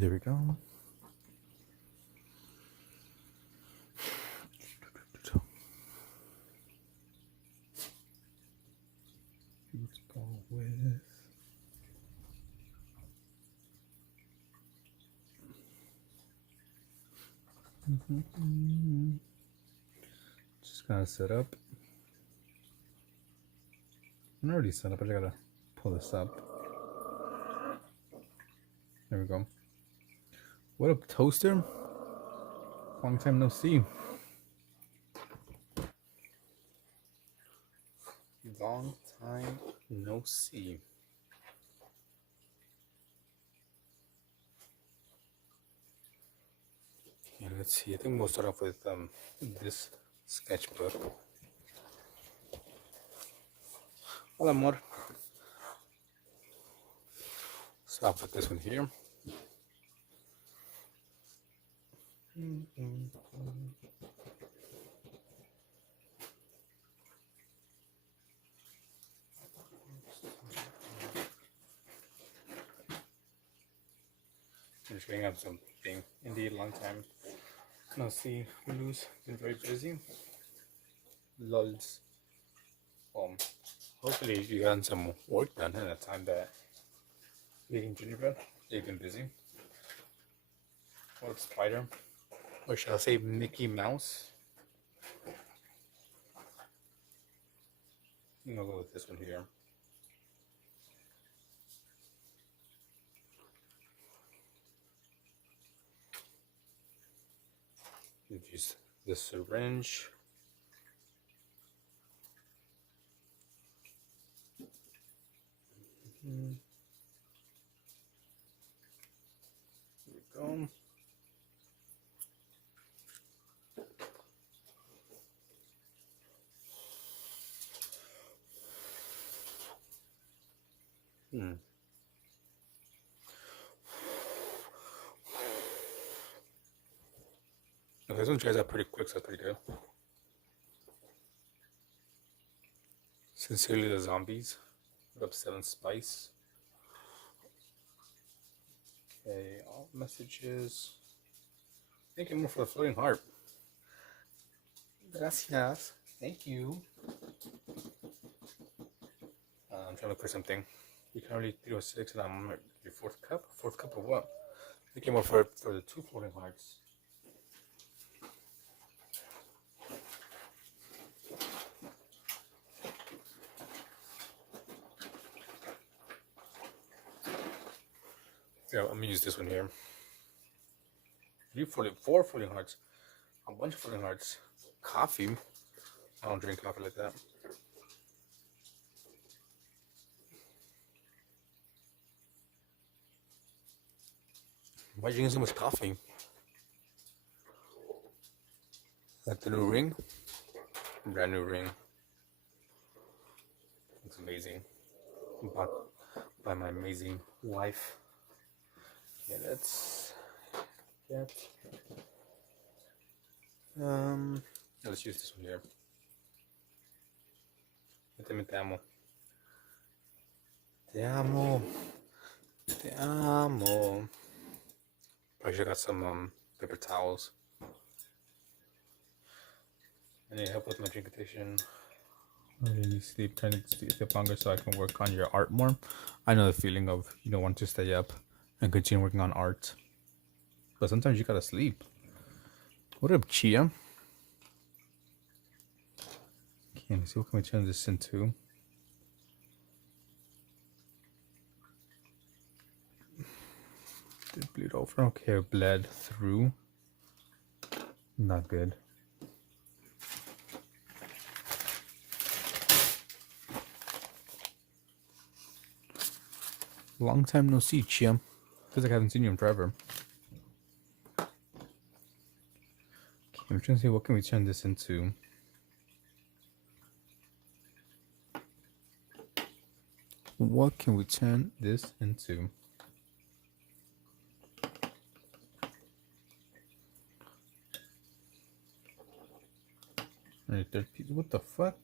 There we go. Let's go with just gonna set up. I'm already set up, I just gotta pull this up. There we go. What up, Toaster? Long time no see. Long time no see. Okay, let's see. I think we'll start off with this sketchbook. Hola, amor. So I'll put this one here. I'm just getting up something. Indeed, long time no see. Lulu's been very busy. Lols. Hopefully you got some work done in the time that making gingerbread. You've been busy. What spider? Or shall I say Mickey Mouse? I'm gonna go with this one here. Use the syringe. There we go. Okay, this one dries out pretty quick, so that's pretty good. Sincerely the Zombies. Put up 7 spice. Okay, all messages. Thank you more for the floating heart. Gracias. Thank you. I'm trying to look for something. You can only 306 and I'm your fourth cup. Fourth cup of what? Thank you more for the 2 floating hearts. Yeah, I'm gonna use this one here. 4 floating hearts. A bunch of floating hearts. Coffee. I don't drink coffee like that. Why are you drinking so much coffee? Like the new ring? Brand new ring. It's amazing. Bought by my amazing wife. Okay, let's get let's use this one here. Te amo. Te amo. Te amo. I should have got some paper towels. I need help with my drink addiction. I really sleep, trying to sleep longer so I can work on your art more. I know the feeling of you don't want to stay up and continue working on art, but sometimes you gotta sleep. What up, Chia? Okay, let's see what can we turn this into. Did it bleed over? Okay, it bled through. Not good. Long time no see, Chia. Feels like I haven't seen you in forever. Okay, I'm trying to see what can we turn this into. What can we turn this into? What the fuck?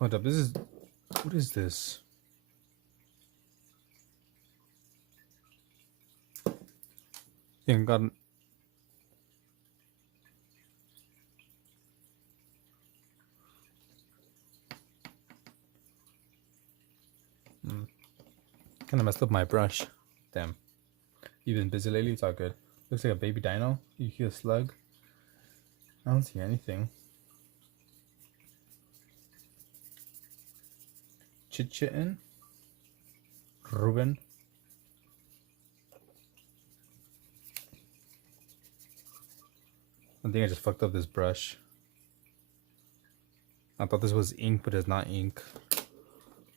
Hold up, this is... What is this? Yeah, got... Kind of messed up my brush. Damn. You've been busy lately? It's all good. Looks like a baby dino. You hear a slug? I don't see anything. Chit-chittin'? Ruben? I think I just fucked up this brush. I thought this was ink, but it's not ink.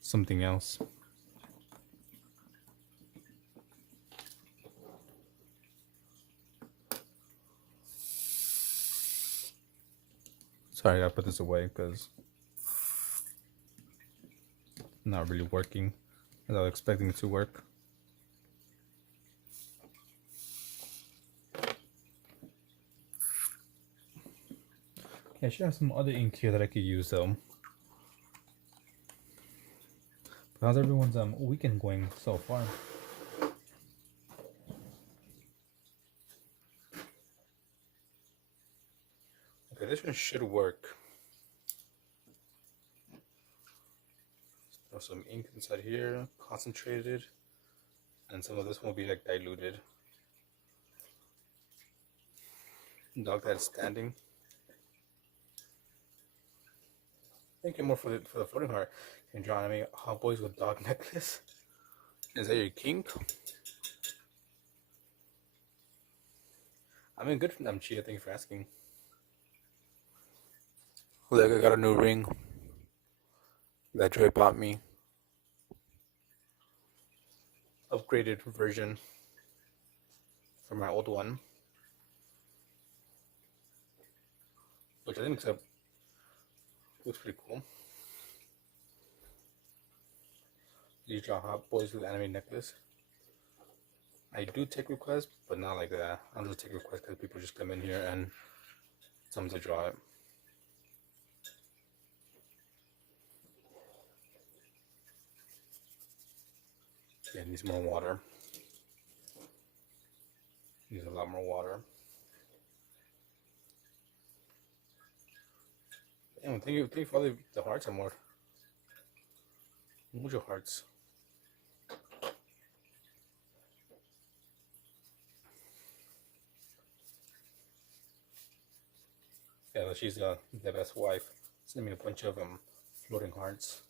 Something else. Sorry, I gotta put this away because it's not really working as I was expecting it to work. I should have some other ink here that I could use though. But how's everyone's weekend going so far? Okay, this one should work. Throw some ink inside here, concentrated, and some of this one will be like diluted. Dog that's standing. Thank you more for the floating heart. Can you draw anime hot boys with dog necklace? Is that your kink? I mean, good for them, Chia. Thank you for asking. Look, I got a new ring that Dre bought me. Upgraded version from my old one, which I think looks pretty cool. You draw hot boys with anime necklace. I do take requests, but not like that. I don't just take requests because people just come in here and tell me to draw it. Yeah, it needs more water. Needs a lot more water. Damn, thank you for all the hearts, amor. Mucho hearts. Yeah, she's the best wife. Send me a bunch of floating hearts.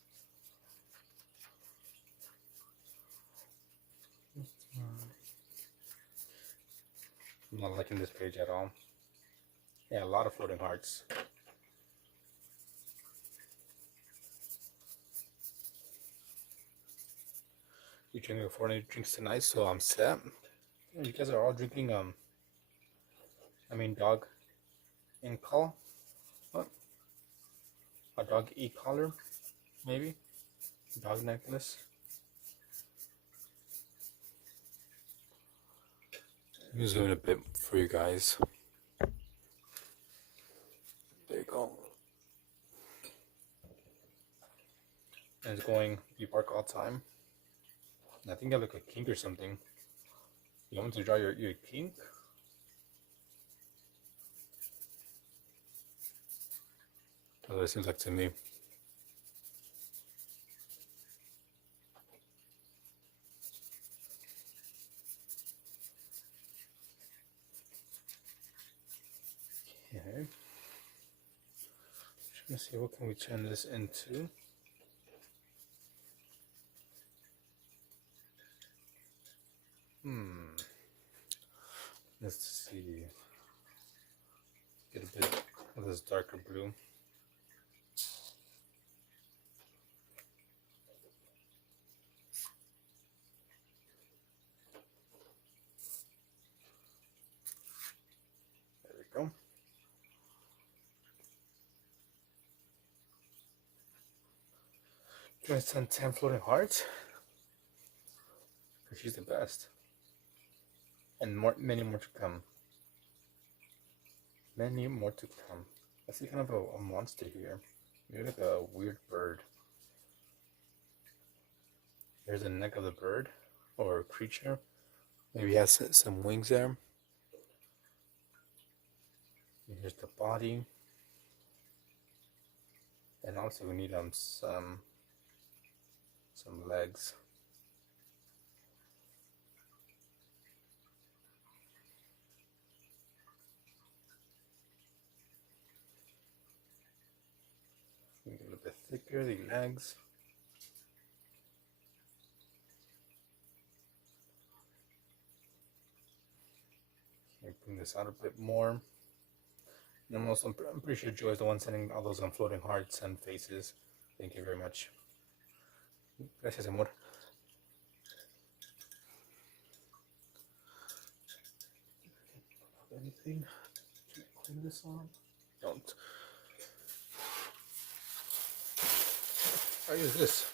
I'm not liking this page at all. Yeah, a lot of floating hearts. You drinking 4 drinks tonight, so I'm set. You guys are all drinking dog in collar. What? A dog e-collar, maybe? Dog necklace. I'm just doing a bit for you guys. There you go. And it's going be bark all time. And I think I look like a kink or something. You want me to draw your kink? That's what it seems like to me. Okay. Just gonna see what can we turn this into. Let's see. Get a bit of this darker blue. There we go. Trying to send 10 floating hearts. Because she's the best. And many more to come. Many more to come. I see kind of a monster here. You're like a weird bird. Here's the neck of the bird or creature. Maybe it has some wings there. And here's the body. And also we need some legs. Make it a little bit thicker, the legs. Okay, bring this out a bit more. And I'm pretty sure Joy is the one sending all those floating hearts and faces. Thank you very much. Gracias, amor. Anything? Should I clean this on? Don't. I use this.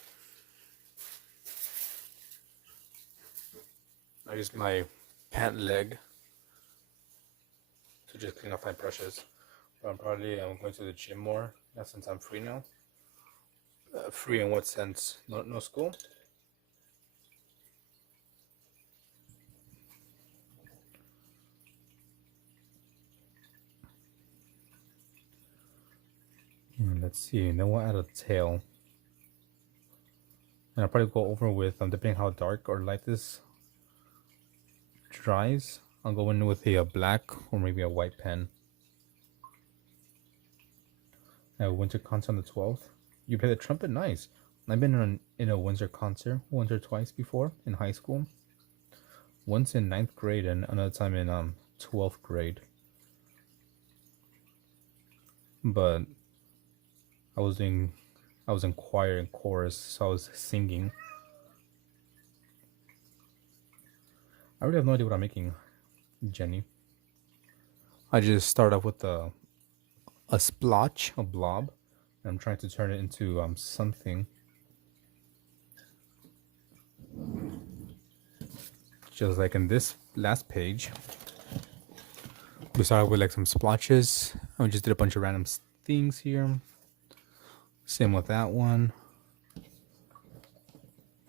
I use my pant leg to just clean off my brushes. But I'm going to the gym more now since I'm free now. Free in what sense? No school? Let's see, and then we'll add a tail. And I'll probably go over with, depending how dark or light this dries, I'll go in with a black or maybe a white pen. I have a winter concert on the 12th. You play the trumpet? Nice. I've been in a winter concert once or twice before in high school. Once in 9th grade and another time in 12th grade. But I was in choir and chorus, so I was singing. I really have no idea what I'm making, Jenny. I just start off with a splotch, a blob, and I'm trying to turn it into something. Just like in this last page, we started with like some splotches, and we just did a bunch of random things here. Same with that one.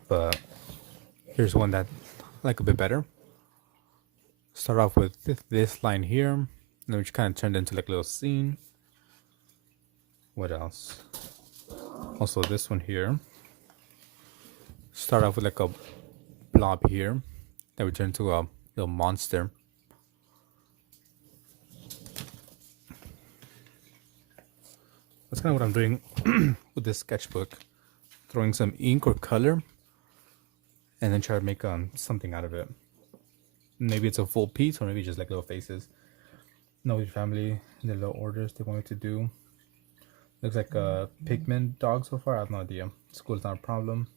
But here's one that I like a bit better. Start off with this line here, and then we kind of turned into like a little scene. What else? Also this one here. Start off with like a blob here, then we turn into a little monster. That's kind of what I'm doing with this sketchbook. Throwing some ink or color, and then try to make something out of it. Maybe it's a full piece, or maybe just like little faces. Know your family, the little orders they want me to do. Looks like a pigment dog so far. I have no idea. School's not a problem.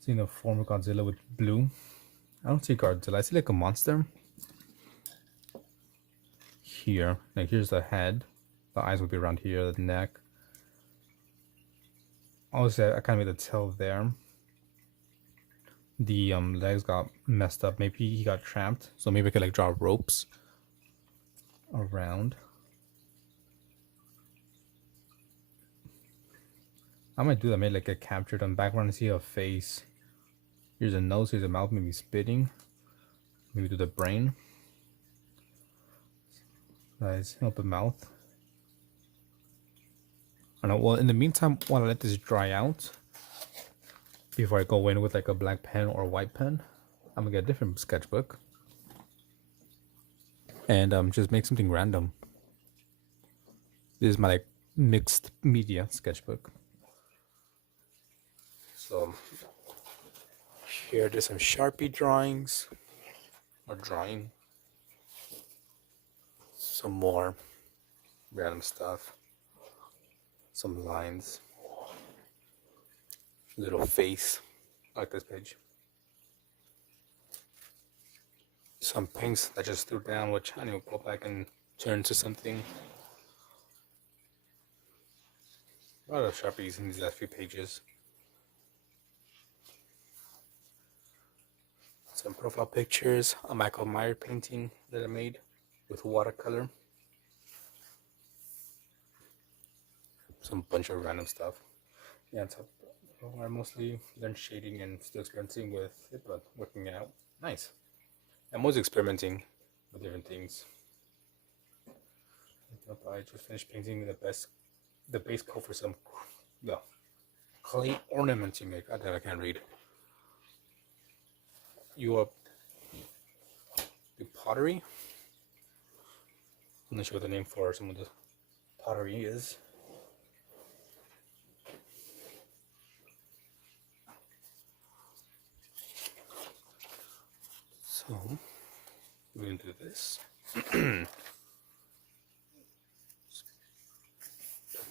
Seeing the form of Godzilla with blue. I don't see Godzilla. I see like a monster. Here, like here's the head. The eyes will be around here. The neck. Also, I kind of made the tail there. The legs got messed up. Maybe he got trapped. So maybe I could like draw ropes around. I might do that. Maybe like get captured on background and see a face. Here's a nose. Here's a mouth. Maybe spitting. Maybe do the brain. Eyes, open mouth. I don't know. Well, in the meantime, while I let this dry out, before I go in with like a black pen or a white pen, I'm gonna get a different sketchbook and just make something random. This is my like mixed media sketchbook. So here there's some Sharpie drawings or drawing, some more random stuff, some lines, little face. I like this page. Some pinks that just threw down, which I need to go back and turn into something. A lot of Sharpies in these last few pages. Some profile pictures, a Michael Myers painting that I made with watercolor. some bunch of random stuff. Yeah, so I mostly learned shading and still experimenting with it, but working out. Nice. I'm always experimenting with different things. I just finished painting the base coat for some clay ornaments you make. I can't read. You do pottery. I'm not sure what the name for some of the pottery is. So we're going to do this. Put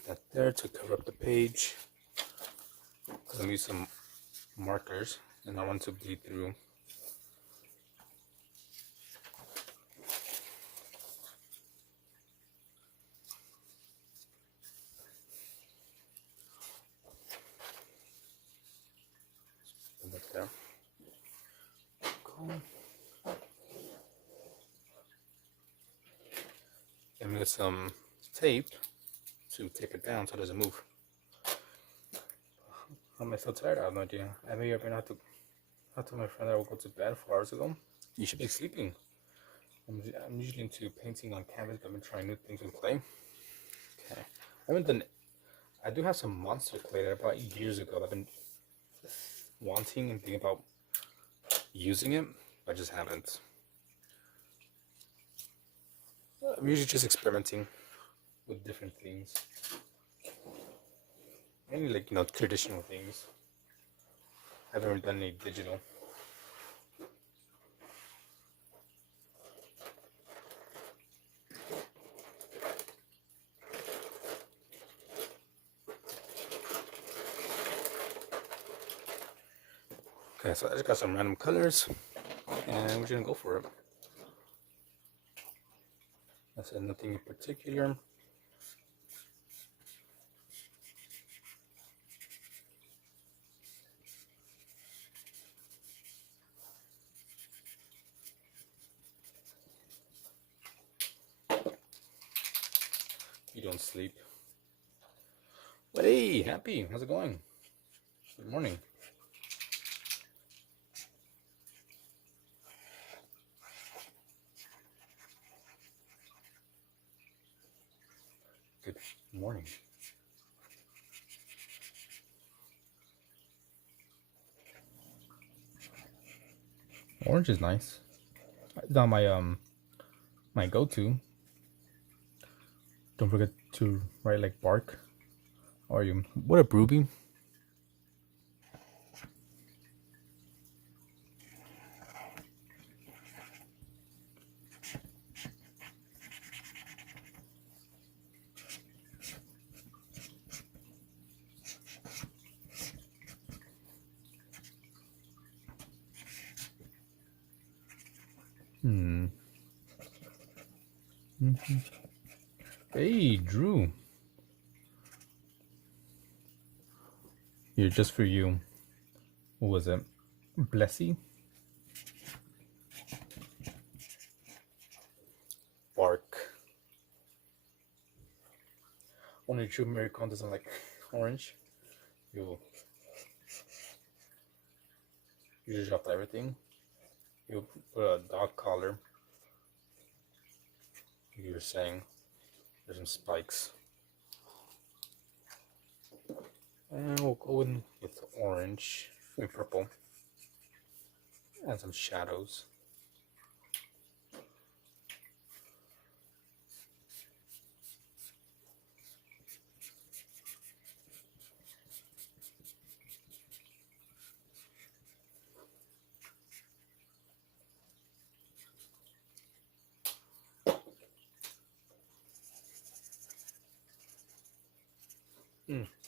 that there to cover up the page. I'm use some markers, and I want to bleed through. Put that there. Cool. And with some tape to tape it down so it doesn't move. How am I so tired? I have no idea. I may or may not I told my friend that I will go to bed 4 hours ago. You should be sleeping. I'm usually into painting on canvas, but I've been trying new things with clay. Okay. I haven't done. I do have some monster clay that I bought years ago. I've been wanting and thinking about using it, but I just haven't. I'm usually just experimenting with different things. Mainly like, traditional things. I haven't done any digital. Okay, so I just got some random colors, and we're gonna go for it. I said nothing in particular. You don't sleep. But hey, happy. How's it going? Good morning. Good morning. Orange is nice. It's not my go-to. Don't forget to write like bark. Or you what a Ruby. Hey, Drew. Here just for you. What was it? Blessy? Bark. Only true American doesn't like orange. You just drop everything. You put a dog collar. You were saying there's some spikes. And we'll go in with orange and purple. And some shadows.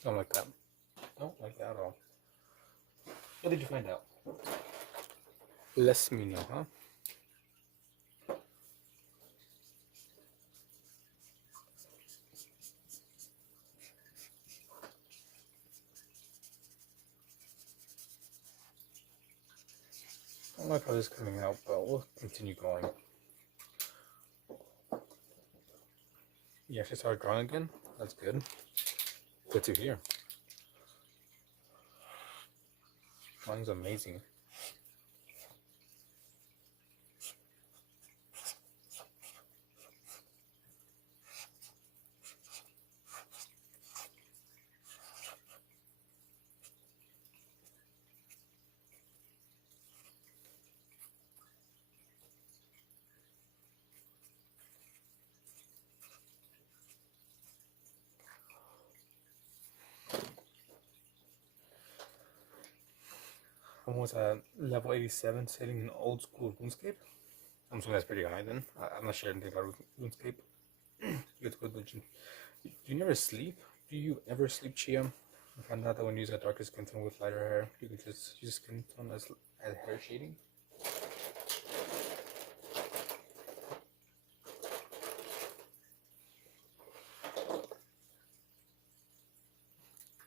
Don't like that. Don't like that at all. What did you find out? Let me know, huh? I don't like how this is coming out, but we'll continue going. You actually started drawing again? That's good. Good to hear. Mine's amazing. Almost at level 87, sailing an old school RuneScape. I'm assuming that's pretty high then. I'm not sure anything about RuneScape. You get to go to the gym. Do you never sleep? Do you ever sleep, Chia? I found out that when you use a darker skin tone with lighter hair, you can just use skin tone as hair shading.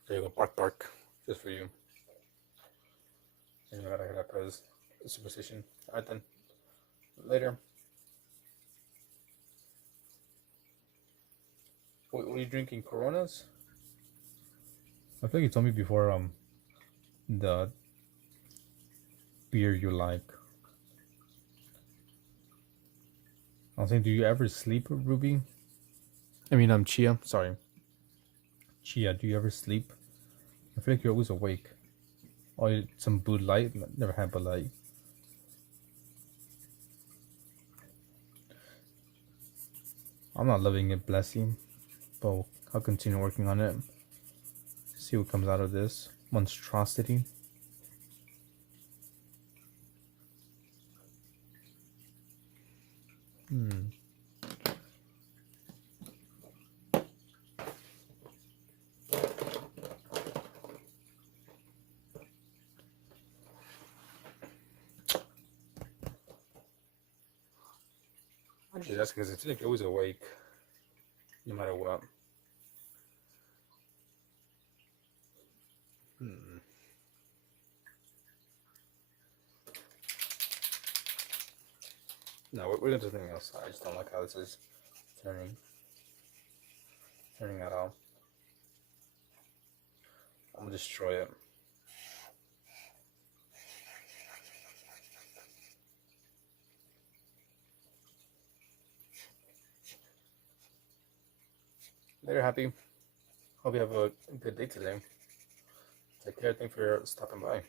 There you go, bark, just for you. And I gotta hear that because superstition. Alright then, later. What are you drinking? Coronas? I think you told me before the beer you like. I was saying, do you ever sleep, Ruby? I mean, I'm Chia. Sorry, Chia. Do you ever sleep? I feel like you're always awake. Oh, some Bud Light? Never had Bud Light. I'm not loving it, bless you. But I'll continue working on it. See what comes out of this monstrosity. I'm just asking because I feel like you're always awake, no matter what. No, we're gonna do something else. I just don't like how this is turning at all. I'm gonna destroy it. Later, Happy. Hope you have a good day today. Take care. Thanks for stopping by.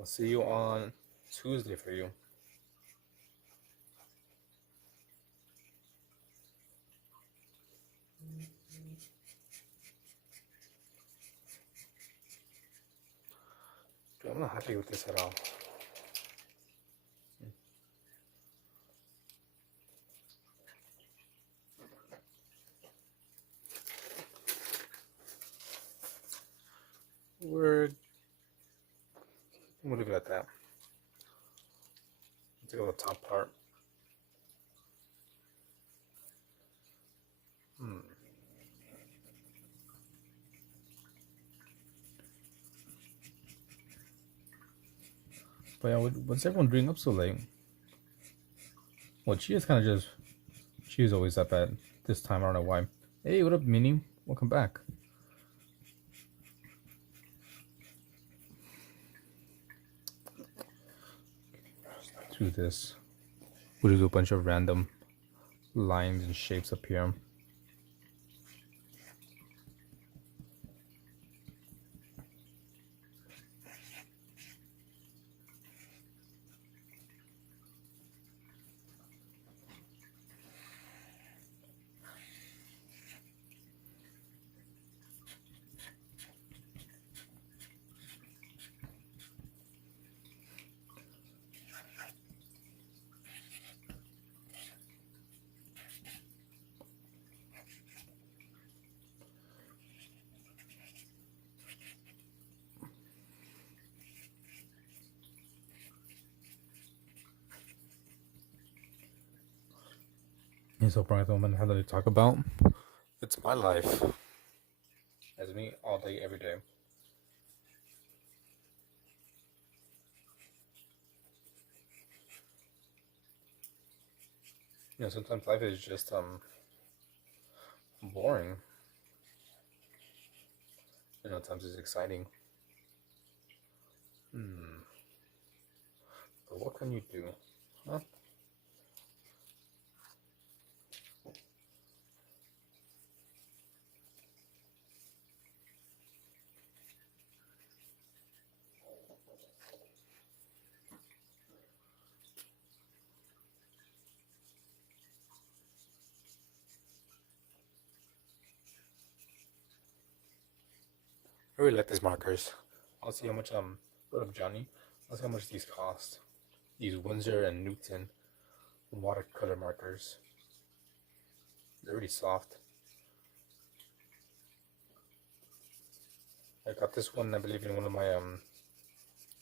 I'll see you on Tuesday for you. Dude, I'm not happy with this at all. We'll leave it at that. Let's take a the top part. But yeah, what's everyone doing up so late? Well, Chia's kind of just... She's always up at this time. I don't know why. Hey, what up, Minnie? Welcome back. Do this. We'll do a bunch of random lines and shapes up here. And so, Brian Woman, how do they talk about? It's my life. As me, all day, every day. You know, sometimes life is just boring. You know, at times it's exciting. But what can you do? Huh? I really like these markers. I'll see how much what up Johnny? I'll see how much these cost. These Windsor and Newton watercolor markers. They're really soft. I got this one, I believe, in one of my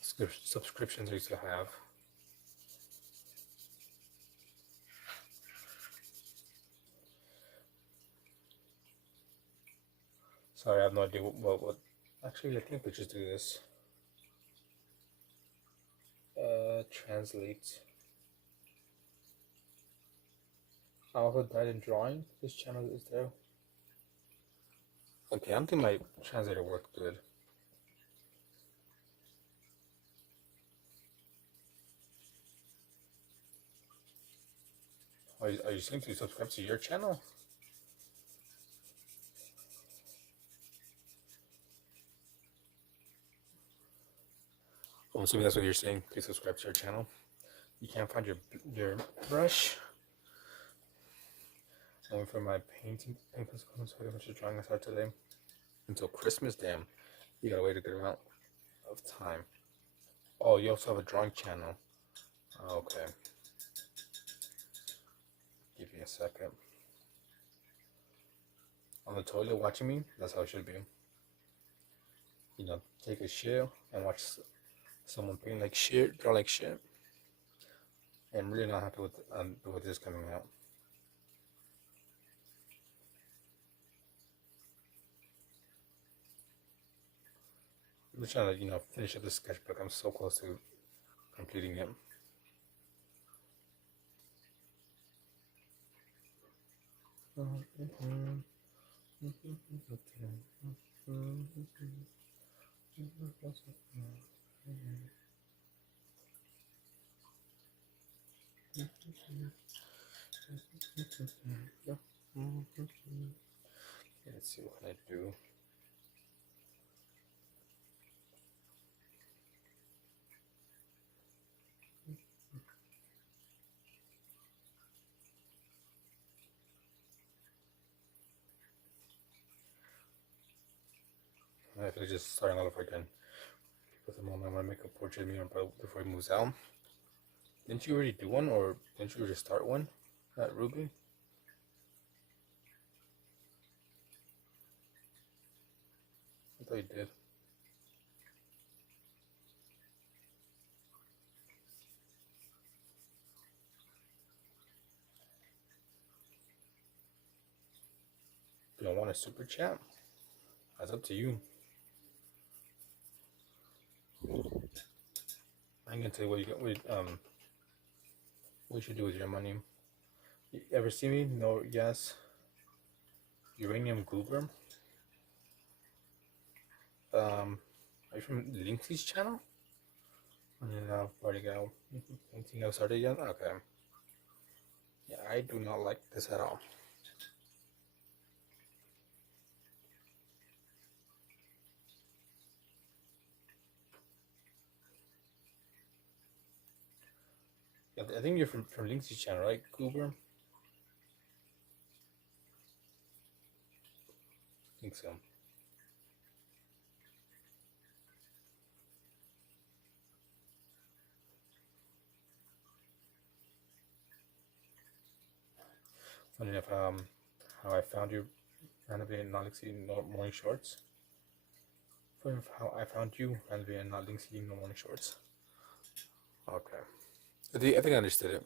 subscriptions I used to have. Sorry, I have no idea what. Actually, I think we just do this. Translate. Alpha died in drawing. This channel is there. Okay, I don't think my translator worked good. Are you saying to subscribe to your channel? I'm assuming that's what you're saying. Please subscribe to your channel. You can't find your brush. I'm waiting for my painting pencil so I can finish drawing this out today. Until Christmas, damn. You gotta wait a good amount of time. Oh, you also have a drawing channel. Okay. Give me a second. On the toilet watching me, that's how it should be. You know, take a shit and watch someone paint like shit, draw like shit. I'm really not happy with this coming out. I'm just trying to, you know, finish up this sketchbook. I'm so close to completing it. Let's see what can I do. I feel like just starting all over again. At the moment, I want to make a portrait of me before he moves out. Didn't you already do one, or didn't you already start one at Ruby? I thought you did. You don't want a super chat? That's up to you. I'm gonna tell you what what you should do with your money. You ever see me? No. Yes. Uranium Goober. Are you from Linksys channel? No, where'd you go? Anything else started yet? Okay. Yeah, I do not like this at all. Yeah, I think you're from Linksys channel, right, Goober? I think so. Funny enough, how I found you randomly in not Linksys morning shorts. Funny enough, how I found you randomly in not Linksys morning shorts. Okay. I think I understood it.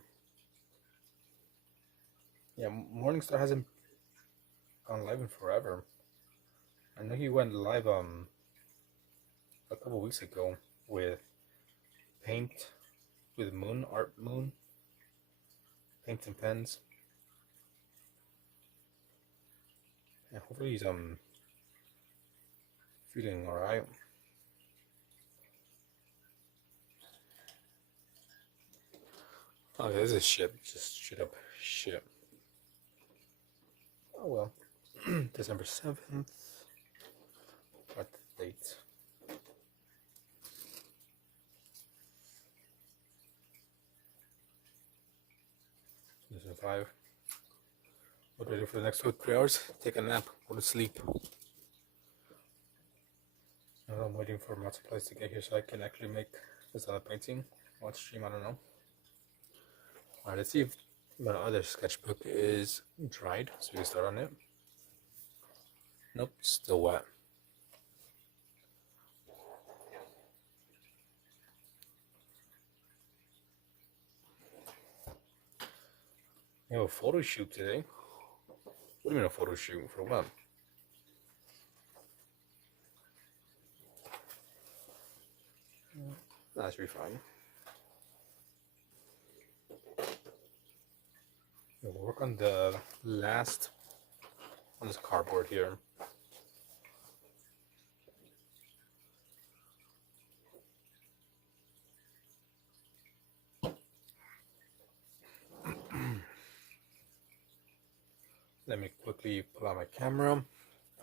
Yeah, Morningstar hasn't gone live in forever. I know he went live a couple weeks ago with paint with Art Moon, paints and pens. Yeah, hopefully he's feeling alright. Oh, this is shit. Just straight up shit. Oh well. December 7th. What date? 2005. What do I do for the next 2-3 hours? Take a nap, go to sleep. Now I'm waiting for my supplies to get here so I can actually make this other painting. Watch stream, I don't know. Alright, let's see if my other sketchbook is dried so we can start on it. Nope, still wet. We have a photo shoot today. What do you mean a photo shoot? For what? That should be fine. We'll work on the last on this cardboard here. Let me quickly pull out my camera.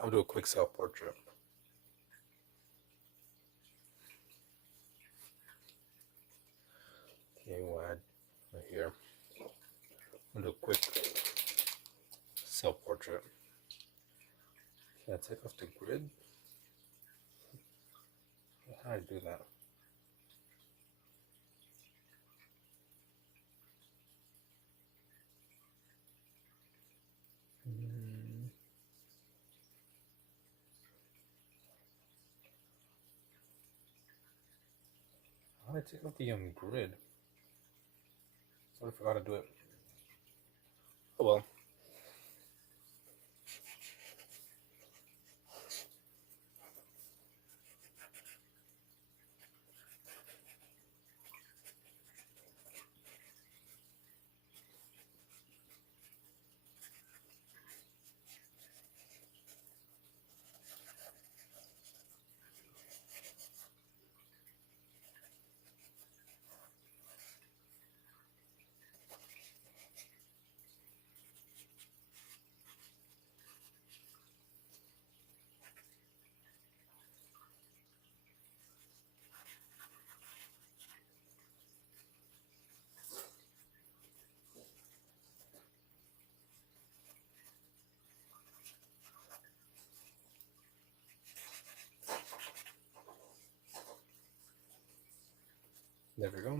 I'll do a quick self-portrait. Okay, we'll add right here. I'll do a quick self-portrait. Can I take off the grid? How do I do that? How do I take off the grid? Sorry, I forgot to do it. Oh well. There we go.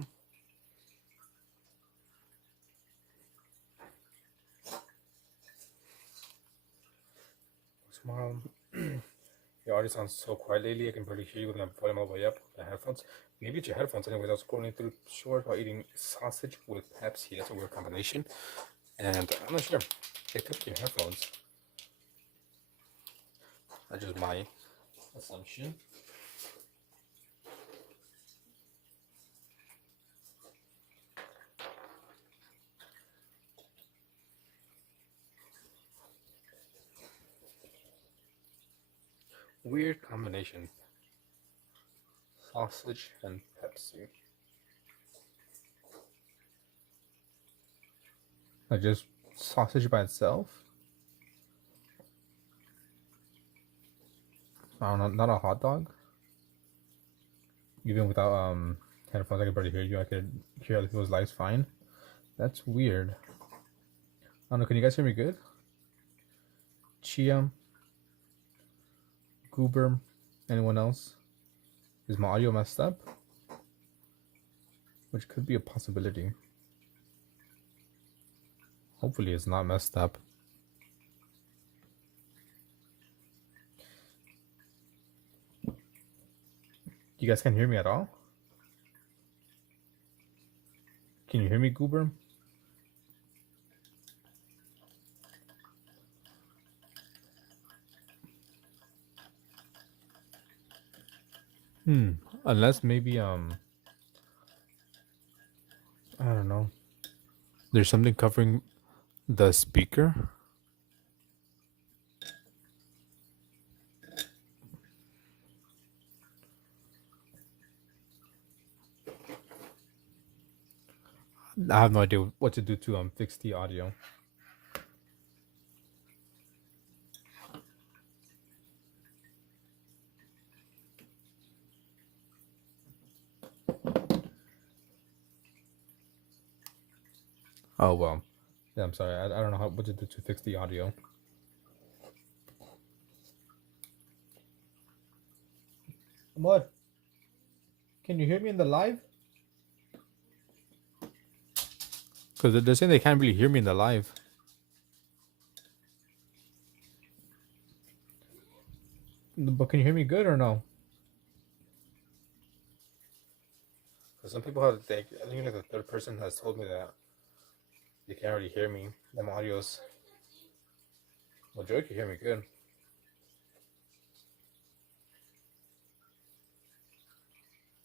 Smile. Your audio sounds so quiet lately. I can barely hear you with my volume all the way up. The headphones. Maybe it's your headphones. Anyways, I was scrolling through shorts while eating sausage with Pepsi. That's a weird combination. And I'm not sure. It could be your headphones. That's just my assumption. Weird combination. Sausage and Pepsi. Like just sausage by itself? I don't know, not a hot dog? Even without headphones, I could barely hear you. I could hear other people's lives fine. That's weird. I don't know, can you guys hear me good? Chia? Goober? Anyone else? Is my audio messed up? Which could be a possibility. Hopefully it's not messed up. You guys can't hear me at all? Can you hear me, Goober? Unless maybe I don't know. There's something covering the speaker. I have no idea what to do to fix the audio. Oh well. Yeah, I'm sorry. I don't know what to do to fix the audio. What? Can you hear me in the live? Because they're saying they can't really hear me in the live. But can you hear me good or no? Because some people have, I think like the third person has told me that they can't really hear me. Them audios. Well, Joey can hear me good.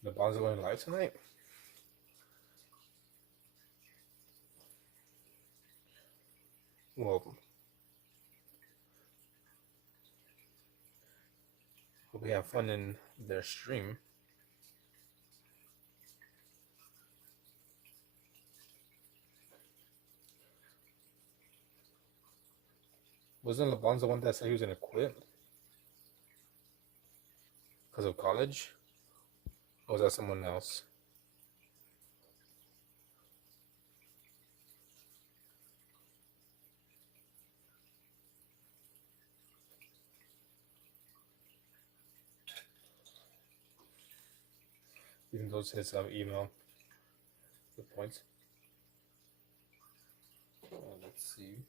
The Bonds are going live tonight? Well, hope we have fun in their stream. Wasn't LeBron's the one that said he was going to quit? Because of college? Or was that someone else? Even though it's his email. Good points. Let's see.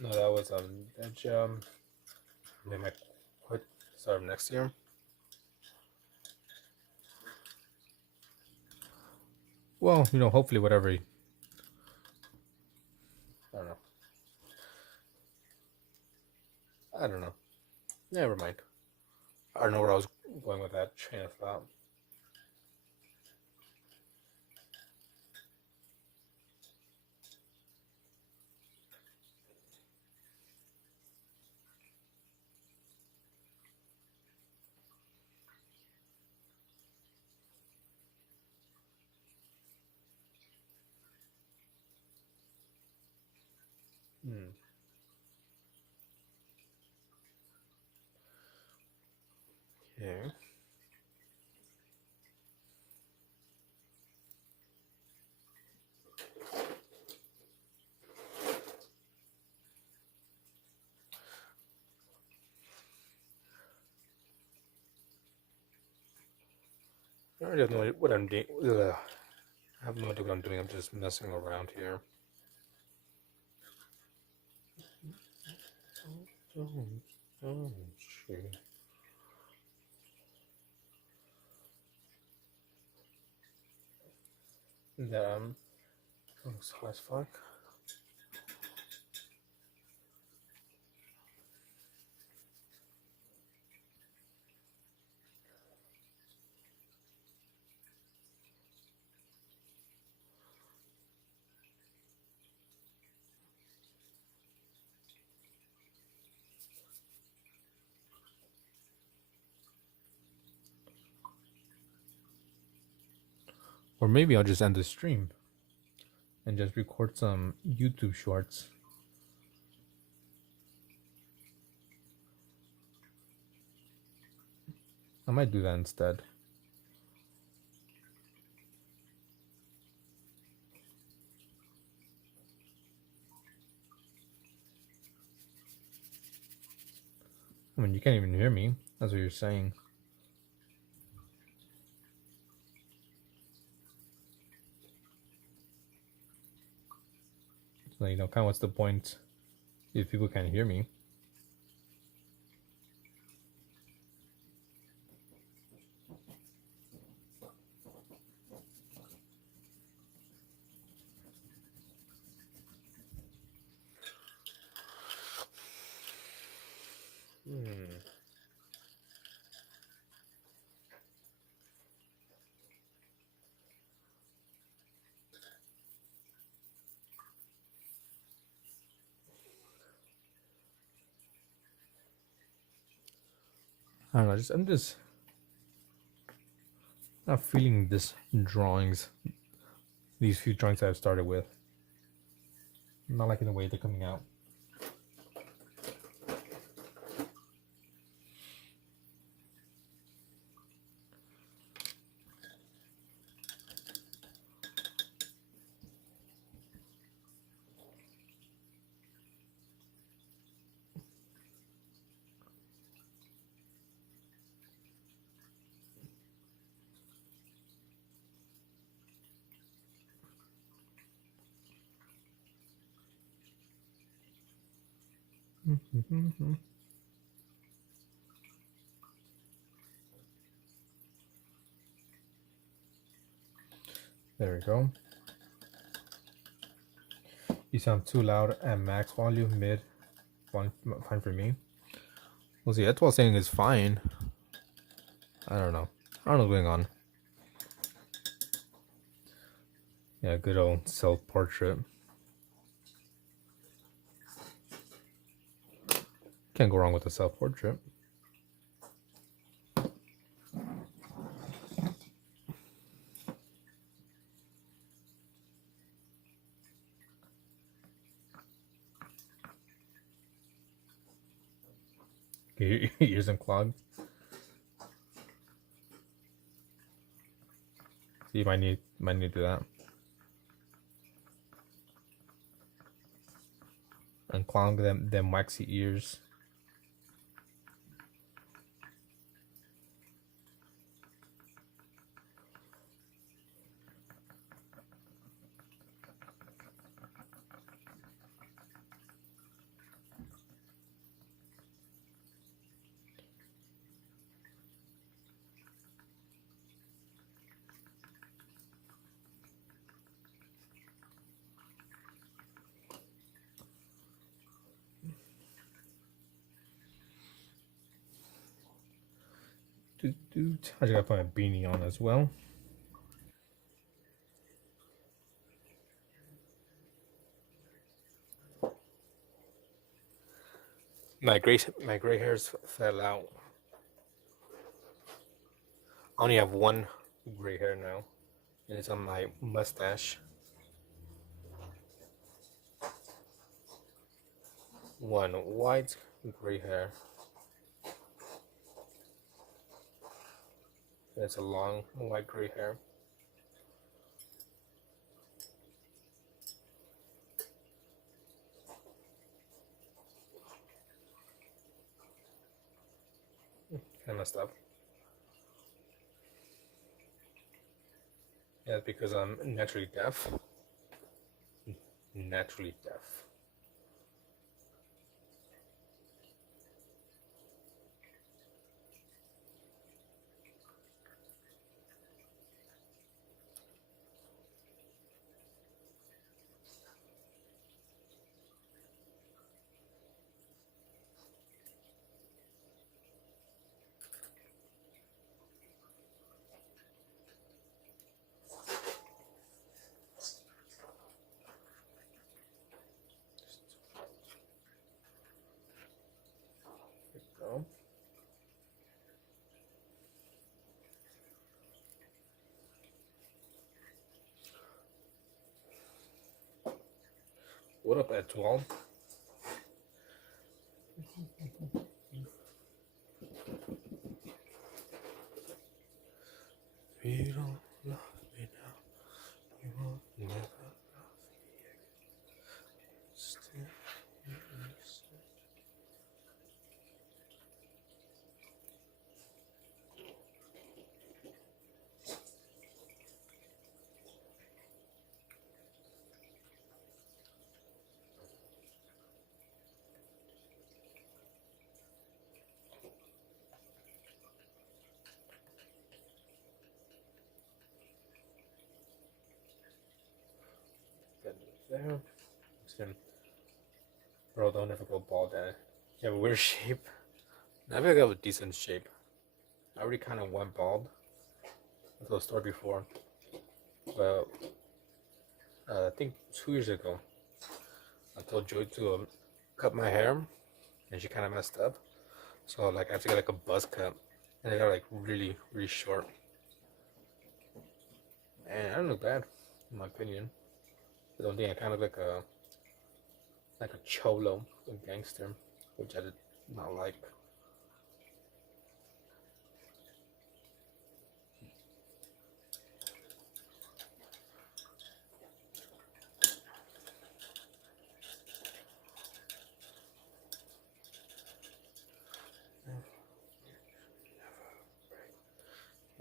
No, that was they might quit start of next year. Well, hopefully whatever. I don't know. I don't know. Never mind. I don't know where I was going with that train of thought. Okay. I already have no idea what I'm doing. I have no idea what I'm doing. I'm just messing around here. That looks high as fuck. Or maybe I'll just end the stream and just record some YouTube shorts. I might do that instead. I mean, you can't even hear me. That's what you're saying. So, kind of what's the point if people can't hear me? I don't know. I'm just not feeling this drawings. These few drawings I've started with. I'm not liking the way they're coming out. There we go. You sound too loud at max volume, mid, fine for me. Well, see, that's what saying is fine. I don't know. I don't know what's going on. Yeah, good old self-portrait. Can't go wrong with a self-portrait. Your ears and clogged. So you might need to do that. Unclog them waxy ears. I just gotta put my beanie on as well. My gray hairs fell out. I only have one gray hair now, and it's on my mustache. One white gray hair. It's a long white gray hair. I messed up. Yeah, because I'm naturally deaf. Naturally deaf. Go. What up, Etoile? You don't love me now. You won't never love me again. Still innocent. There. Bro, don't ever go bald, Dad. You have a weird shape. I feel like I have a decent shape. I already kind of went bald at the store before. But I think 2 years ago, I told Joy to cut my hair, and she kind of messed up. So like I had to get like a buzz cut. And they got like really, really short. And I don't look bad, in my opinion. I don't think I kind of look like a cholo, a gangster, which I did not like.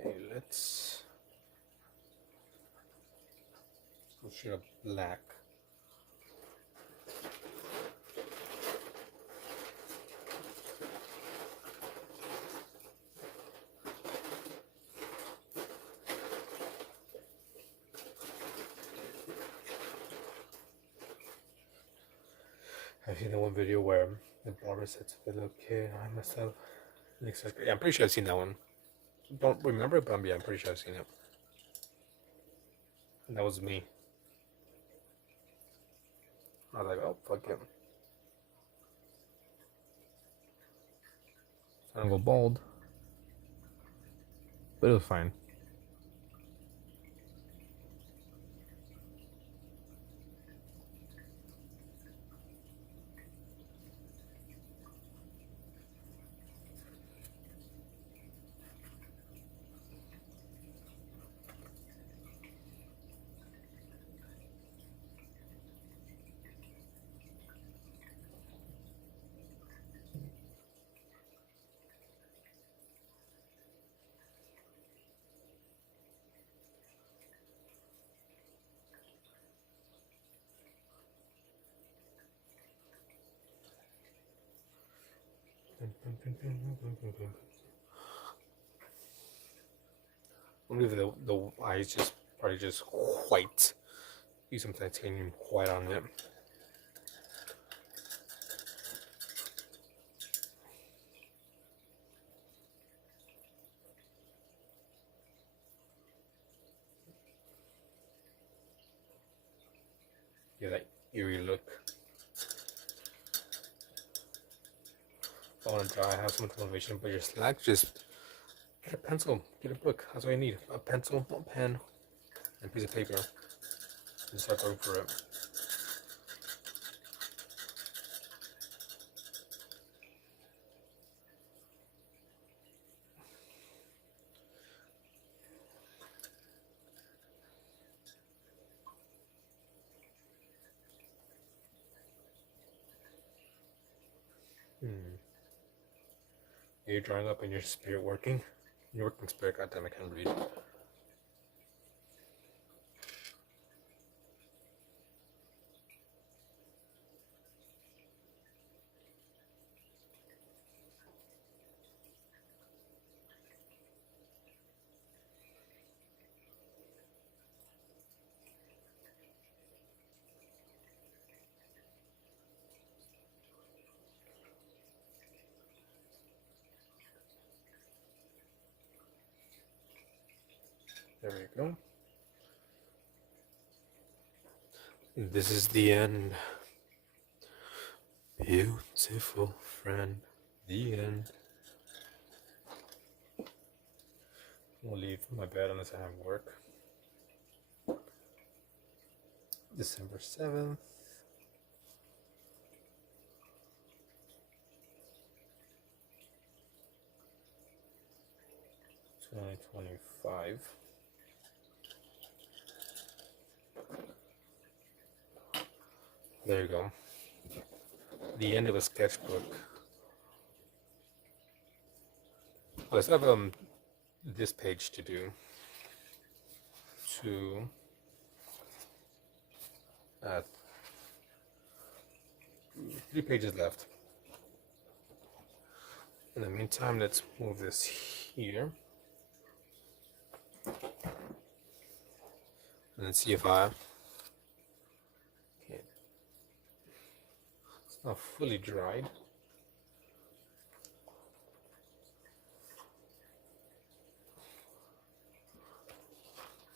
Okay, let's shoot up black. I've seen that one video where the barber said to the little kid, I myself, yeah, I'm pretty sure I've seen that one. Don't remember it, but yeah, I'm pretty sure I've seen it. And that was me. I was like, oh, fuck it. I don't go bald. But it was fine. I believe the eyes just probably just white. Use some titanium white on it. Yeah, that eerie look. If I want to draw, I have so much motivation, but just slack, just get a pencil, get a book. That's all you need. A pencil, a pen, and a piece of paper. And start going for it. You're drawing up and your spirit working. Your working spirit, goddamn, I can't read. There we go. This is the end. Beautiful friend. The end. I'll leave my bed unless I have work. December 7th. 2025. There you go. The end of a sketchbook. Well, I still have this page to do. 3 pages left. In the meantime, let's move this here. And then see if okay. It's not fully dried.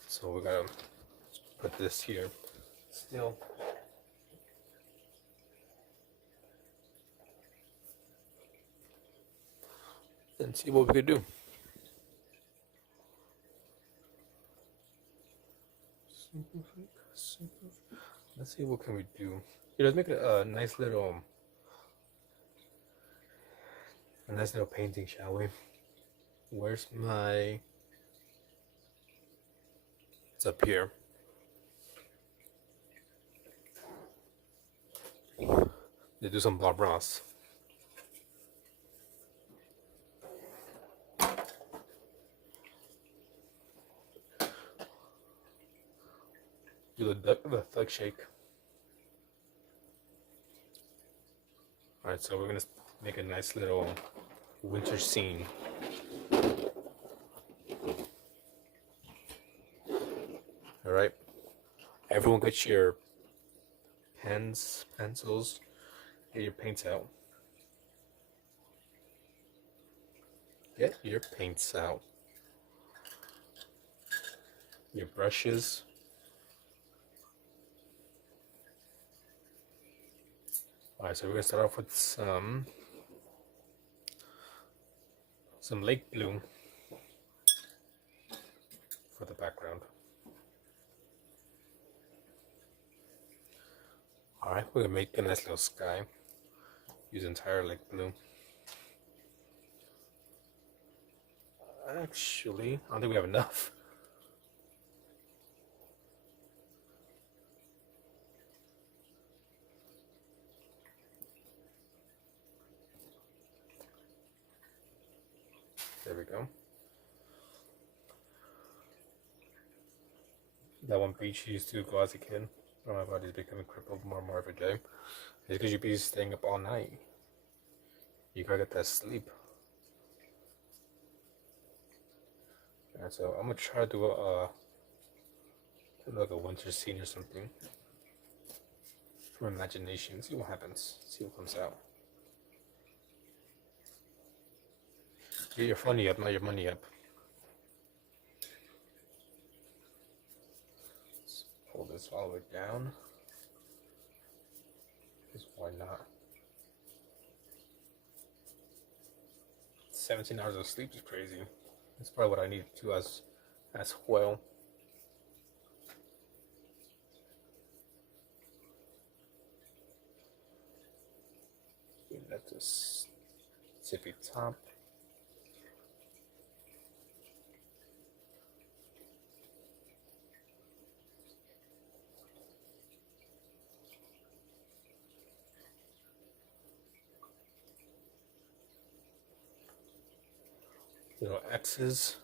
So we gotta put this here still. And see what we could do. Let's see what can we do. Let's make a nice little painting, shall we? Where's my? It's up here. They do some Bob Ross. Do the thug shake. Alright, so we're gonna make a nice little winter scene. Alright. Everyone get your pens, pencils, get your paints out. Get your paints out. Your brushes. Alright, so we're gonna start off with some lake blue for the background. Alright, we're gonna make a nice little sky. Use entire lake blue. Actually, I don't think we have enough. There we go. That one beach you used to go as a kid. Oh, my body's becoming crippled more and more every day. It's because you'd be staying up all night. You gotta get that sleep. Alright, so I'm gonna try to do like a winter scene or something. From imagination. See what happens. See what comes out. Get your funny up, not your money up. Let's pull this all the way down. Because why not? 17 hours of sleep is crazy. That's probably what I need to as well. Let this tippy top. Little X's.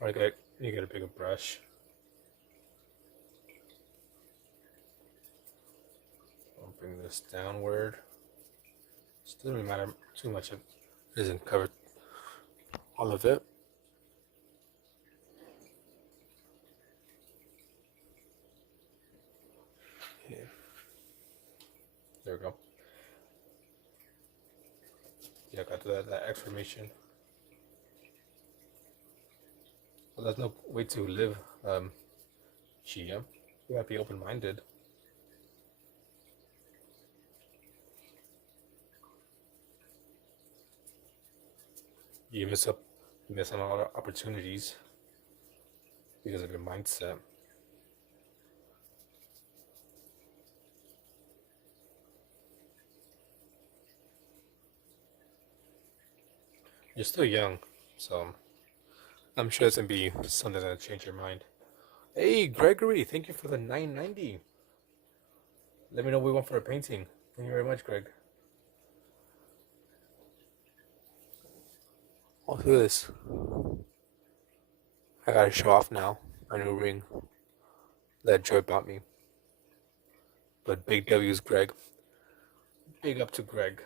Alright, you get a bigger brush. I'll bring this downward. Still doesn't matter too much. It isn't covered all of it. Yeah. There we go. Yeah, got to that exclamation. Well, there's no way to live, Chia. You gotta be open-minded. You miss on a lot of opportunities because of your mindset. You're still young, so I'm sure it's gonna be something that'll change your mind. Hey, Gregory, thank you for the $9.90. Let me know what we want for a painting. Thank you very much, Greg. Oh, look at this. I gotta show off now. My new ring that Joy bought me. But big W's, Greg. Big up to Greg.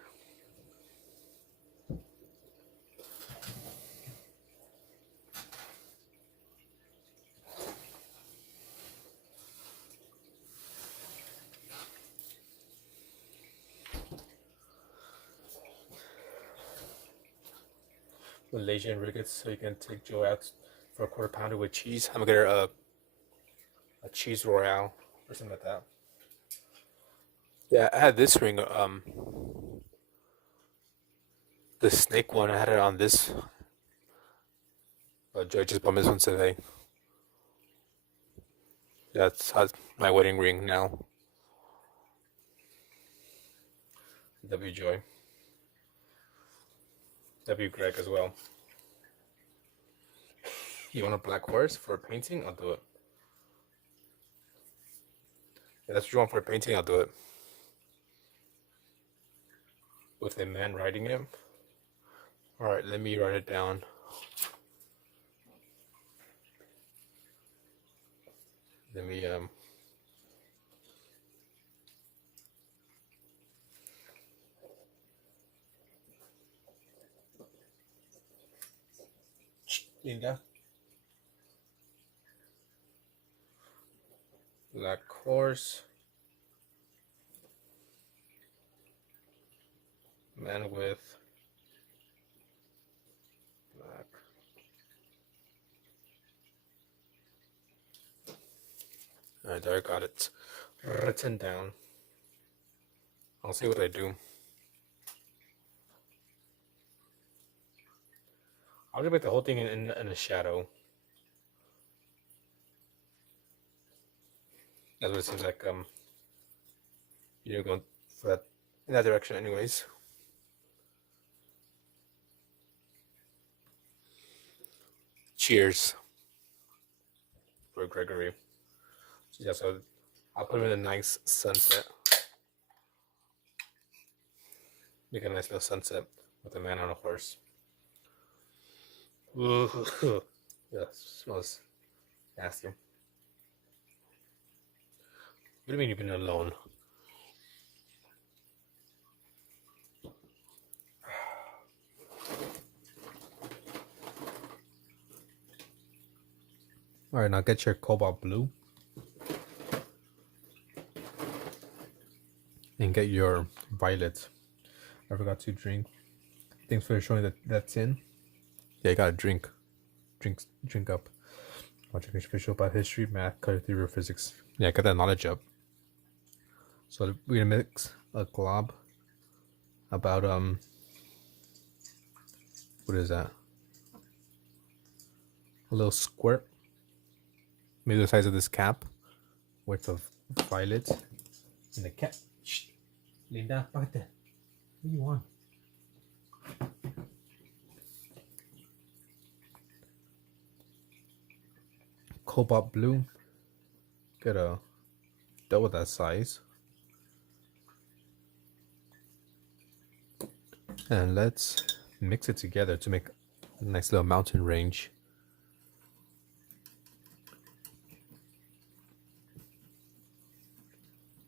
Malaysian rickets, so you can take Joy out for a quarter pounder with cheese. I'm gonna get her a cheese royale or something like that. Yeah, I had this ring, the snake one. I had it on this But Joy just bought me this one today. That's my wedding ring now. W Joy. W Greg as well. You want a black horse for a painting? I'll do it. If that's what you want for a painting, I'll do it. With a man riding it. Alright, let me write it down. Let me Linda. Black horse. Man with black. Alright, there, I got it written down. I'll see what I do. I'll just make the whole thing in a shadow. That's what it seems like. You're going for that in that direction, anyways. Cheers for Gregory. So yeah, so I'll put him in a nice sunset. Make a nice little sunset with a man on a horse. Ooh, yeah, smells nasty. What do you mean you've been alone? All right, now get your cobalt blue and get your violet. I forgot to drink. Thanks for showing that that's in. Yeah, you gotta drink up. Watch official about history, math, color theory, or physics. Yeah, get that knowledge up. So we're gonna mix a glob about what is that? A little squirt, maybe the size of this cap, worth of violet. And the cap. Shh. Linda, back there. What do you want? Cobalt blue. Get a double that size. And let's mix it together to make a nice little mountain range.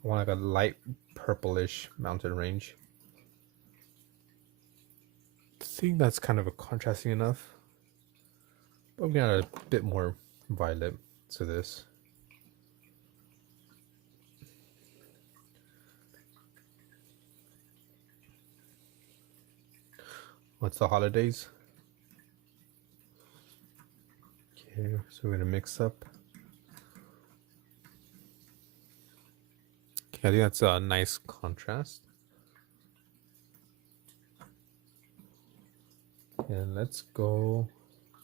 I want like a light purplish mountain range. I think that's kind of a contrasting enough. But I'm gonna add a bit more violet to this. What's the holidays? Okay, so we're gonna mix up. Okay, I think that's a nice contrast. And let's go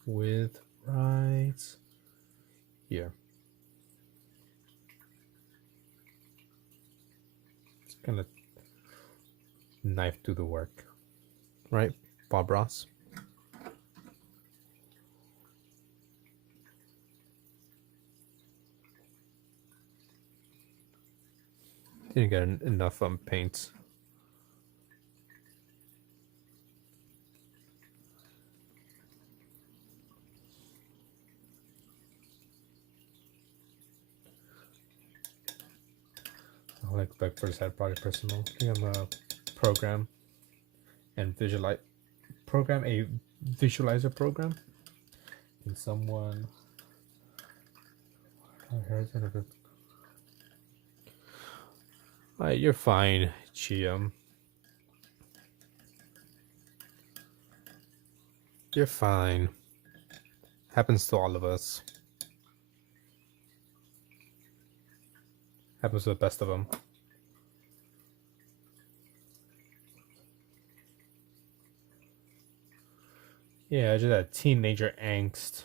with right here. It's gonna knife do the work, right, Bob Ross? Didn't get enough paint. I like for the side project personal. I think I'm a program and program a visualizer program. And someone you're fine, Chiam. You're fine. Happens to all of us. Happens to the best of them. Yeah, just that teenager angst.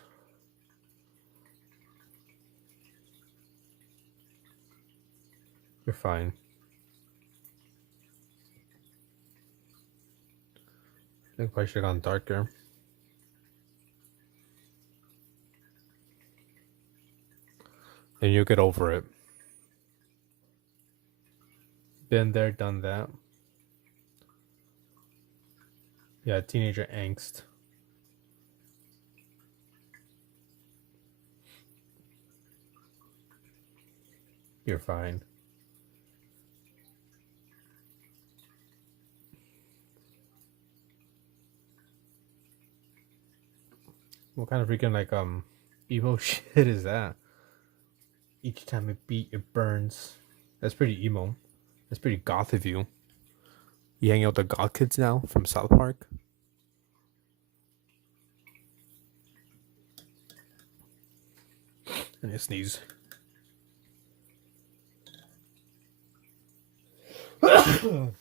You're fine. I think I should have gone darker. And you'll get over it. Been there, done that. Yeah, teenager angst. You're fine. What kind of freaking like emo shit is that? Each time it beat, it burns. That's pretty emo. That's pretty goth of you. You hang out with the goth kids now from South Park? And you sneeze.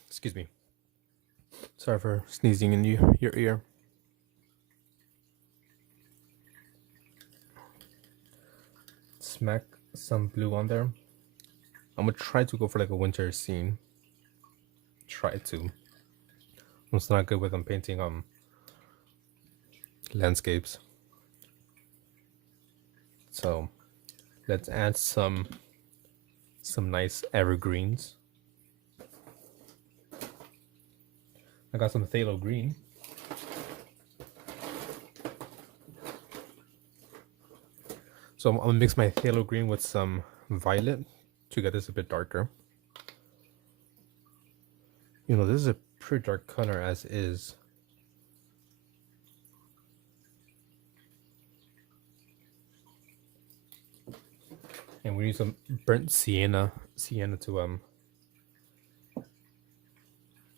Excuse me. Sorry for sneezing in your ear. Smack some blue on there. I'm gonna try to go for like a winter scene. Try to. I'm still not good with painting landscapes. So let's add some nice evergreens. I got some phthalo green. So I'm gonna mix my phthalo green with some violet to get this a bit darker. You know, this is a pretty dark color as is. And we need some burnt sienna to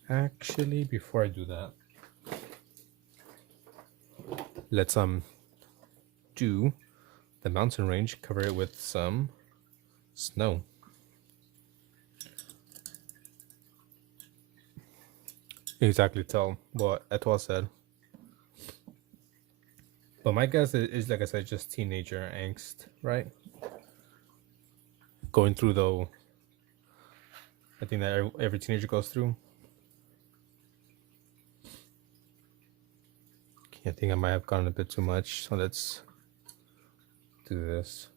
actually, before I do that, let's do the mountain range, cover it with some snow. Exactly tell what Etoile said. But my guess is like I said, just teenager angst, right? Going through though, I think that every teenager goes through. I think I might have gone a bit too much, so let's do this.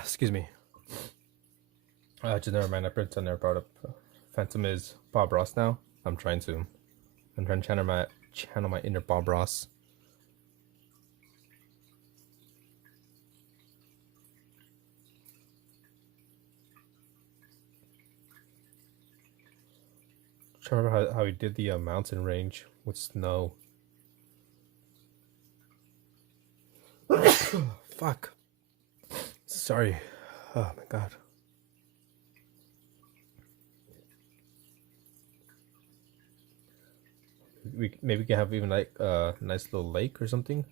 Excuse me. Just never mind. I never brought up Phantom is Bob Ross now. I'm trying to channel my inner Bob Ross. I remember how he did the mountain range with snow. Fuck. Sorry. Oh my god. We maybe can have even like a nice little lake or something.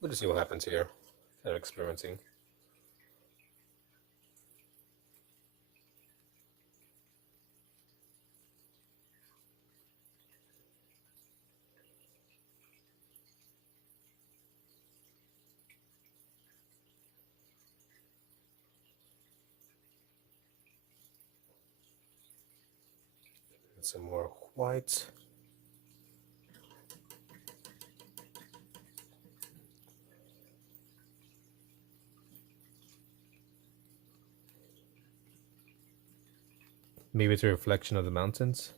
We'll just see what happens here. Kind of experimenting. Some more white. Maybe it's a reflection of the mountains.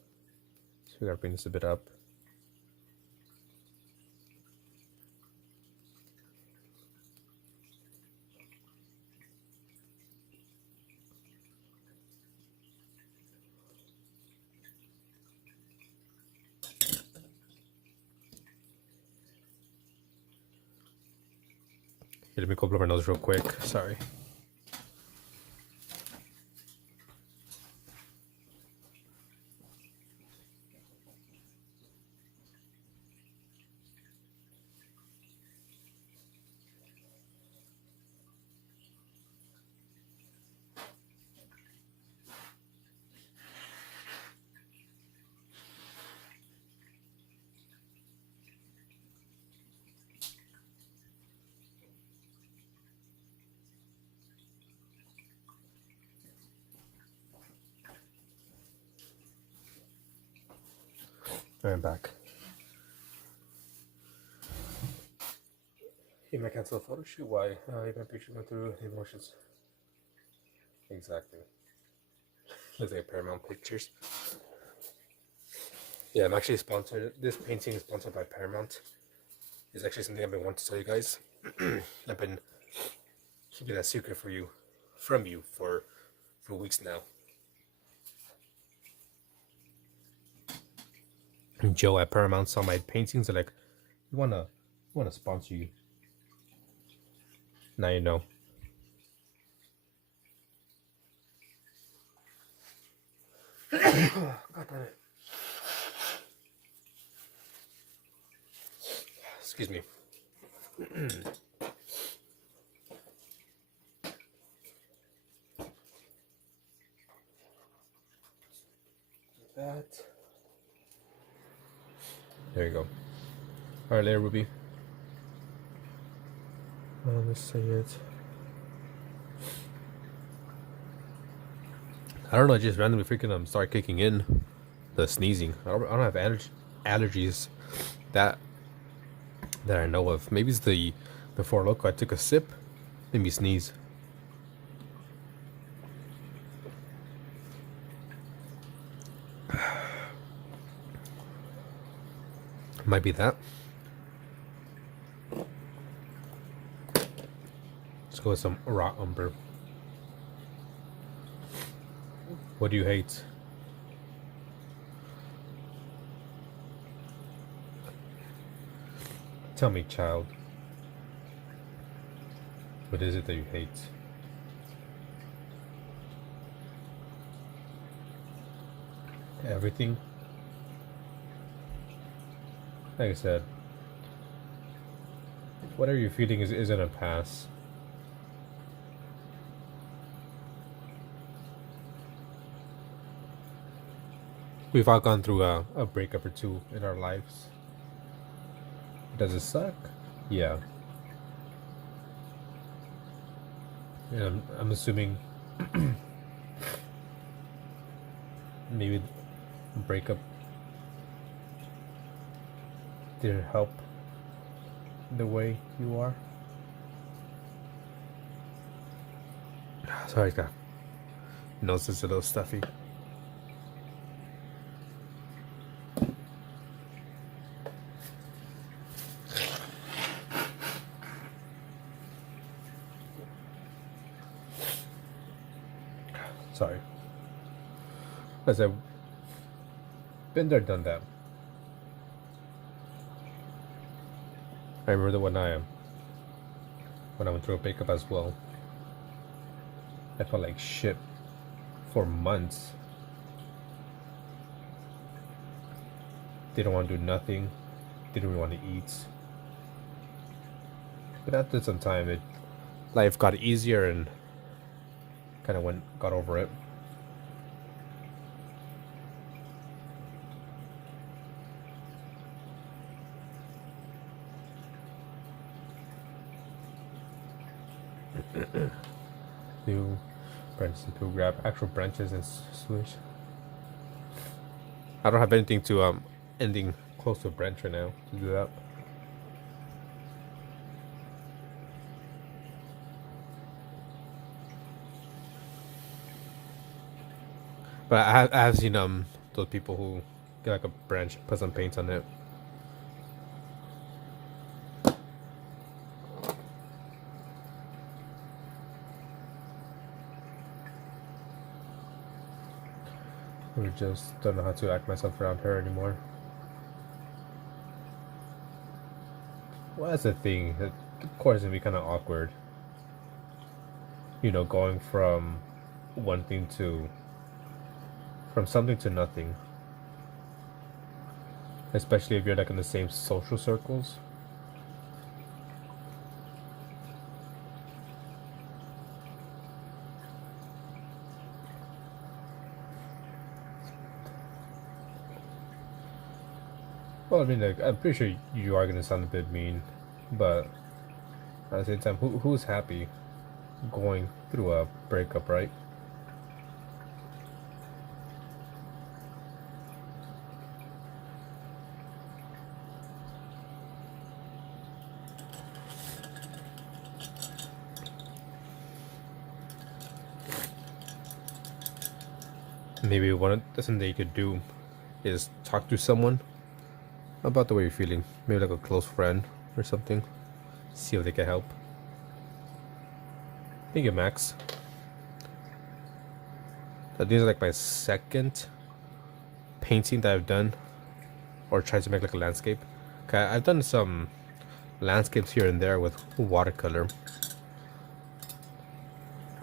So we gotta bring this a bit up. Let me go blow my nose real quick. Sorry. I'm back. You might cancel a photo shoot. Why? You might be going through the emotions. Exactly. Looks like Paramount Pictures. Yeah, I'm actually sponsored. This painting is sponsored by Paramount. It's actually something I've been wanting to tell you guys. I've been keeping that secret from you for weeks now. Joe at Paramount saw my paintings. They're like, we wanna sponsor you. Now you know. God damn it. Excuse me. That. There you go. All right, later, Ruby. Let's see it. I don't know. I just randomly freaking start kicking in the sneezing. I don't have allergies that I know of. Maybe it's the Four Loko. I took a sip, made me sneeze. Might be that. Let's go with some raw umber. What do you hate? Tell me, child. What is it that you hate? Everything? Like I said, whatever you're feeling isn't a pass. We've all gone through a breakup or two in our lives. Does it suck? Yeah. And I'm assuming maybe breakup didn't help the way you are. Sorry, God. Nose is a little stuffy. Sorry. As I've been there, done that. I remember that when I went through a breakup as well. I felt like shit for months. Didn't want to do nothing. Didn't really want to eat. But after some time, life got easier and kind of got over it. New branches to grab actual branches and swish. I don't have anything to ending close to a branch right now to do that. But I have seen those people who get like a branch, put some paint on it. I just don't know how to act myself around her anymore. Well, that's the thing. of course it'd be kind of awkward, you know, going from one thing to from something to nothing, especially if you're like in the same social circles. Well, I mean, like, I'm pretty sure you are gonna sound a bit mean, but at the same time, who's happy going through a breakup, right? Maybe one of the things that you could do is talk to someone about the way you're feeling. Maybe like a close friend or something. See if they can help. Thank you, Max. These are like my second painting that I've done, or tried to make like a landscape. Okay, I've done some landscapes here and there with watercolor,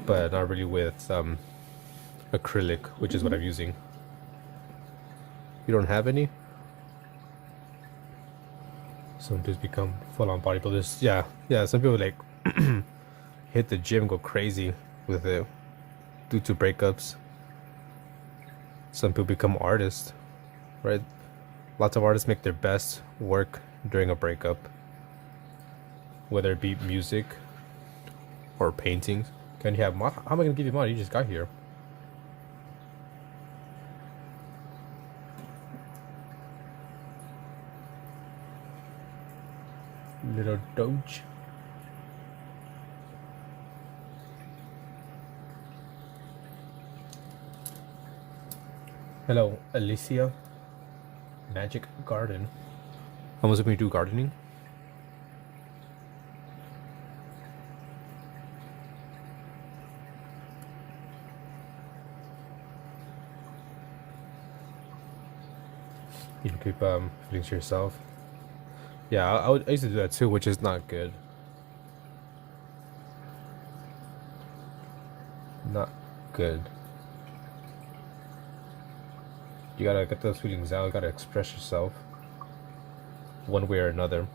but not really with acrylic, which is what I'm using. You don't have any? Some dudes become full-on bodybuilders. Yeah. Some people like hit the gym, go crazy with it due to breakups. Some people become artists, right? Lots of artists make their best work during a breakup, whether it be music or paintings. Can you have how am I gonna give you money? You just got here. Little Doge. Hello, Alicia. Magic Garden. I'm assuming you do gardening. You can keep feelings to yourself. Yeah, I used to do that too, which is not good. Not good. You gotta get those feelings out. You gotta express yourself one way or another.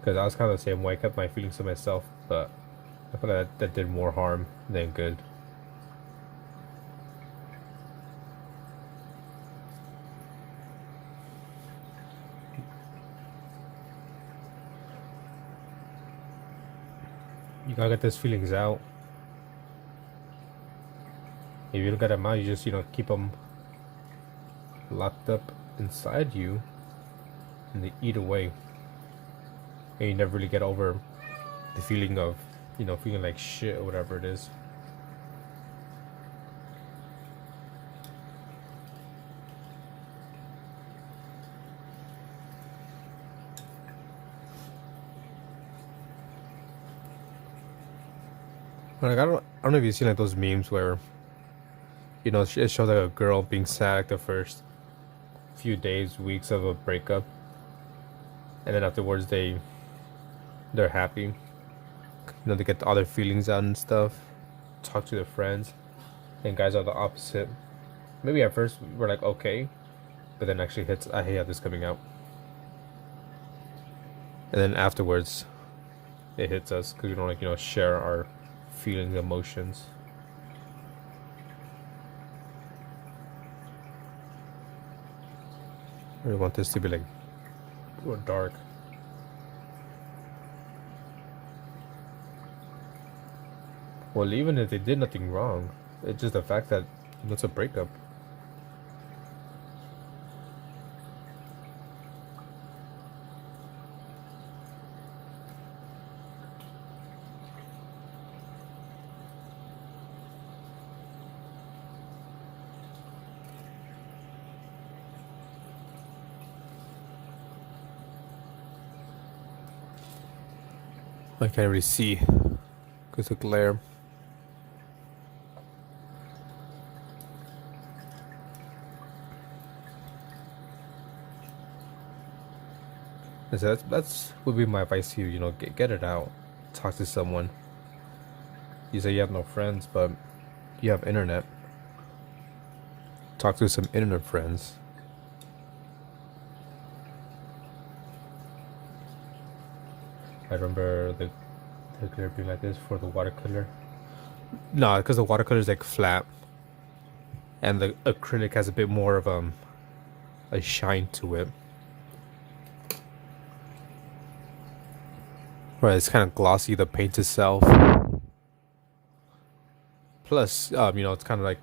Because I was kind of the same way. I kept my feelings to myself, but I feel like that did more harm than good. You gotta get those feelings out. If you don't get them out, you just, keep them locked up inside you and they eat away. And you never really get over the feeling of, feeling like shit or whatever it is. Like, I don't know if you've seen like those memes where, it shows like a girl being sad like the first few days, weeks of a breakup, and then afterwards they're happy. They get all their feelings out and stuff, talk to their friends, and guys are the opposite. Maybe at first we're like okay, but then actually hits I have this coming out, and then afterwards it hits us because we don't share our feelings, emotions. I really want this to be like or dark. Well, even if they did nothing wrong, it's just the fact that it's a breakup. I can't really see because of glare. And so that's would be my advice to you. You know, get it out, talk to someone. You say you have no friends, but you have internet. Talk to some internet friends. I remember the clear being like this for the watercolor. No, because the watercolor is like flat, and the acrylic has a bit more of a shine to it. Right, it's kind of glossy, the paint itself. Plus, you know, it's kind of like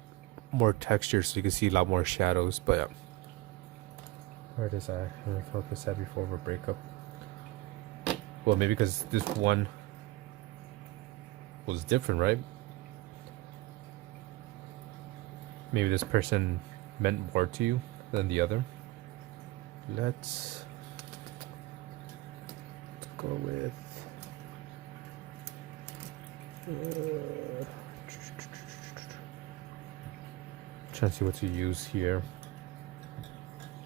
more texture, so you can see a lot more shadows. But yeah, where does I focus that before we break up? Well, maybe because this one was different, right? Maybe this person meant more to you than the other. Let's go with. Trying to see what to use here.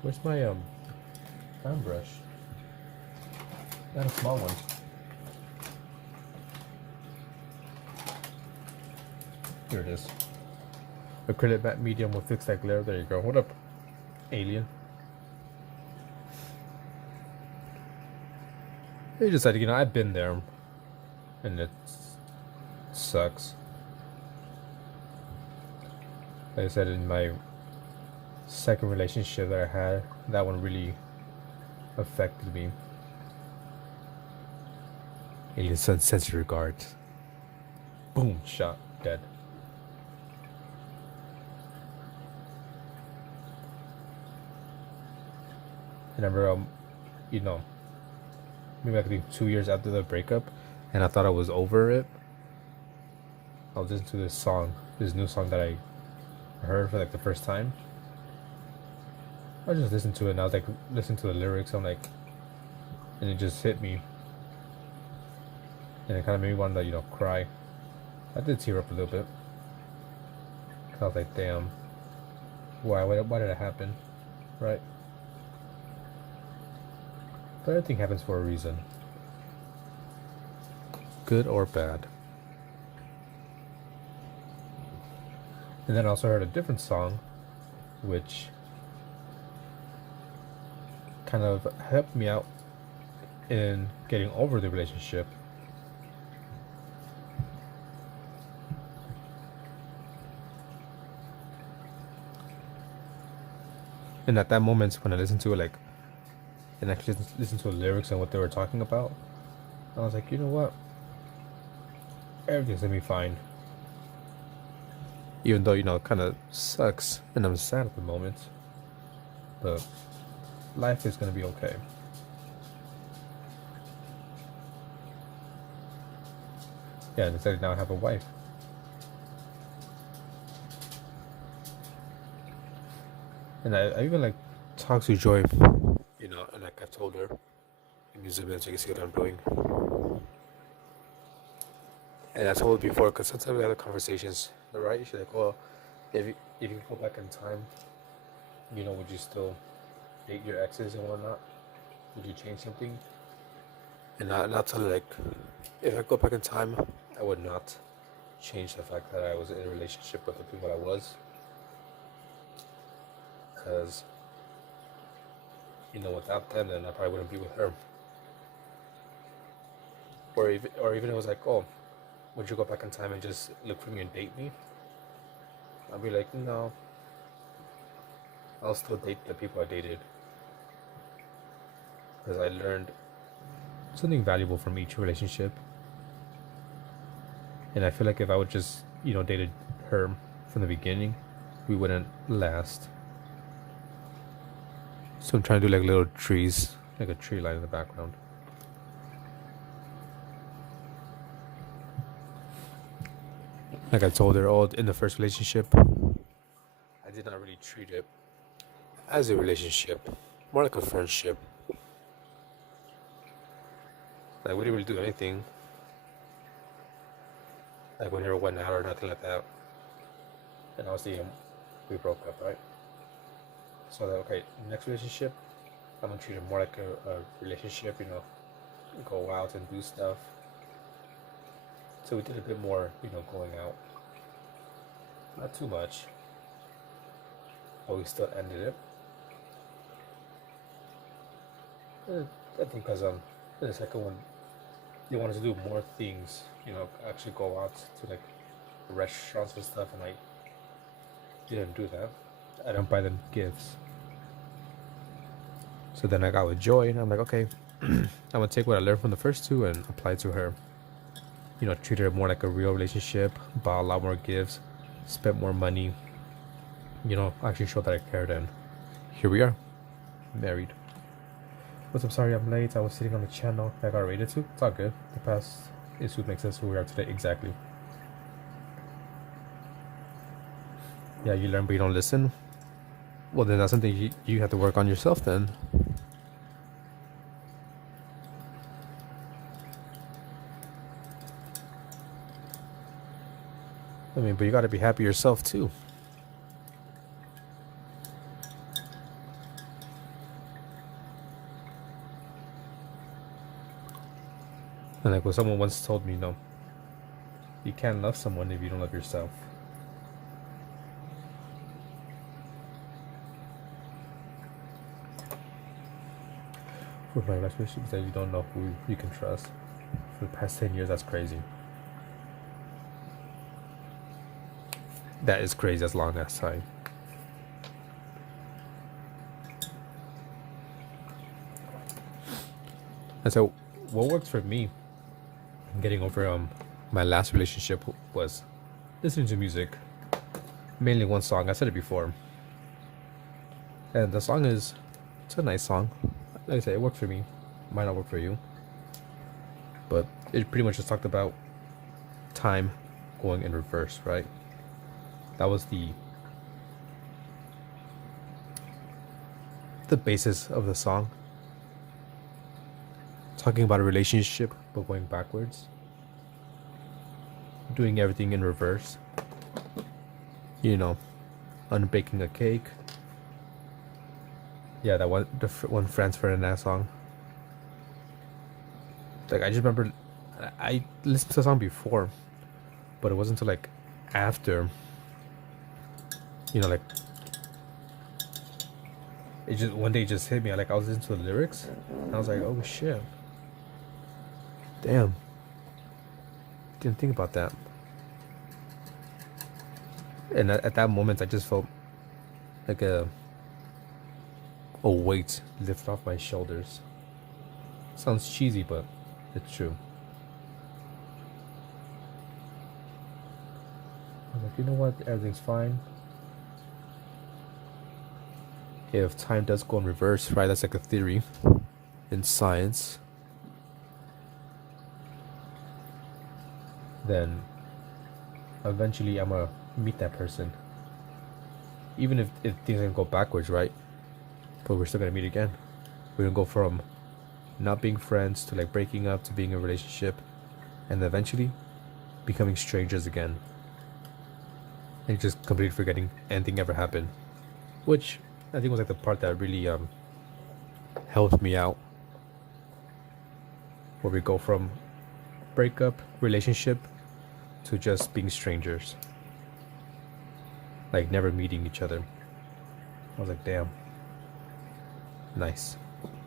Where's my round brush? Not a small one. Here it is. Acrylic matte medium will fix that glare. There you go. What up, alien? They decided, you know, I've been there, and it sucks. Like I said, in my second relationship that I had, that one really affected me. Alien sends your regards. Boom, shot, dead. And I remember, you know, maybe like 2 years after the breakup, and I thought I was over it. I was listening to this song, this new song that I heard for like the first time. I just listened to it and I was like listening to the lyrics. I'm like, and it just hit me, and it kind of made me want to, you know, cry. I did tear up a little bit. I was like, damn, why did it happen, right? But everything happens for a reason, good or bad. And then I also heard a different song, which kind of helped me out in getting over the relationship. And at that moment, when I listened to it, like, and actually listened to the lyrics and what they were talking about, I was like, you know what? Everything's gonna be fine. Even though, you know, it kind of sucks and I'm sad at the moment, but life is gonna be okay. Yeah, and instead now I have a wife. And I even like talked to Joy, you know, and like I told her, in use a bit so you can see what I'm doing. And I told her before, because sometimes we have conversations, right? She's like, well, if you could go back in time, you know, would you still date your exes and whatnot? Would you change something? And I tell her, like, if I go back in time, I would not change the fact that I was in a relationship with the people I was. Because, you know, without them, then I probably wouldn't be with her. Or even it was like, oh, would you go back in time and just look for me and date me? I'd be like, no. I'll still date the people I dated. Because I learned something valuable from each relationship. And I feel like if I would just, you know, dated her from the beginning, we wouldn't last. So I'm trying to do like little trees, like a tree line in the background. Like I told her, oh, in the first relationship, I did not really treat it as a relationship, more like a friendship. Like we didn't really do anything. Like we never went out or nothing like that. And obviously we broke up, right? So that, okay, next relationship, I'm gonna treat it more like a relationship, you know, go out and do stuff. So we did a bit more, you know, going out. Not too much, but we still ended it. I think because the second one, they wanted to do more things, you know, actually go out to like restaurants and stuff, and I didn't do that. I don't buy them gifts. So then I got with Joy, and I'm like, okay, I'm gonna take what I learned from the first two and apply it to her. You know, treat her more like a real relationship, buy a lot more gifts, spend more money. You know, actually show that I cared, and here we are, married. What's up? Sorry I'm late. I was sitting on the channel I got rated to. It's all good. The past issue makes sense who we are today. Exactly. Yeah, you learn but you don't listen. Well, then that's something you have to work on yourself then. I mean, but you gotta be happy yourself too. And like what someone once told me, no, you can't love someone if you don't love yourself. With my relationships that you don't know who you can trust. For the past 10 years, that's crazy. That is crazy. That's long ass time. And so, what worked for me getting over my last relationship was listening to music. Mainly one song. I said it before. And the song it's a nice song. Like I said, it worked for me. Might not work for you. But it pretty much just talked about time going in reverse, right? That was the basis of the song. Talking about a relationship but going backwards. Doing everything in reverse. You know, unbaking a cake. Yeah, that one, the one Franz Ferdinand song. Like, I just remember I listened to the song before, but it wasn't until like after, you know, like it just one day it just hit me. Like I was listening to the lyrics, and I was like, oh shit, damn, didn't think about that. And at that moment, I just felt like a weight lift off my shoulders. Sounds cheesy, but it's true. I was like, you know what? Everything's fine. If time does go in reverse, right? That's like a theory in science. Then eventually I'm gonna meet that person. Even if things can go backwards, right? But we're still gonna meet again. We're gonna go from not being friends to like breaking up to being in a relationship, and eventually becoming strangers again. And just completely forgetting anything ever happened. Which I think was like the part that really helped me out. Where we go from breakup, relationship to just being strangers. Like never meeting each other. I was like, damn. Nice.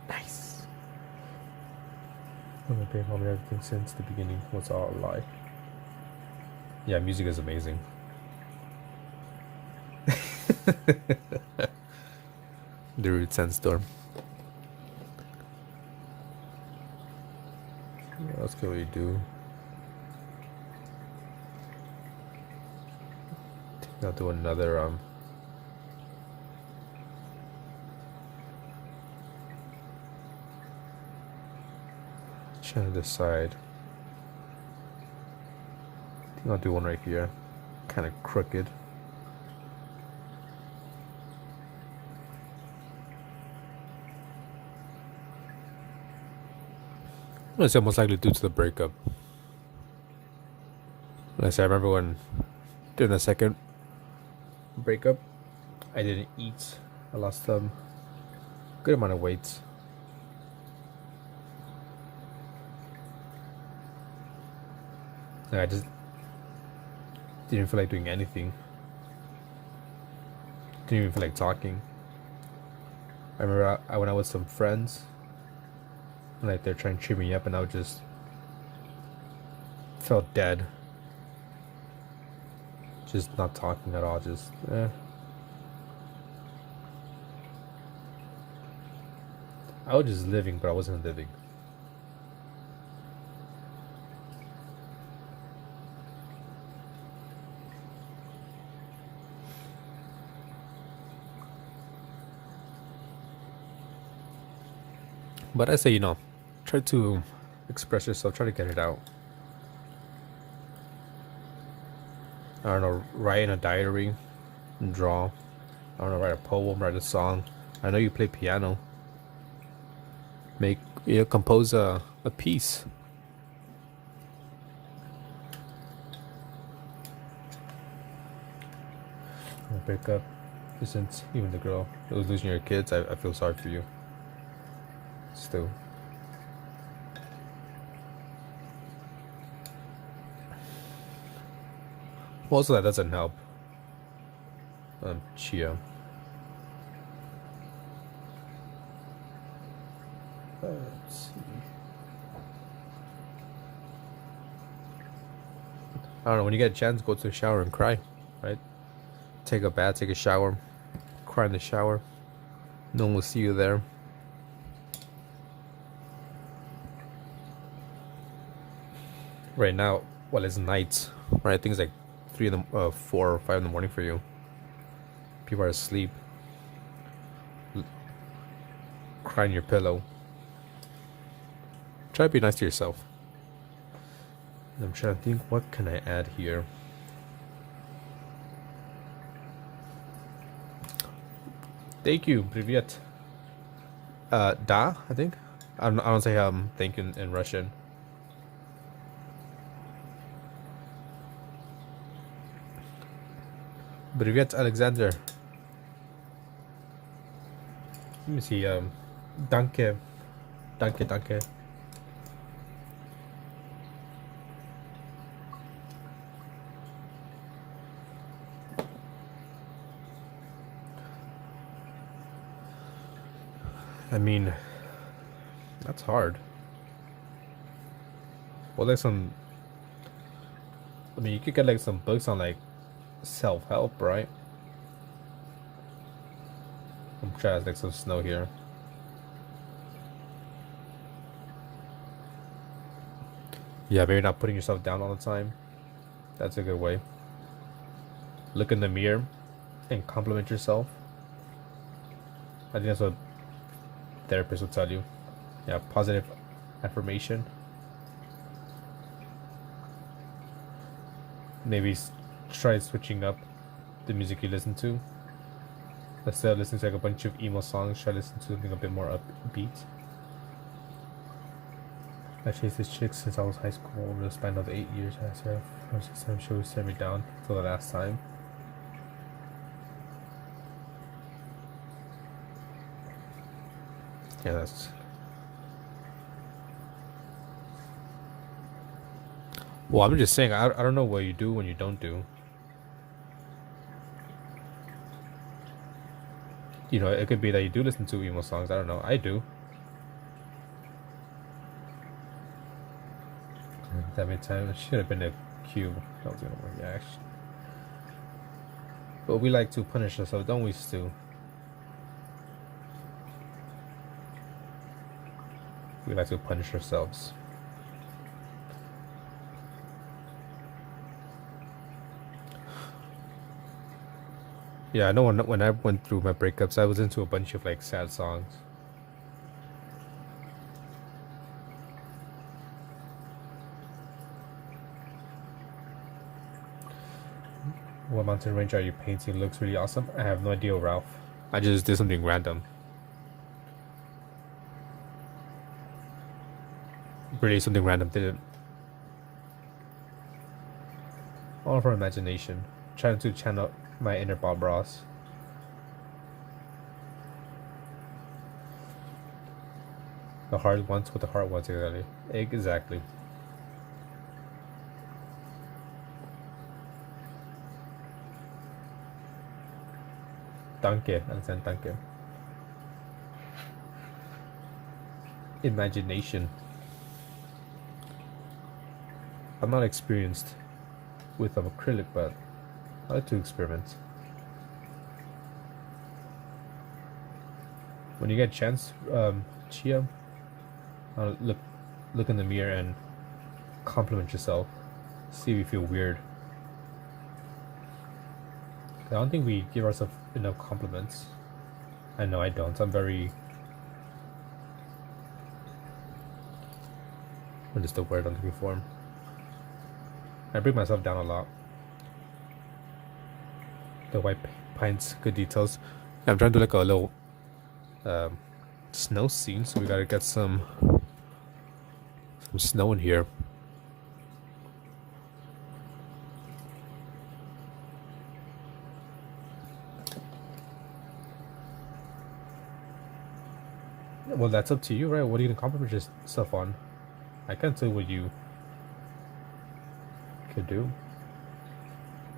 Nice. I'm gonna pay for everything since the beginning was all a lie. Yeah, music is amazing. The Root Sandstorm. What else can we do? I'll do another trying to decide. I think I'll do one right here. Kind of crooked. It's most likely due to the breakup. Like I said, I remember when during the second breakup, I didn't eat. I lost good amount of weight. Like, I just didn't feel like doing anything. Didn't even feel like talking. I remember I went out with some friends, and like they're trying to cheer me up, and I just felt dead. Just not talking at all. Just I was just living, but I wasn't living. But I say, try to express yourself, try to get it out. I don't know, write in a diary, draw. I don't know, write a poem, write a song. I know you play piano. Compose a piece. Break up. Since even the girl that was losing your kids, I feel sorry for you. Still. Also, that doesn't help. Chia. Let's see. I don't know. When you get a chance, go to the shower and cry, right? Take a bath, take a shower, cry in the shower. No one will see you there. Right now, well, it's night, right? I think it's like 4 or 5 in the morning for you. People are asleep. Cry in your pillow. Try to be nice to yourself. I'm trying to think, what can I add here? Thank you, привет. Da, I think. I don't say thank you in Russian. Привет, Alexander. Let me see. Danke. Danke. I mean, that's hard. Well, you could get like some books on like self-help, right? I'm trying to like some snow here. Yeah, maybe not putting yourself down all the time. That's a good way. Look in the mirror and compliment yourself. I think that's what therapists will tell you. Yeah, positive affirmation. Maybe try switching up the music you listen to. Instead of listening to like a bunch of emo songs, try to listen to something a bit more upbeat. I chased this chick since I was high school over the span of 8 years. I said first time she would set me down till the last time. Yeah, that's. Well, I'm just saying, I don't know what you do when you don't do. It could be that you do listen to emo songs. I don't know. I do. That many times. It should have been a cube. That was gonna work. Yeah, actually. But we like to punish ourselves, don't we, Stu? We like to punish ourselves. Yeah, I know when I went through my breakups, I was into a bunch of like sad songs. What mountain range are you painting? Looks really awesome. I have no idea, Ralph. I just did something random. Really, something random didn't. All from imagination. Trying to channel my inner Bob Ross. The heart wants what the heart wants, exactly. Exactly. Danke. Understand? Danke. Imagination. I'm not experienced with acrylic, but I like to experiment. When you get a chance, Chia, look in the mirror and compliment yourself. See if you feel weird. I don't think we give ourselves enough compliments. I know I don't. I'm very. What is the word I'm looking for? I bring myself down a lot. The white pints, good details. Yeah, I'm trying to do like a little snow scene, so we gotta get some snow in here. Well, that's up to you, right? What are you gonna compliment yourself on? I can't tell what you could do.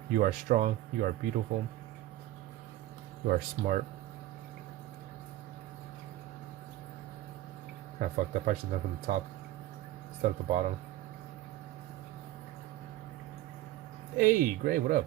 You are strong. You are beautiful. You are smart. I fucked up. I should have done from the top instead of the bottom. Hey, Gray, what up?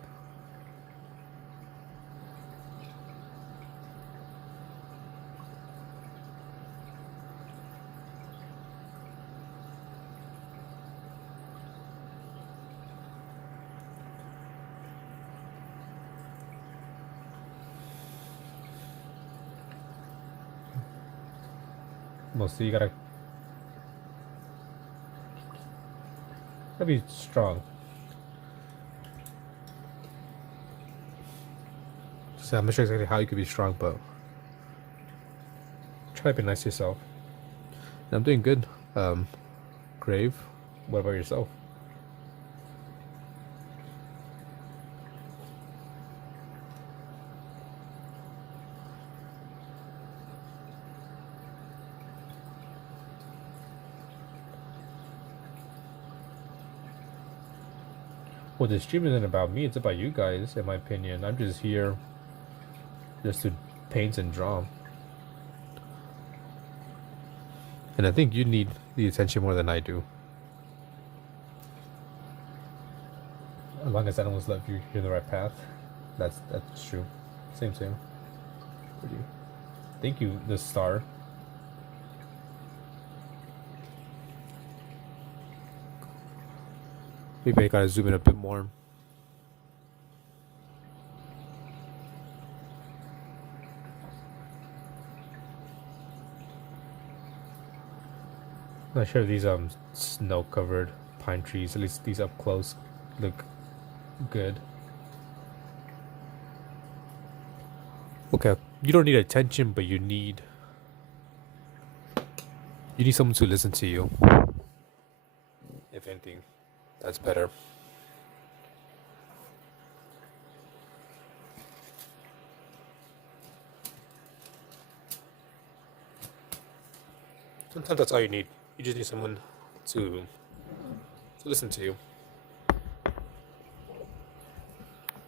Mostly you gotta be strong. So I'm not sure exactly how you could be strong, but try to be nice to yourself. And I'm doing good. Grave, what about yourself? Well, the stream isn't about me, it's about you guys, in my opinion. I'm just here just to paint and draw. And I think you need the attention more than I do. As long as I don't let you hear the right path, that's true. Same. Thank you, the star. Maybe I gotta zoom in a bit more. Not sure if these snow-covered pine trees, at least these up close, look good. Okay, you don't need attention, but you need someone to listen to you. If anything, that's better. Sometimes that's all you need. You just need someone to listen to you.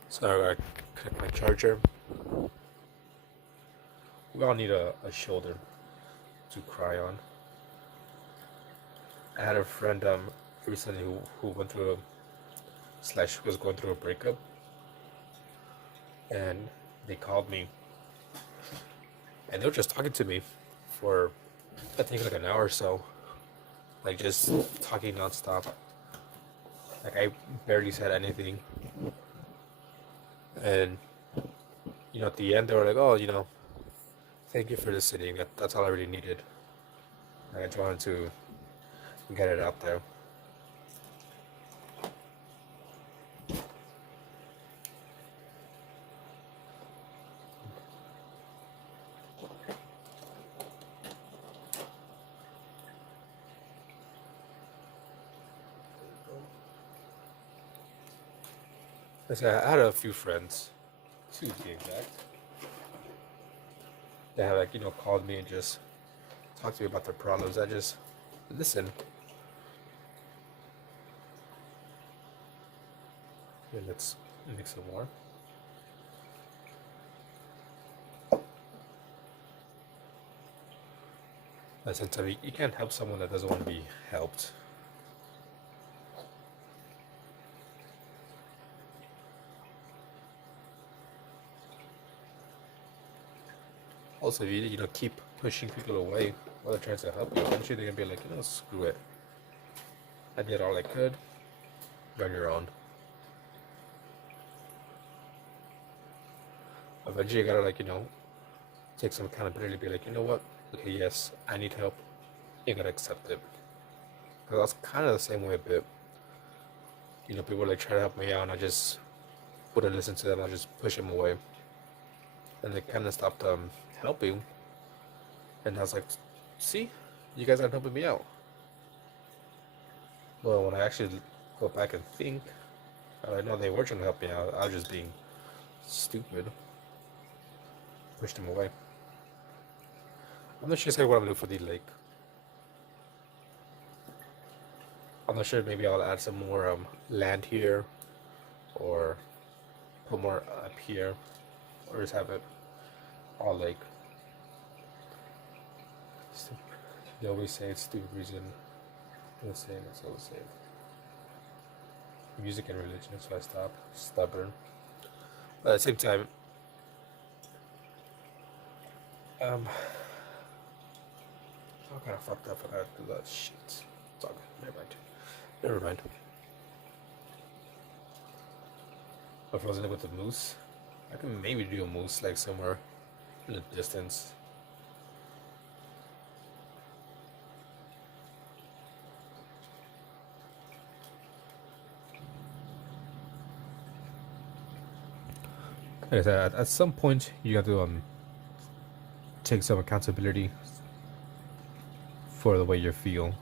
So I gotta connect my charger. We all need a shoulder to cry on. I had a friend recently who went through was going through a breakup, and they called me, and they were just talking to me for I think like an hour or so, like just talking nonstop. Like I barely said anything, and at the end they were like, "Oh, thank you for listening. That's all I really needed. I just wanted to get it out there." I had a few friends, two to be exact. They have called me and just talked to me about their problems. I just listen. Here, let's mix some more. At the same time, you can't help someone that doesn't want to be helped. Also, if you keep pushing people away while they're trying to help you, eventually they're gonna be like, screw it. I did all I could. You're on your own. Eventually, you gotta take some accountability. Be like, you know what? Okay, yes, I need help. You gotta accept it. Cause that's kind of the same way a bit. People like try to help me out, and I just wouldn't listen to them. I just push them away, and they kind of stopped helping. And I was like, see, you guys aren't helping me out. Well, when I actually go back and think, I know they were trying to help me out. I was just being stupid. Pushed them away. I'm not sure exactly what I'm gonna do for the lake. I'm not sure. Maybe I'll add some more land here, or put more up here, or just have it all lake. They always say it's stupid reason. The same. It's all the same. Music and religion, so I stop. Stubborn. But at the same time, I kind of fucked up. I gotta do that shit. It's all good. Never mind. If I was in it with the moose, I can maybe do a moose like somewhere in the distance. Like I said, at some point you have to take some accountability for the way you feel.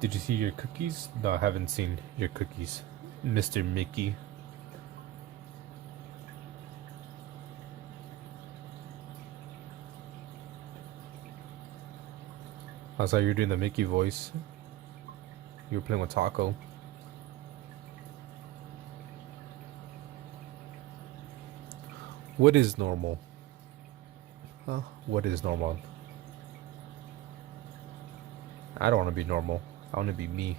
Did you see your cookies? No, I haven't seen your cookies, Mr. Mickey. I saw you were doing the Mickey voice. You were playing with Taco. What is normal? Huh? What is normal? I don't want to be normal. I want to be me.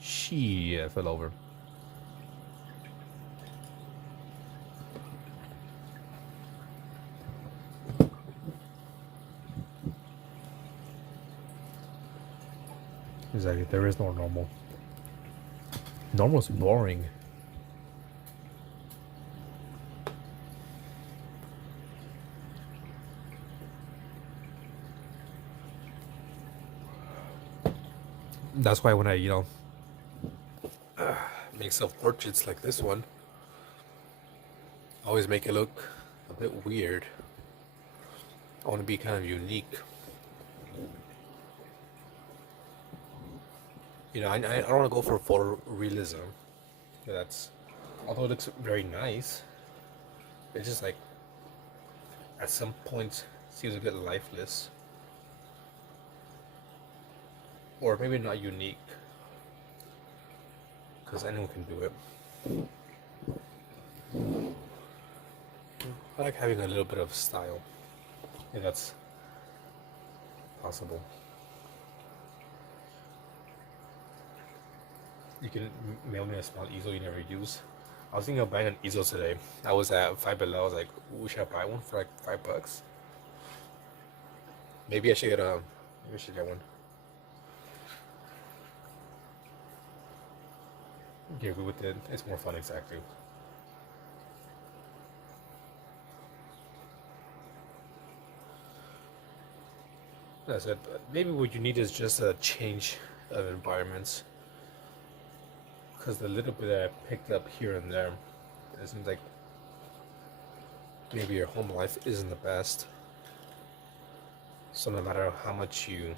Shit, I fell over. Exactly, there is no normal. Normal's boring. That's why when I, make self-portraits like this one, I always make it look a bit weird. I want to be kind of unique. I don't want to go for photorealism. That's, although it looks very nice, it's just like, at some point, seems a bit lifeless. Or maybe not unique. Because anyone can do it. I like having a little bit of style. If that's possible. You can mail me a small easel you never use. I was thinking of buying an easel today. I was at Five Below. I was like, ooh, should I buy one for like $5? Maybe I should get one. Yeah, with it, it's more fun, exactly. That's it. But maybe what you need is just a change of environments. Because the little bit that I picked up here and there, it seems like maybe your home life isn't the best. So no matter how much you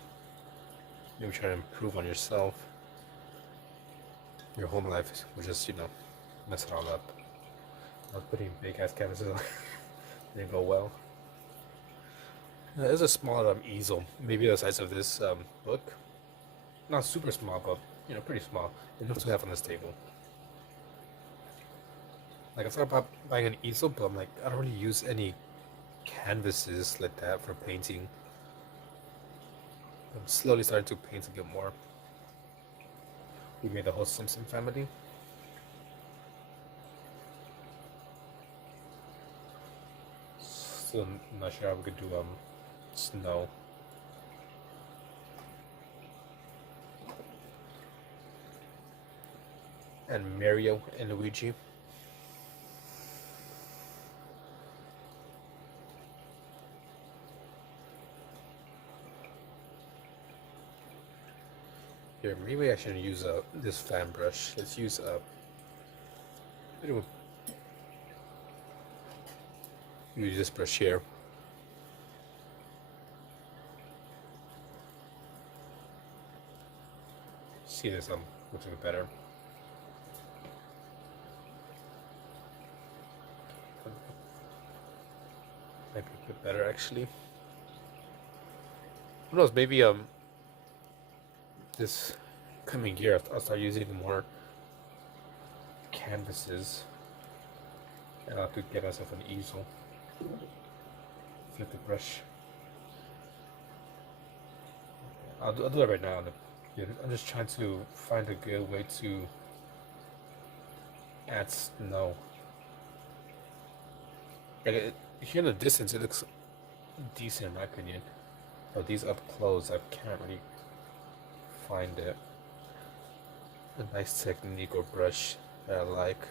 maybe try to improve on yourself, your home life will just, mess it all up. I was putting big ass canvases on. Didn't go well. There's a small easel, maybe the size of this book. not super small, but pretty small. Enough to have on this table. Like I thought about buying an easel, but I'm like, I don't really use any canvases like that for painting. I'm slowly starting to paint a bit more. We made the whole Simpson family. Still not sure how we could do snow. And Mario and Luigi. Here, maybe I shouldn't use this fan brush. Let's use use this brush here. See this looks a bit better. Might be a bit better actually. Who knows? Maybe this coming year I'll start using more canvases, and I'll have to get myself an easel. Flip the brush. I'll do that right now. I'm just trying to find a good way to add snow. Like here in the distance, it looks decent in my opinion. But these up close, I can't really find it. A nice technique or brush that I like.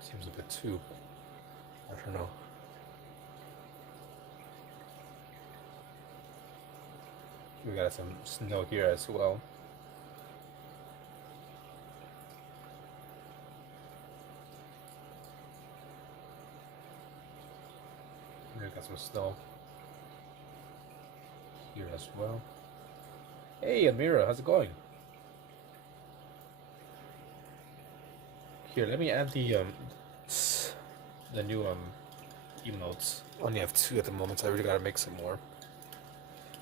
Seems a bit too, I don't know. We got some snow here as well. We got some snow here as well. Hey Amira, how's it going? Here, let me add the new emotes. Only have 2 at the moment, so I really gotta make some more.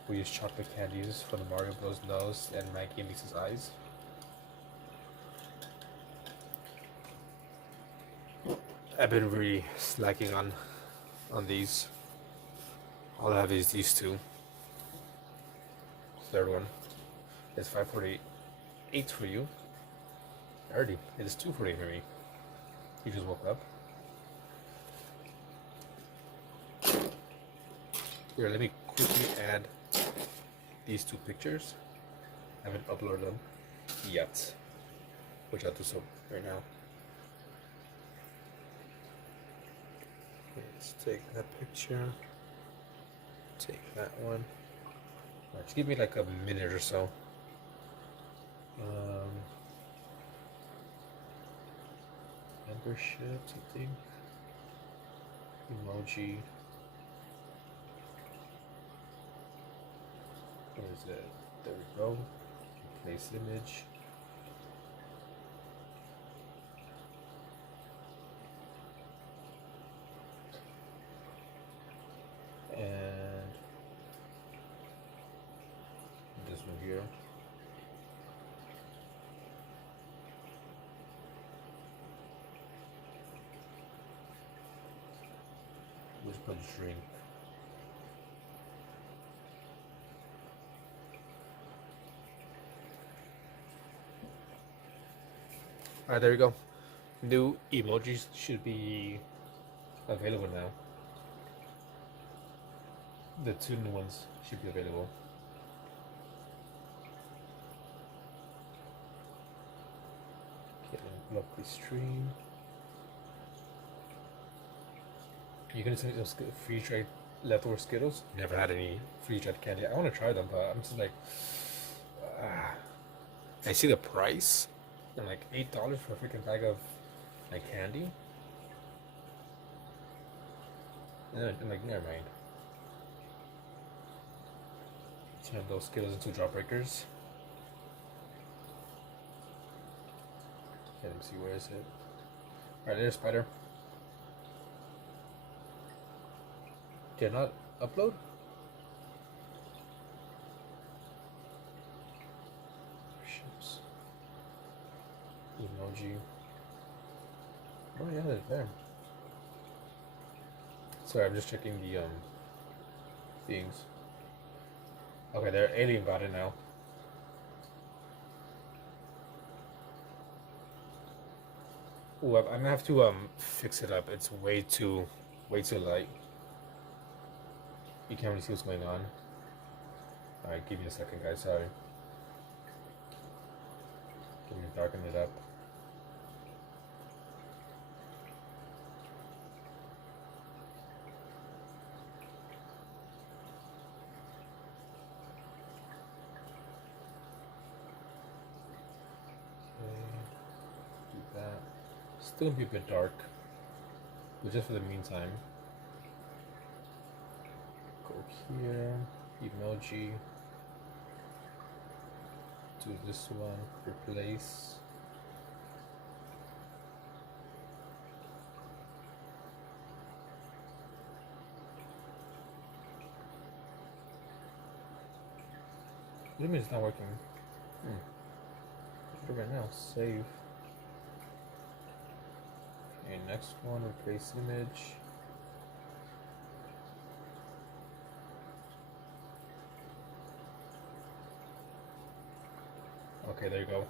We use chocolate candies for the Mario Bros. Nose and Maggie and Lisa's eyes. I've been really slacking on these. All I have is these 2. Third one is 5:48 for you. Already, it is 2:48 for me. You just woke up. Here, let me quickly add these 2 pictures. I haven't uploaded them yet, which I'll do so right now. Okay, let's take that picture. Take that one. Alright, just give me like a minute or so. Memberships, I think. Emoji. Where is it? There we go. Place image. And this one here. Let's put drink. Alright, there we go. New emojis should be available now. The 2 new ones should be available. Okay, let me block the stream. You gonna send me those free tried leftover Skittles? Never had any free tried candy. I want to try them, but I'm just like, I see the price, and like $8 for a freaking bag of like candy. And then I'm like, never mind. Turn those Skittles into Jawbreakers. Okay, let me see, where is it? Alright, there's Spider. Did not upload? Ships. Emoji. Oh yeah, they're there. Sorry, I'm just checking the things. Okay, they're alien got it now. Ooh, I'm gonna have to fix it up. It's way too light. You can't really see what's going on. Alright, give me a second, guys. Sorry. Let me darken it up. Okay, do that. Still be a bit dark, but just for the meantime. Go here, emoji. Do this one, replace. What do you mean it's not working? Do it right now. Save. Okay, next one, replace image. Okay, there you go.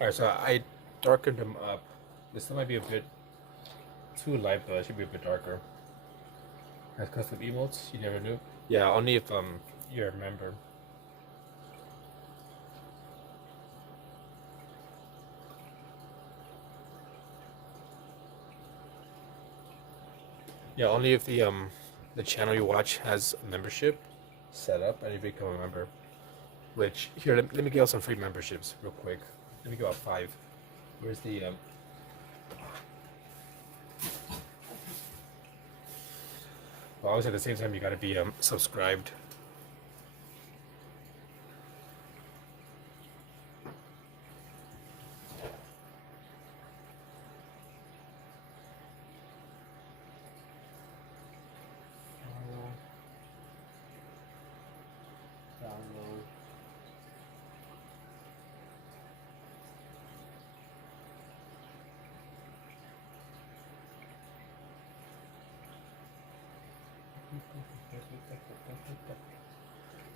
Alright, so I darkened them up. This might be a bit too light, but it should be a bit darker. Has custom emotes? You never knew? Yeah, only if you remember. Yeah, only if the channel you watch has a membership set up and you become a member. Which here, let me give out some free memberships real quick. Let me give out 5. Where's the well, obviously at the same time you gotta be subscribed. Download.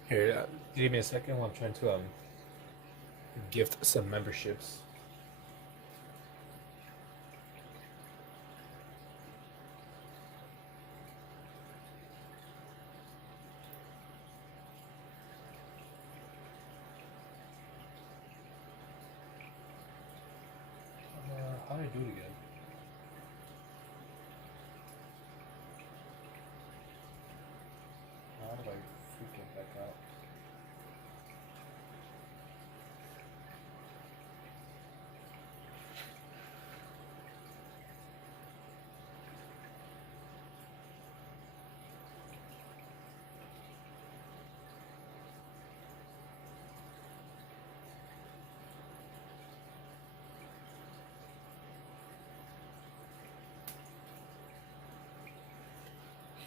Here, give me a second while I'm trying to gift some memberships. How do I do it again? How do I freaking back out?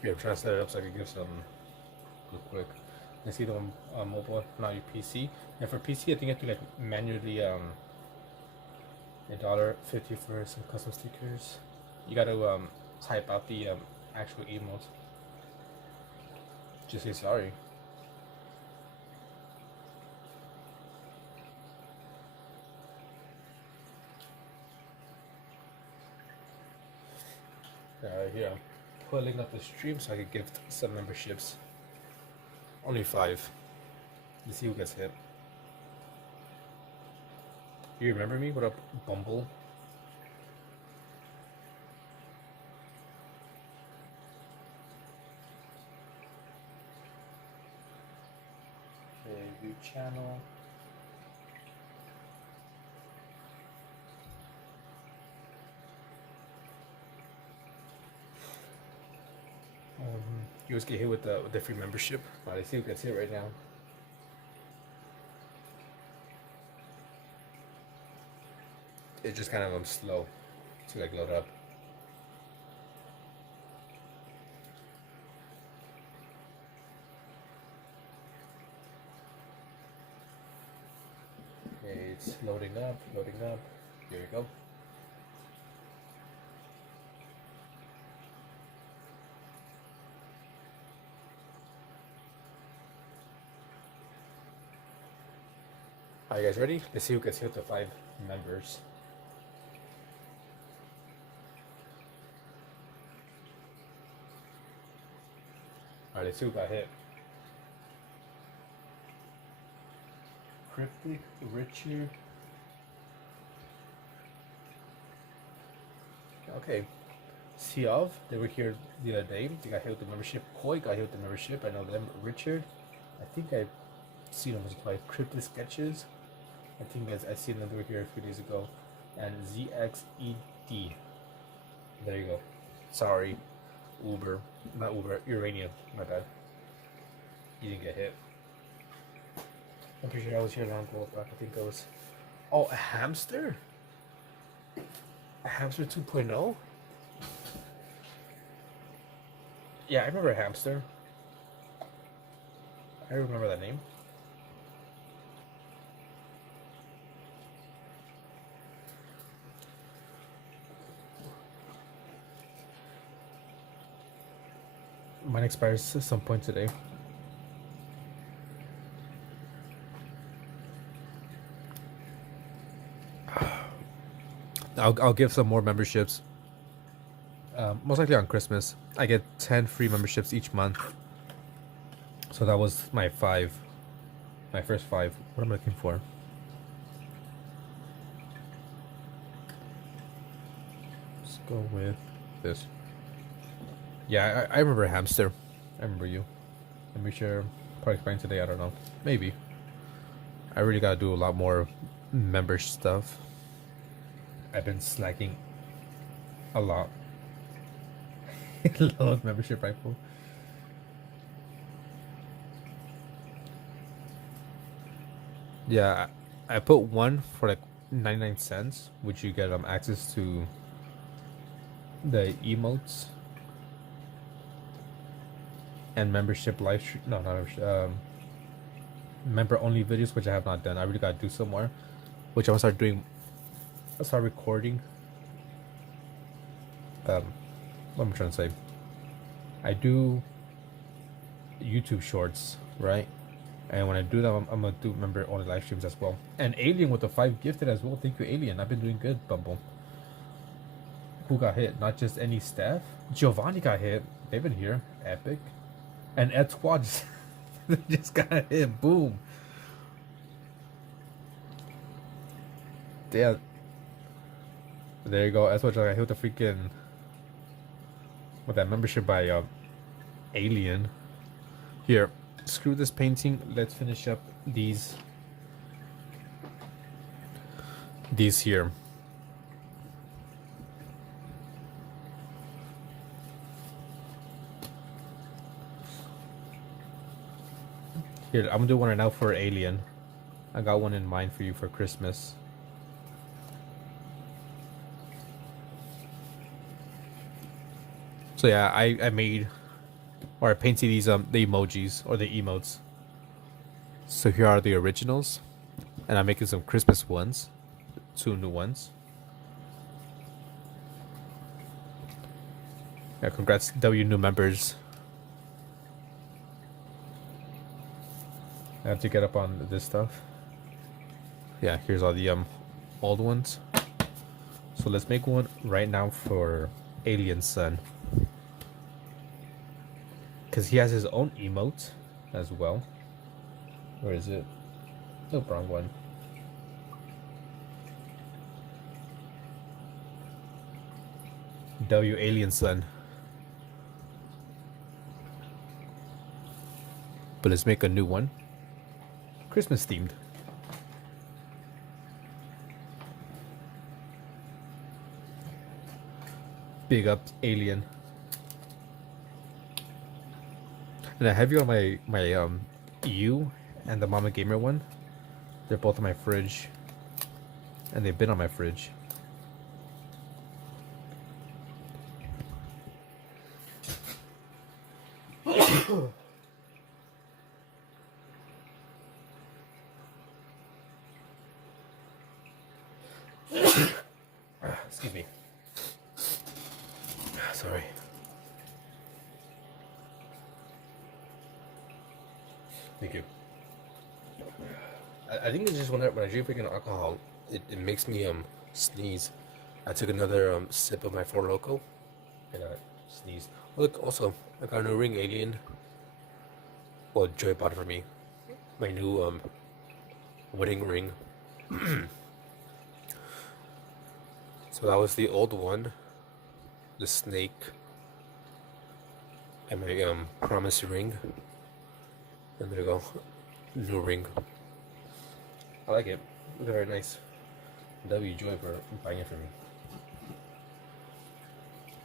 Here, I'm trying to set it up so I can give some real quick. I see the mobile, not your PC. And for PC, I think I have to like manually $1.50 for some custom stickers. You got to type out the actual emote. Just say sorry. Here, I'm pulling up the stream so I can gift some memberships. Only 5. Let's see who gets hit. You remember me? What up, Bumble? Okay, view channel. You always get hit with the free membership. Let's see who gets hit right now. It's just kind of slow. to like load up. Okay, it's loading up, loading up. Here we go. Are you guys ready? Let's see who gets hit to 5 members. Alright, let's see who got hit. Cryptic, Richard. Okay. Siav, they were here the other day. They got hit with the membership. Koi got hit with the membership. I know them. Richard, I think I've seen them as like Cryptic Sketches. I think I seen them, they were here a few days ago. And ZXED. There you go. Sorry. Uber. Not Uber. Uranium. My bad. You didn't get hit. I'm pretty sure I was here around 12 o'clock. I think I was. Oh, a hamster? A hamster 2.0? Yeah, I remember a hamster. I remember that name. Mine expires at some point today. I'll give some more memberships. Most likely on Christmas. I get 10 free memberships each month. So that was my 5. My first 5. What am I looking for? Let's go with this. Yeah, I remember Hamster. I remember you. I'm pretty sure probably explain today, I don't know. Maybe. I really gotta do a lot more member stuff. I've been slacking a lot. Lowe's membership rifle. Yeah, I put one for like 99 cents, which you get access to the emotes and membership live stream. No, not member only videos, which I have not done. I really gotta do some more, which I'm gonna start doing. I'll start recording. What am I trying to say? I do YouTube shorts, right? And when I do that, I'm gonna do member only live streams as well. And Alien with the 5 gifted as well. Thank you, Alien. I've been doing good, Bumble. Who got hit? Not just any staff. Giovanni got hit. They've been here. Epic. And Ed Squad just got hit. Boom. Yeah. There you go. That's what I hit the freaking with that membership by Alien. Here, screw this painting. Let's finish up these here. Here, I'm gonna do one right now for Alien. I got one in mind for you for Christmas. So yeah, I made or I painted these the emojis or the emotes. So here are the originals, and I'm making some Christmas ones, 2 new ones. Yeah, congrats W new members. I have to get up on this stuff. Yeah, here's all the old ones. So let's make one right now for Alien Son. Because he has his own emote as well. Where is it? No, wrong one. W Alien Son. But let's make a new one. Christmas themed. Big up Alien. And I have you on my EU and the Mama Gamer one. They're both on my fridge. And they've been on my fridge. Excuse me. Sorry. Thank you. I think it's just when I drink freaking alcohol, it makes me sneeze. I took another sip of my Four Loko, and I sneezed. Look, also I got a new ring, Alien. Well, Joy bought it for me. My new wedding ring. So that was the old one, the snake, and my promise ring. And there you go, new ring. I like it. It's very nice. W Joy for buying it for me.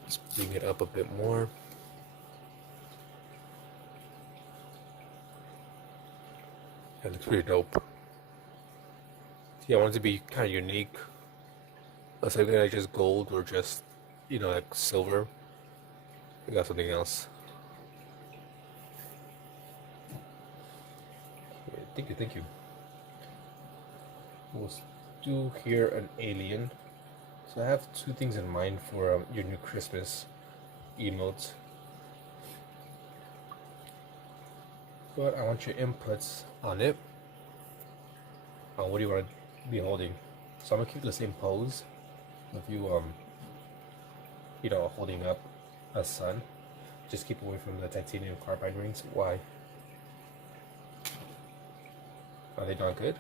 Let's bring it up a bit more. It looks pretty dope. Yeah, I want it to be kind of unique. Something like just gold or just, like silver. I got something else. Yeah, thank you. We'll do here an alien. So I have two things in mind for your new Christmas emotes. But I want your inputs on it. What do you want to be holding? So I'm gonna keep the same pose. If you holding up a sun, just keep away from the titanium carbide rings. Why? Are they not good?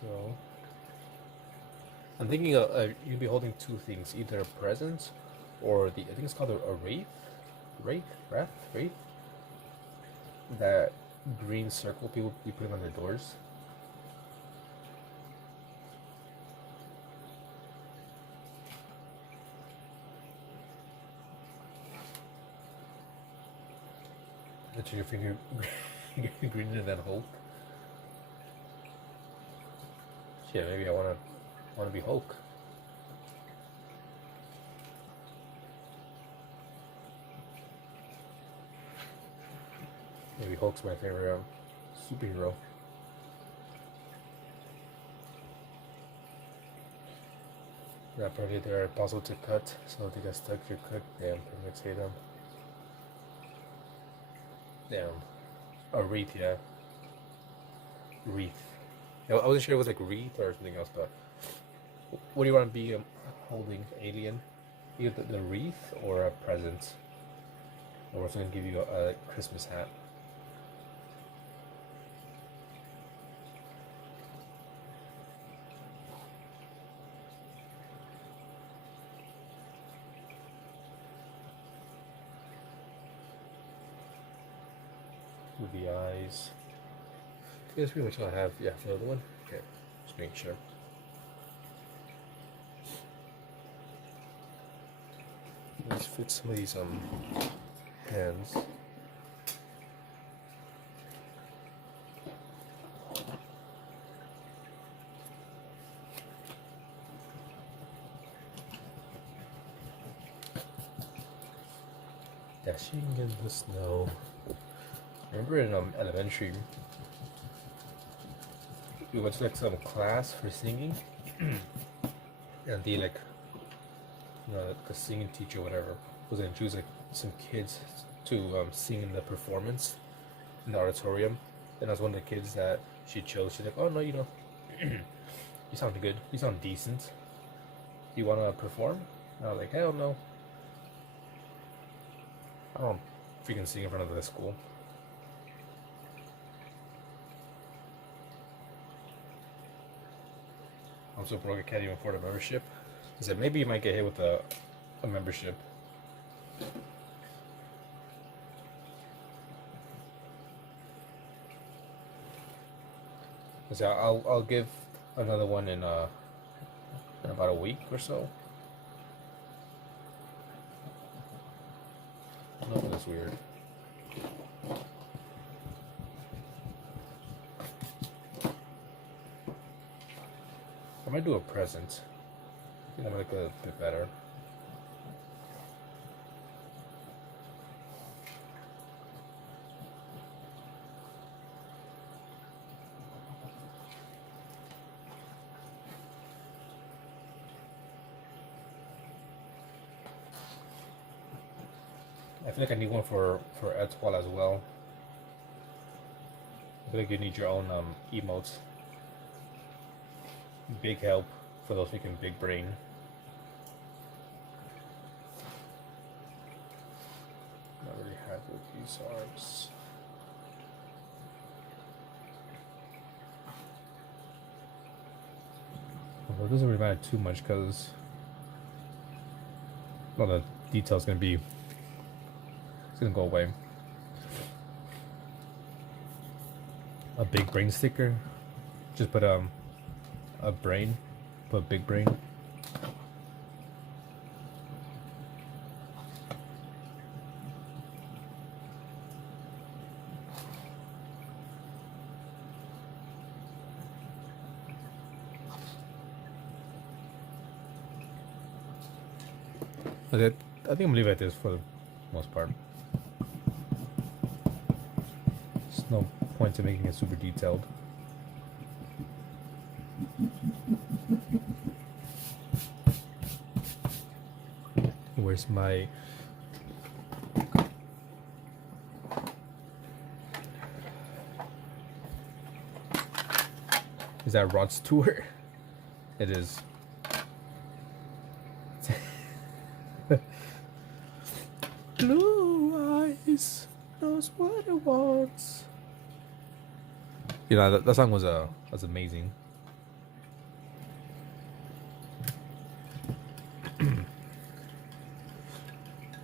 So I'm thinking you'll be holding two things, either a present or I think it's called a wraith. That green circle people be putting on their doors. That's your finger greener than Hulk. Yeah, maybe I wanna be Hulk. Maybe Hulk's my favorite superhero. Yeah, probably they're impossible to cut, so if they get stuck, you're cooked. Damn, perfect, say them. Damn. A wreath, yeah. Wreath. I wasn't sure it was like wreath or something else, but what do you want to be holding, alien? Either the wreath or a present. Or it's going to give you a Christmas hat. With the eyes. Yeah, that's pretty much all I have. Yeah, for the other one. Okay, just making sure. Let's fit some of these hands. Dashing in the snow. Remember in elementary, we went to like some class for singing, and the singing teacher, whatever, was gonna choose like some kids to sing in the performance in the auditorium, and I was one of the kids that she chose. She's like, "Oh no, you sound good. You sound decent. Do you want to perform?" And I was like, "Hell no. I don't freaking sing in front of the school." I'm so broke I can't even afford a membership. He said maybe you might get hit with a membership. I said I'll give another one in about a week or so. No, that's weird. might do a present. I think that might look a bit better. I feel like I need one for Ed's wall as well. I feel like you need your own emotes. Big help for those making big brain. I already have these arms. Well, it doesn't really matter too much because a lot of details gonna be. It's gonna go away. A big brain sticker. Just put a brain. Put big brain. Okay, I think I'm gonna leave it at this for the most part. There's no point to making it super detailed. Where's my... Is that Rod Stewart? It is. Blue eyes knows what it wants. You know that song was amazing.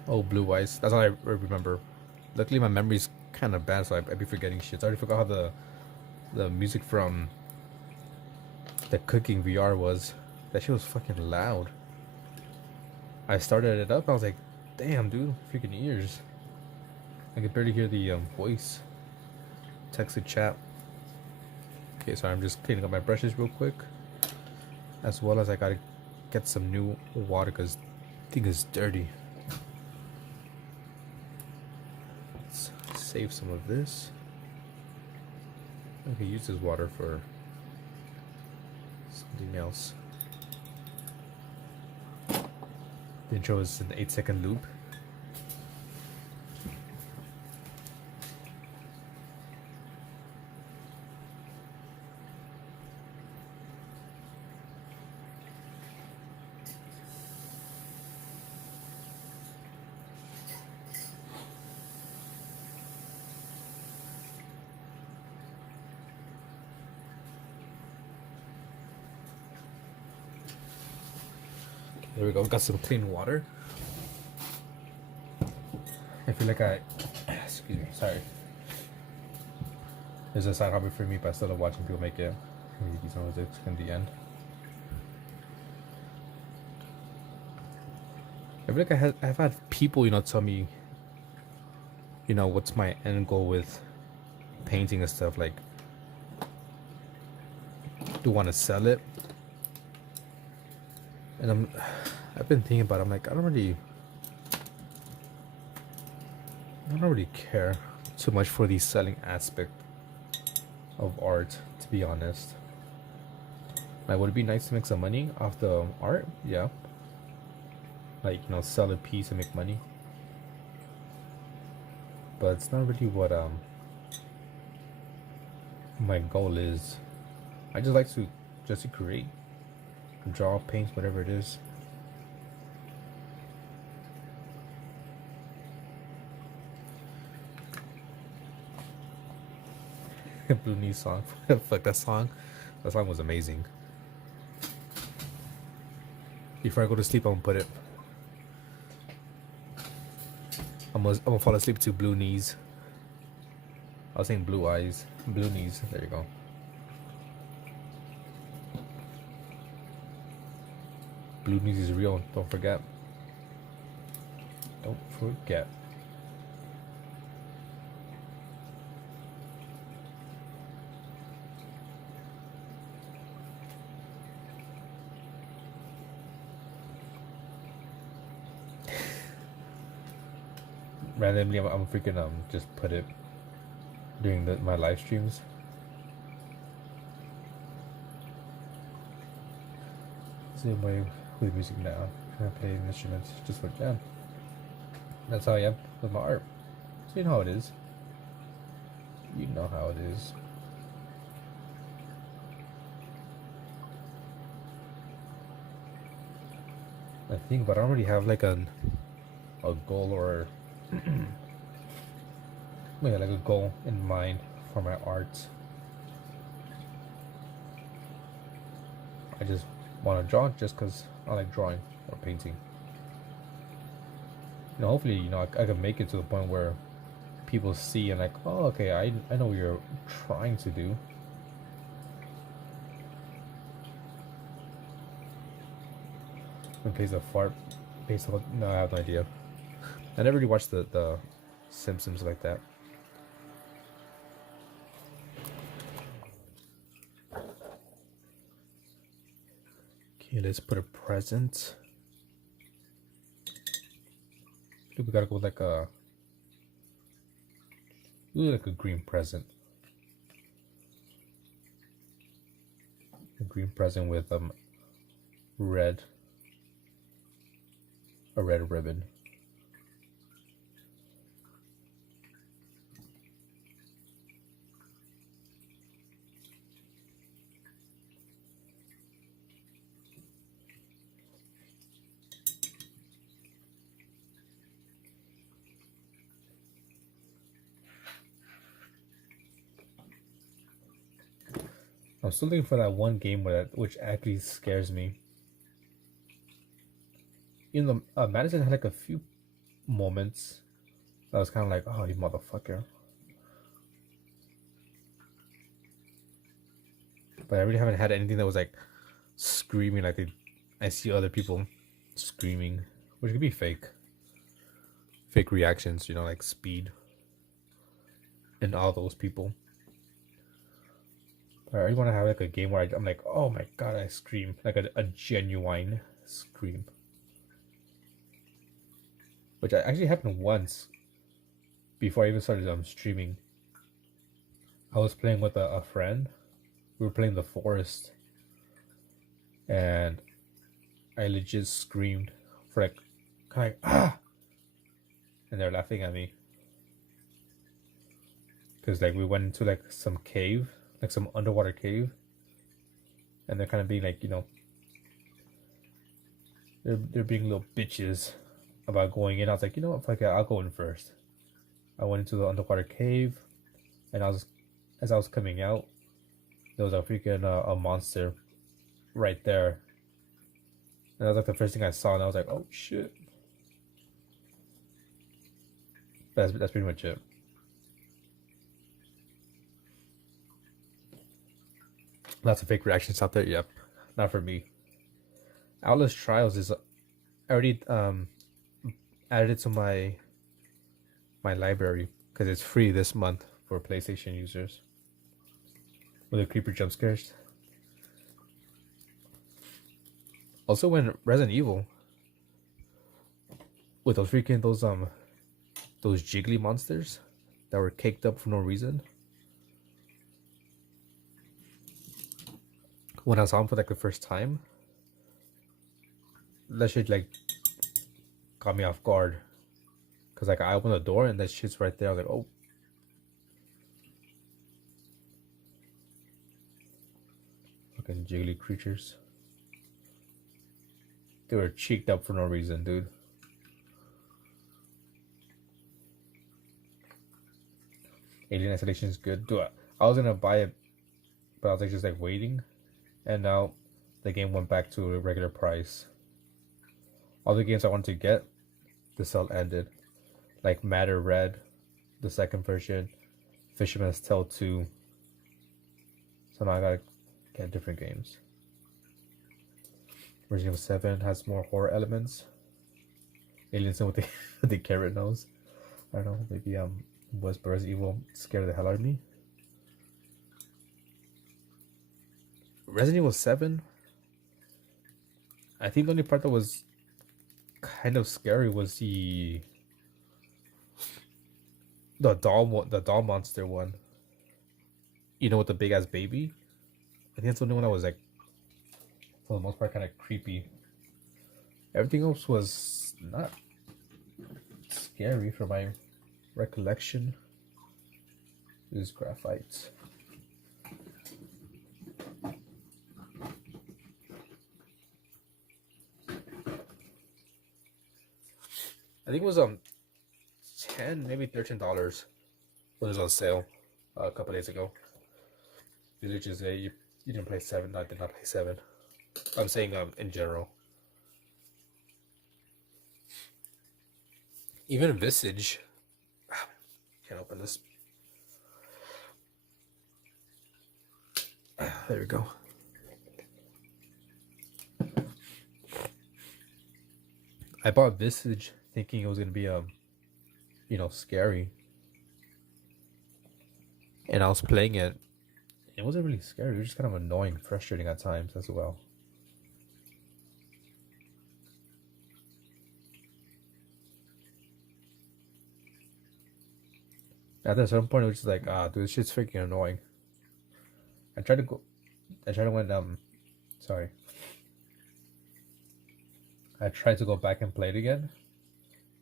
Oh, Blue Eyes. That's all I remember. Luckily, my memory's kind of bad, so I'd be forgetting shit. I already forgot how the music from the cooking VR was. That shit was fucking loud. I started it up, and I was like, damn, dude, freaking ears. I could barely hear the voice. Text to chat. Okay, so I'm just cleaning up my brushes real quick. As well as I gotta get some new water because the thing is dirty. Let's save some of this. I can use this water for something else. The intro is an 8-second loop. There we go, got some clean water. I feel like excuse me, sorry. There's a side hobby for me, but I still love watching people make it. These ones in the end. I feel like I've had people, tell me, what's my end goal with painting and stuff. Like, do I want to sell it? And I've been thinking about it. I'm like, I don't really care too much for the selling aspect of art, to be honest. Like, would it be nice to make some money off the art? Yeah. Like, sell a piece and make money. But it's not really what my goal is. I just like to create, draw, paint, whatever it is. Blue Knee song. Fuck that song. That song was amazing. Before I go to sleep, I'm gonna put it. I'm gonna fall asleep to Blue Knees. I was saying Blue Eyes. Blue Knees. There you go. Blue Knees is real. Don't forget. Don't forget. randomly, I'm freaking just put it during my live streams. Same way with music now. I play instruments just for jam. That's how I am with my art. So you know how it is. You know how it is. I think, but I don't really have like a goal or yeah, like a goal in mind for my art. I just want to draw just because I like drawing or painting. Hopefully, I can make it to the point where people see and like, oh, okay, I know what you're trying to do. In case of fart, based on no, I have no idea. I never really watched the Simpsons like that. Okay, let's put a present. We gotta go with like a green present. A green present with a red ribbon. I'm still looking for that one game which actually scares me. Madison had like a few moments that was kind of like, oh, you motherfucker. But I really haven't had anything that was like screaming like I see other people screaming, which could be fake reactions, like Speed and all those people. I really want to have like a game where I'm like, oh my god, I scream, like a genuine scream, which actually happened once before I even started streaming. I was playing with a friend. We were playing the forest, and I legit screamed for like kind of ah, and they're laughing at me because like we went into like some cave, like some underwater cave, and they're kind of being like, they're being little bitches about going in. I was like, fuck it, I'll go in first. I went into the underwater cave, and as I was coming out, there was a freaking a monster right there, and that was like the first thing I saw, and I was like, oh shit. That's pretty much it. Lots of fake reactions out there. Yep, not for me. Outlast Trials is already added it to my library because it's free this month for PlayStation users. With the creeper jump scares. Also, when Resident Evil with those those jiggly monsters that were caked up for no reason. When I saw them for like the first time, that shit like caught me off guard. Cause like I opened the door and that shit's right there. I was like, oh. Fucking jiggly creatures. They were cheeked up for no reason, dude. Alien Isolation is good. Dude, I was gonna buy it, but I was like just like waiting. And now the game went back to a regular price. All the games I wanted to get, the sale ended. Like Matter Red, the second version, Fisherman's Tale 2. So now I gotta get different games. Resident Evil 7 has more horror elements. Aliens with the with the carrot nose. I don't know, maybe was Resident Evil scared the hell out of me. Resident Evil 7, I think the only part that was kind of scary was the doll monster one. You know, with the big ass baby. I think that's the only one that was like, for the most part, kind of creepy. Everything else was not scary from my recollection. This is graphite. I think it was $10, maybe $13 when it was on sale a couple days ago. Which is you didn't play 7. I did not play 7. I'm saying in general. Even Visage. Can't open this. There we go. I bought Visage thinking it was gonna be scary. And I was playing it. It wasn't really scary. It was just kind of annoying, frustrating at times as well. At a certain point, it was just like, dude, this shit's freaking annoying. I tried to go back and play it again,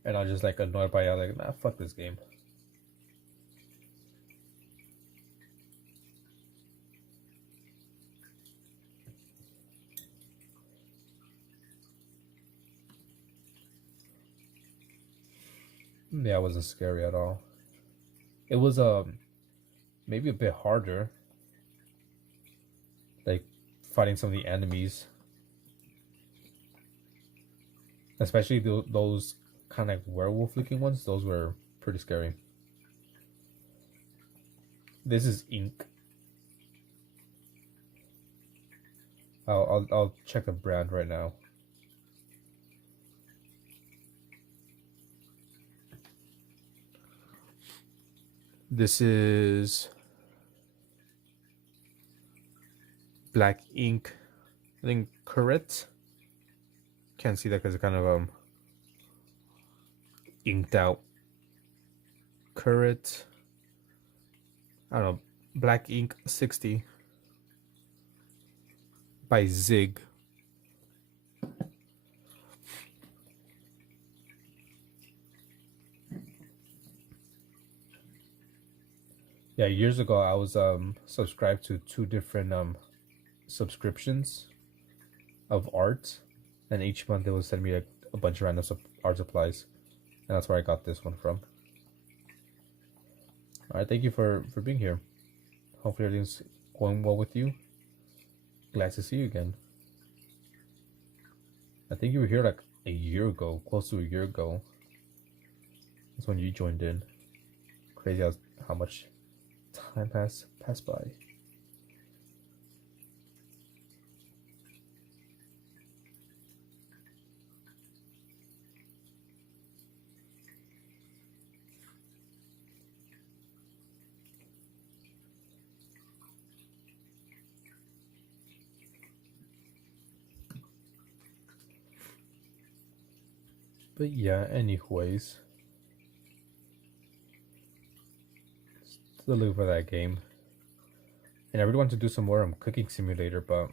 and I was just like annoyed by it. I was like, nah, fuck this game. Yeah, it wasn't scary at all. It was maybe a bit harder, like fighting some of the enemies, especially those kind of werewolf-looking ones. Those were pretty scary. This is ink. I'll check the brand right now. This is black ink. I think Curret. Can't see that because it's kind of inked out. Curret. I don't know. Black ink 60 by Zig. Yeah, years ago I was subscribed to 2 different subscriptions of art, and each month they would send me like a bunch of random art supplies, and that's where I got this one from. All right, thank you for being here. Hopefully everything's going well with you. Glad to see you again. I think you were here like a year ago, close to a year ago. That's when you joined in. Crazy how much time passed by. But yeah, anyways, still looking for that game. And I really want to do some more cooking simulator, but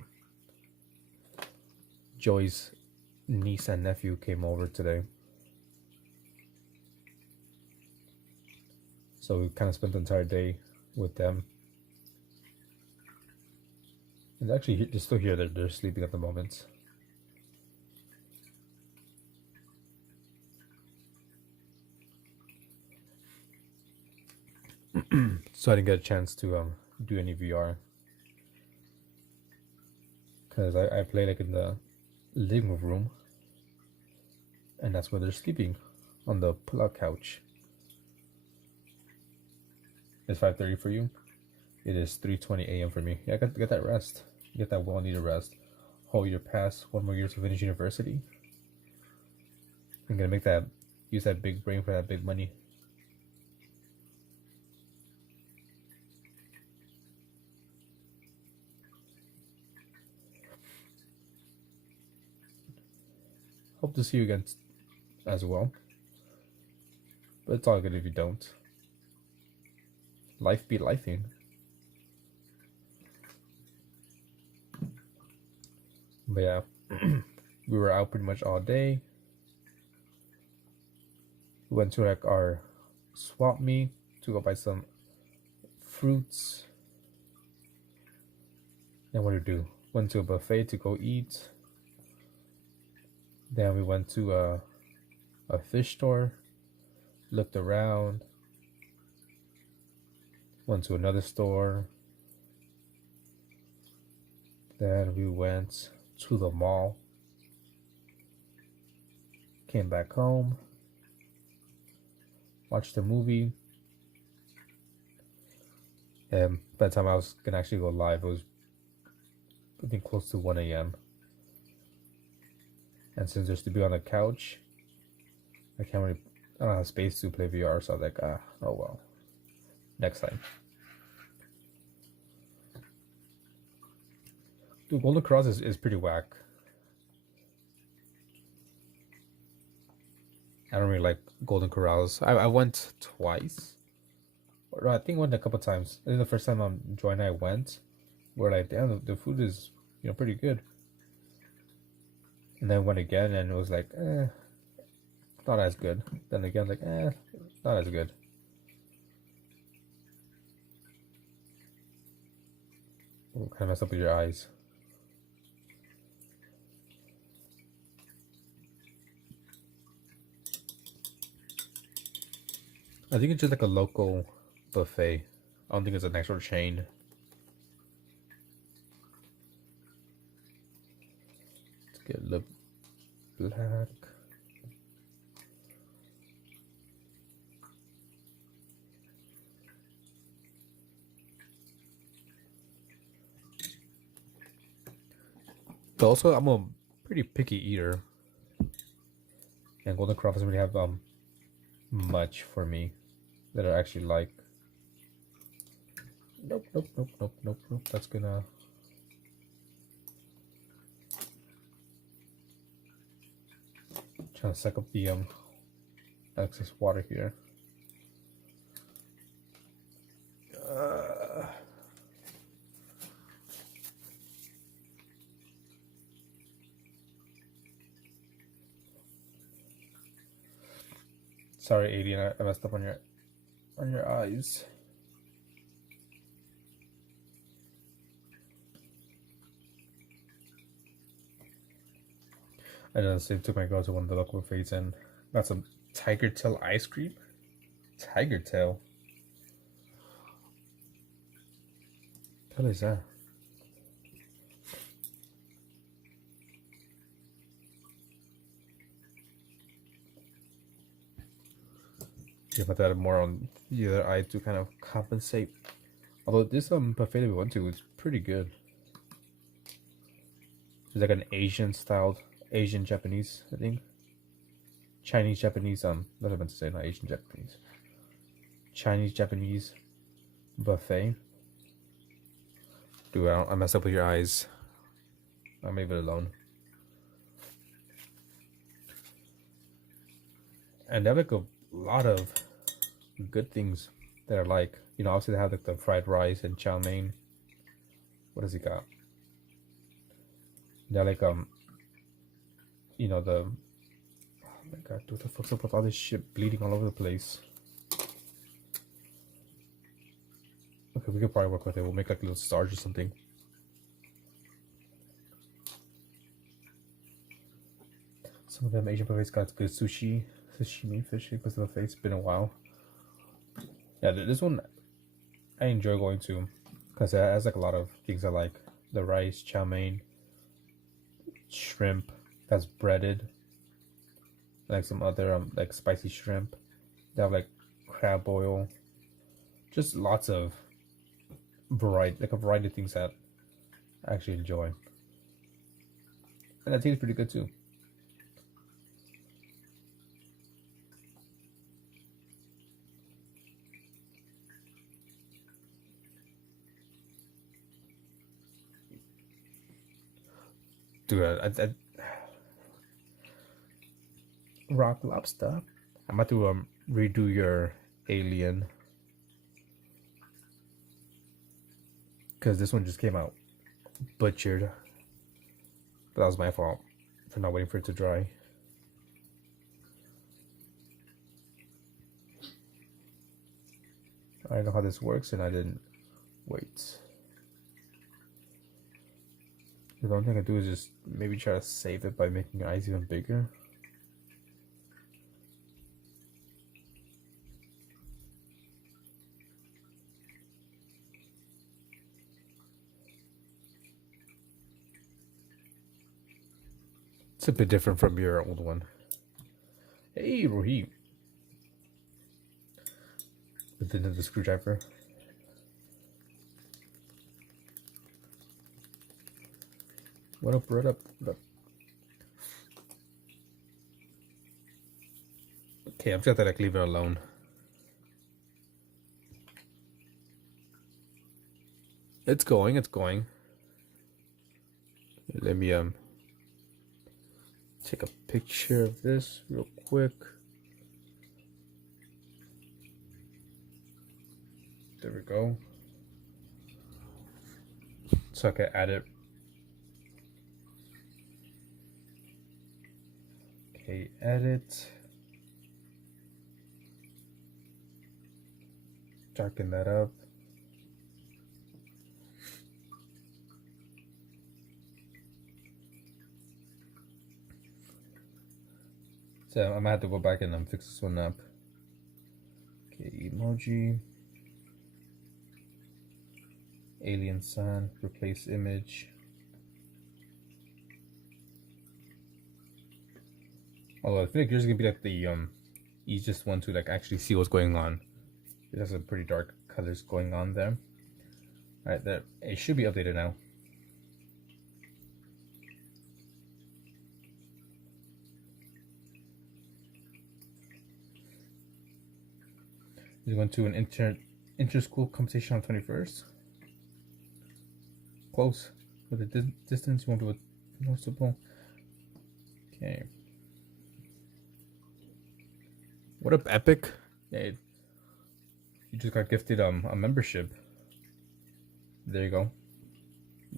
Joey's niece and nephew came over today, so we kind of spent the entire day with them. And actually, they're still here. They're sleeping at the moment. So I didn't get a chance to do any VR because I play like in the living room, and that's where they're sleeping, on the pull-out couch. It's 5:30 for you. It is 3:20 a.m. for me. Yeah, get that rest. Get that well-needed rest. Whole year past, 1 more year to finish university. I'm gonna use that big brain for that big money. Hope to see you again as well. But it's all good if you don't. life be lifing. But yeah, we were out pretty much all day. We went to like our swap meet to go buy some fruits. Then what did we do? Went to a buffet to go eat. Then we went to a fish store, looked around, went to another store. Then we went to the mall, came back home, watched a movie. And by the time I was gonna actually go live, it was I think close to 1 a.m. And since there's to be on the couch, I don't have space to play VR, so I was like, oh well, next time. Dude, Golden Cross is pretty whack. I don't really like Golden Corrals. I went twice. Or I think I went a couple times. This is the first time Joy and I went. We're like, damn, the food is pretty good. And then went again, and it was like, not as good. Then again, like, not as good. Ooh, kind of messed up with your eyes. I think it's just like a local buffet. I don't think it's an actual chain. Let's get the black. But also, I'm a pretty picky eater, and Golden Cross doesn't really have much for me that I actually like. Nope. That's gonna. Trying to suck up the excess water here. Sorry, Adrian, I messed up on your eyes. I just took my girl to one of the local cafes and got some tiger tail ice cream. Tiger tail. What the hell is that? Yeah, but that more on the other eye to kind of compensate. Although this buffet that we went to was pretty good. It's like an Asian styled, Asian Japanese, I think. Chinese Japanese, what I meant to say, not Asian Japanese. Chinese Japanese buffet. Dude, I messed up with your eyes. I'll leave it alone. And they have like a lot of good things that are like, obviously they have like the fried rice and chow mein. What does he got? They're like the, oh my god, dude, what the fuck's up with all this shit bleeding all over the place? Okay, we could probably work with it. We'll make like little stars or something. Some of them Asian buffets got good sashimi, fish because of the face. It's been a while. Yeah, this one I enjoy going to because it has like a lot of things I like. The rice, chow mein, shrimp that's breaded, like some other like spicy shrimp. They have like crab boil, just lots of variety, like a variety of things that I actually enjoy, and that tastes pretty good too. Dude, I rock lobster. I'm about to redo your alien because this one just came out butchered. But that was my fault for not waiting for it to dry. I know how this works and I didn't wait. The only thing I do is just maybe try to save it by making your eyes even bigger. It's a bit different from your old one. Hey, Rohit. With the screwdriver. What up, what up, what up? Okay, I'm just gonna leave it alone. It's going, it's going. Let me take a picture of this real quick. There we go. So I can add it. Okay, edit. Darken that up. So I'm gonna have to go back and fix this one up. Okay, emoji. Alien sun, replace image. Although I feel like yours is gonna be like the easiest one to like actually see what's going on. It has some pretty dark colors going on there. Alright, there. It should be updated now. We went to an inter-school competition on 21st. Close. With the distance, you won't do it noticeable. Okay. What up, Epic? Yeah, you just got gifted a membership. There you go.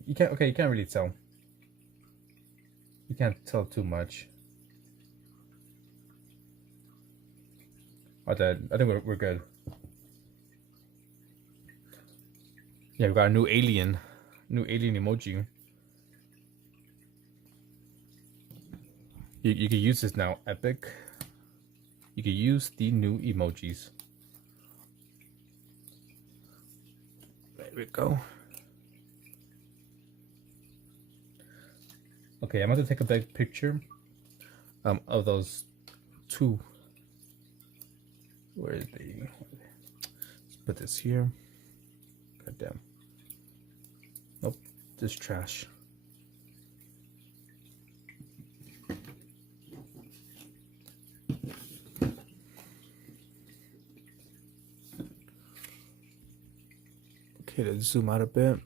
You can't. Okay, you can't really tell. You can't tell too much. I think we're good. Yeah, we got a new alien emoji. You can use this now, Epic. You can use the new emojis. There we go. Okay, I'm going to take a big picture of those two. Where is the? Let's put this here. God damn. Nope, this trash. Okay, let's zoom out a bit.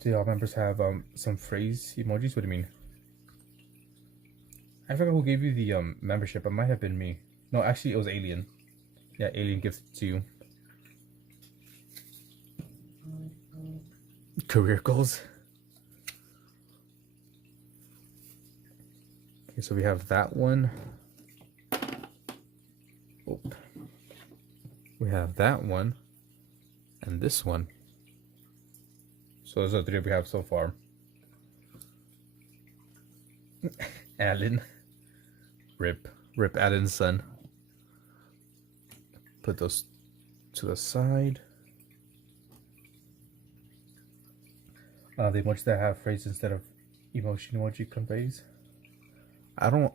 Do y'all members have some phrase emojis? What do you mean? I forgot who gave you the membership. It might have been me. No, actually it was Alien. Yeah, Alien gifted it to you. Career goals. Okay, so we have that one. Oh. We have that one. And this one. So those are the three we have so far. Alan. Rip Alan's son. Put those to the side. The emojis that have phrase instead of emoji conveys. I don't.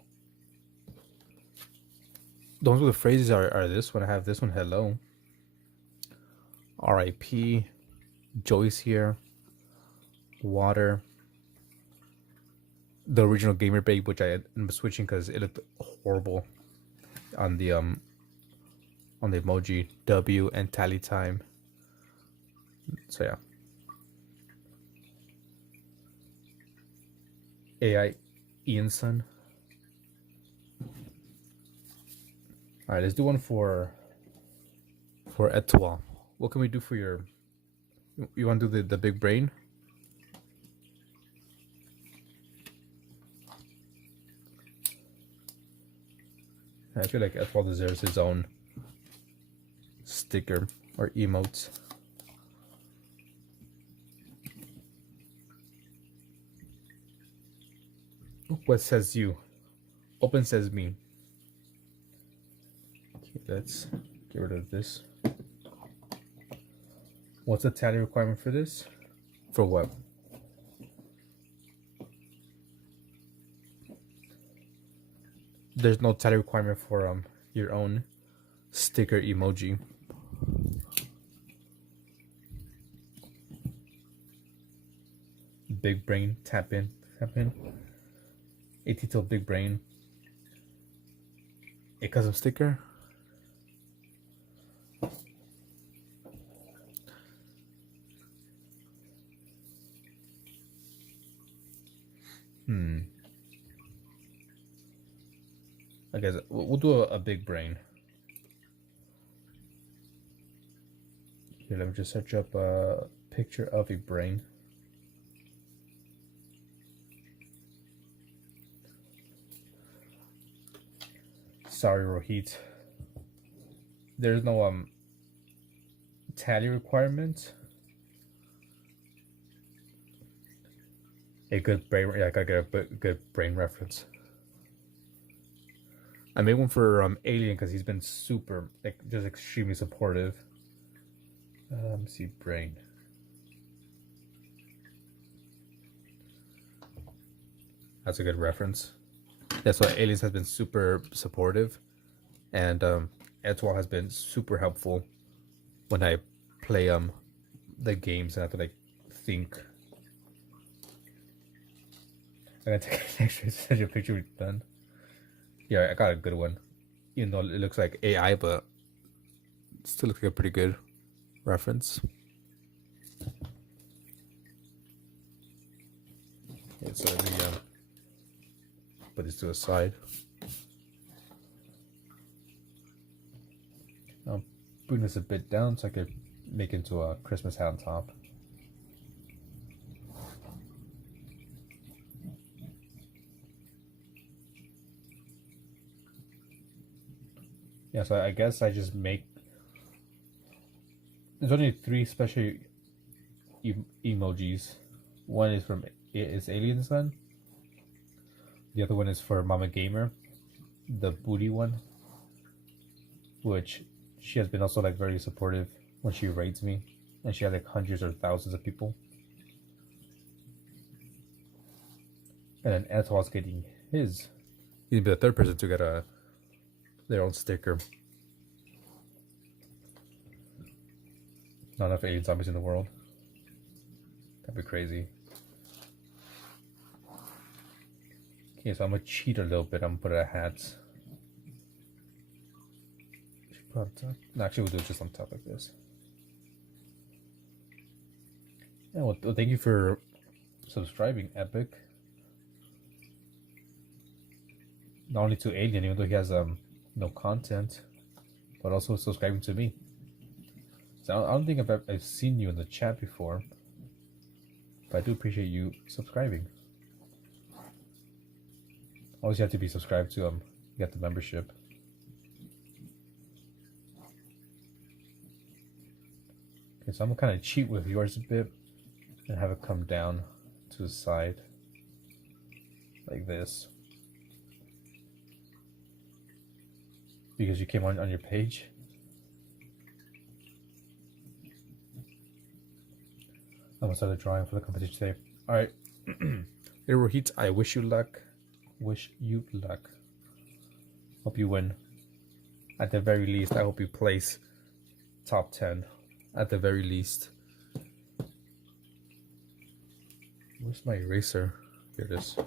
The ones with the phrases are this one. I have this one. Hello. R.I.P. Joyce here. Water. The original gamer babe, which I ended up switching because it looked horrible on the emoji. W and tally time. So yeah. AI Ian's son. All right, let's do one for Etoile. What can we do for your? You want to do the big brain? I feel like Etoile deserves his own sticker or emote. What says you? Open says me. Okay, let's get rid of this. What's the tally requirement for this? For what? There's no tally requirement for your own sticker emoji. Big brain, tap in. 18 till big brain. A custom sticker. I guess we'll do a big brain. Here, let me just search up a picture of a brain. Sorry, Rohit. There's no tally requirement. A good brain, yeah, I gotta get a good brain reference. I made one for Alien because he's been super, like, just extremely supportive. Let me see, brain. That's a good reference. That's why Aliens has been super supportive, and Etoile has been super helpful when I play the games and I have to like think. I'm gonna take a picture, send you a picture when we're done. Yeah, I got a good one. Even though it looks like AI, but it still looks like a pretty good reference. Okay, so let me put this to the side. I'll bring this a bit down so I could make it into a Christmas hat on top. Yeah, so I guess I just make. There's only 3 special emojis. One is from Alien Sun. The other one is for Mama Gamer, the booty one, which she has been also like very supportive when she rates me, and she has like hundreds or thousands of people. And then Etoile's getting his. He'd be the third person to get their own sticker. Not enough alien zombies in the world. That'd be crazy. Okay, so I'm gonna cheat a little bit. I'm gonna put a hat. Should put on top. No, actually, we'll do it just on top like this. Yeah, well, thank you for subscribing, Epic. Not only to Alien, even though he has no content, but also subscribing to me. So I don't think I've seen you in the chat before, but I do appreciate you subscribing. Always have to be subscribed to get the membership. Okay, so I'm gonna kind of cheat with yours a bit and have it come down to the side like this, because you came on your page. I'm gonna start the drawing for the competition today. All right, hey Rohit, I wish you luck. Wish you luck. Hope you win. At the very least, I hope you place top 10. At the very least. Where's my eraser? Here it is.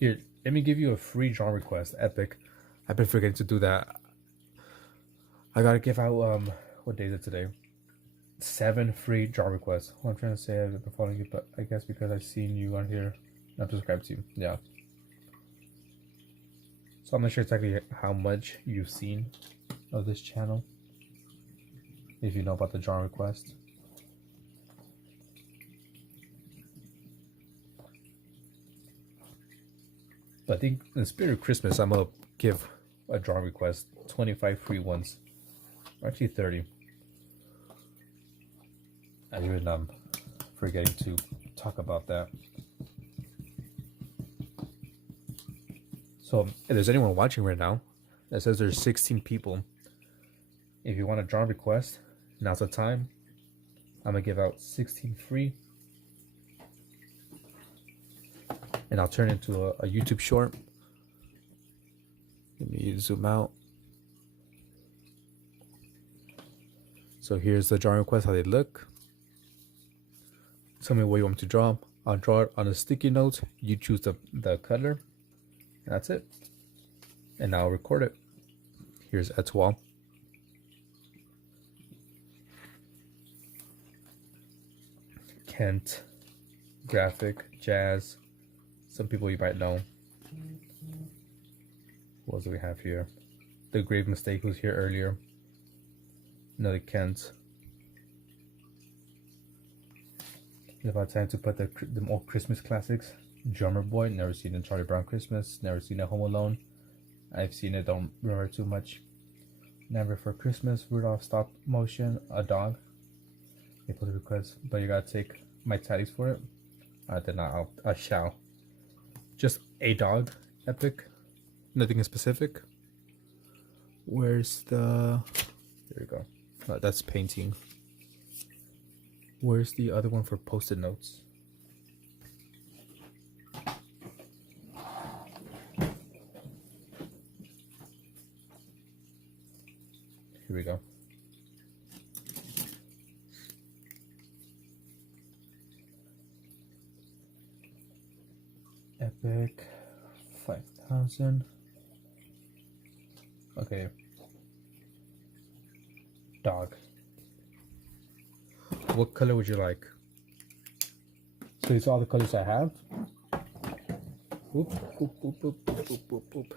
Here, let me give you a free drawing request, Epic. I've been forgetting to do that. I gotta give out, what day is it today? 7 free drawing requests. What I'm trying to say, I've been following you, but I guess because I've seen you on here, I'm subscribed to you. Yeah. So I'm not sure exactly how much you've seen of this channel, if you know about the drawing request. But I think in the spirit of Christmas, I'm gonna give a drawing request 25 free ones, or actually 30. I even forgetting to talk about that. So if there's anyone watching right now that says there's 16 people, if you want a drawing request, now's the time. I'm gonna give out 16 free, and I'll turn it into a YouTube short. Let me zoom out. So here's the drawing request, how they look. Tell me what you want me to draw. I'll draw it on a sticky note. You choose the color. That's it. And I'll record it. Here's Etoile. Kent, graphic, jazz. Some people you might know. What else do we have here? The Grave Mistake who's here earlier. Another Kent. If I had time to put the old Christmas classics. Drummer Boy, never seen a Charlie Brown Christmas, never seen a Home Alone. I've seen it, don't remember too much. Never for Christmas, Rudolph stop motion, a dog. They put a request, but you gotta take my tatties for it. Then I shall. Just a dog, epic. Nothing specific. Where's the? There we go. Oh, that's painting. Where's the other one for post-it notes? Here we go. Epic 5,000. Okay. Dog. What color would you like? So these are all the colors I have. Oop, oop, oop, oop, oop, oop, oop, oop.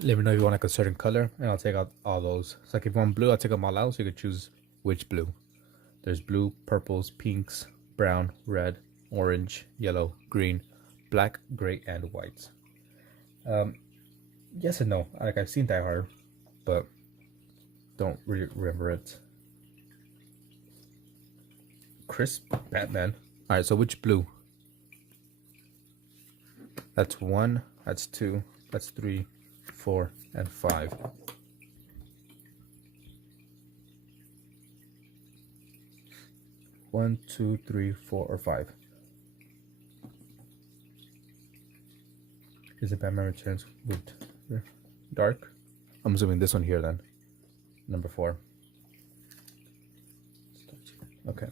Let me know if you want like a certain color, and I'll take out all those. So like if you want blue, I'll take them all out so you can choose which blue. There's blue, purples, pinks, brown, red, orange, yellow, green, black, gray, and white. Yes and no. Like I've seen Die Hard, but don't really remember it. Crisp Batman. All right, so which blue? That's 1. That's 2. That's 3, 4, and 5. One, 2, 3, 4, or 5. Is it Batman Returns with dark? I'm assuming this one here then. Number 4. Okay.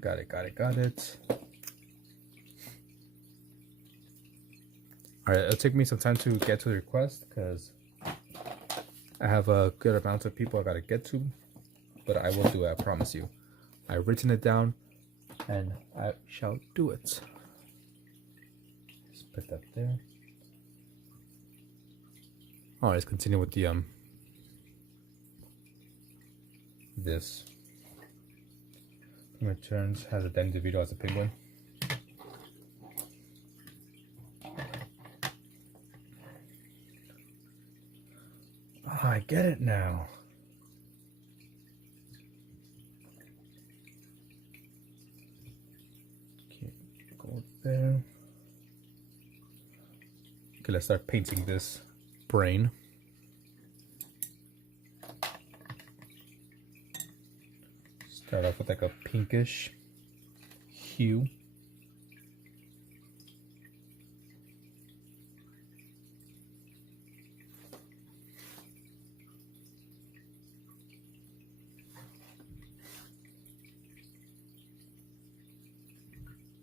Got it, got it, got it. Alright, it'll take me some time to get to the request because I have a good amount of people I gotta get to. But I will do it, I promise you. I've written it down and I shall do it. Let's put that there. Alright, let's continue with the this. Returns has a Danny DeVito as a penguin. Oh, I get it now. Okay, go there. Okay, let's start painting this brain. Start off with like a pinkish hue.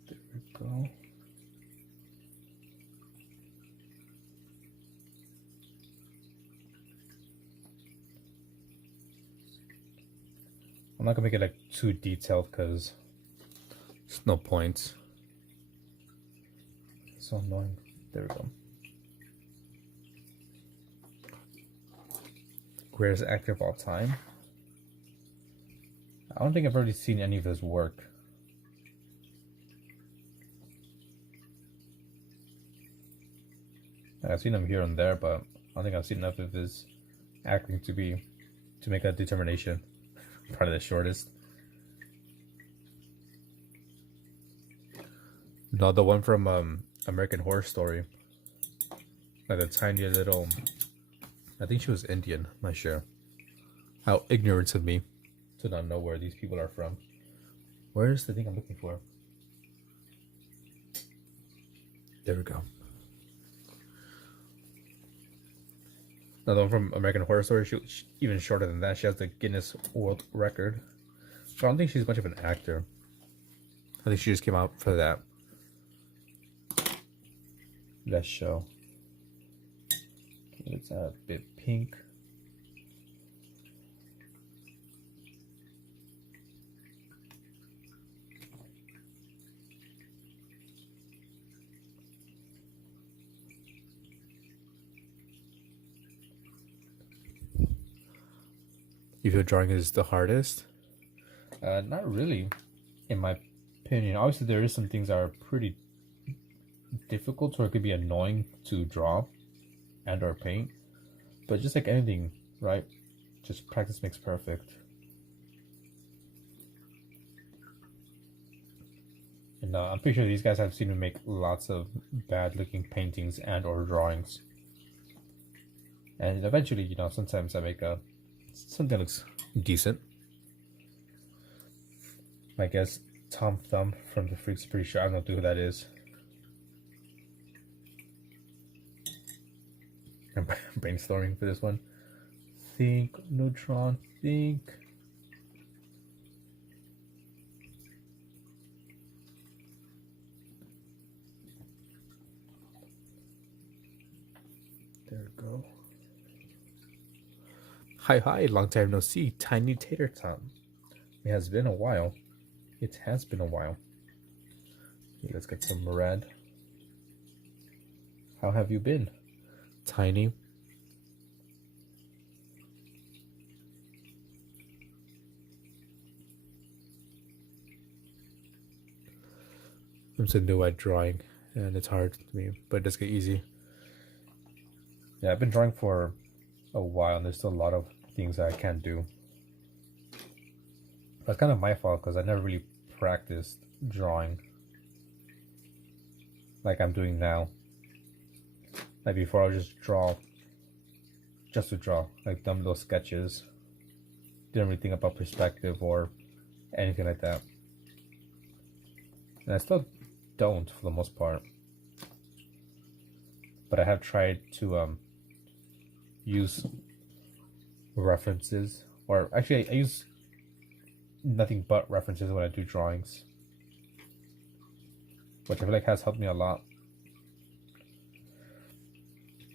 There we go. I'm not gonna make it like too detailed because no points. So annoying. There we go. Greatest actor of all time? I don't think I've already seen any of his work. I've seen him here and there, but I don't think I've seen enough of his acting to make a determination. Probably the shortest. No, the one from American Horror Story. Like a tiny little. I think she was Indian. I'm not sure. How ignorant of me to not know where these people are from. Where's the thing I'm looking for? There we go. Another one from American Horror Story. She's even shorter than that. She has the Guinness World Record. But I don't think she's much of an actor. I think she just came out for that show. Okay, it's a bit pink. You feel drawing is the hardest? Not really, in my opinion. Obviously, there is some things that are pretty difficult, or it could be annoying to draw and or paint. But just like anything, right? Just practice makes perfect. And I'm pretty sure these guys have seen me make lots of bad-looking paintings and or drawings. And eventually, you know, sometimes I make something that looks decent. I guess Tom Thumb from The Freaks, pretty sure. I don't know who that is. I'm brainstorming for this one. Think, neutron, think. There we go. Hi, long time no see. Tiny Tater Tot. It has been a while. It has been a while. Okay, let's get some red. How have you been, Tiny? I'm so new at drawing, and it's hard to me, but it does get easy. Yeah, I've been drawing for a while, and there's still a lot of things that I can't do. That's kind of my fault, because I never really practiced drawing like I'm doing now. Like before, I would just draw just to draw, like dumb little sketches. Didn't really think about perspective or anything like that. And I still don't for the most part. But I have tried to use references, or actually I use nothing but references when I do drawings, which I feel like has helped me a lot.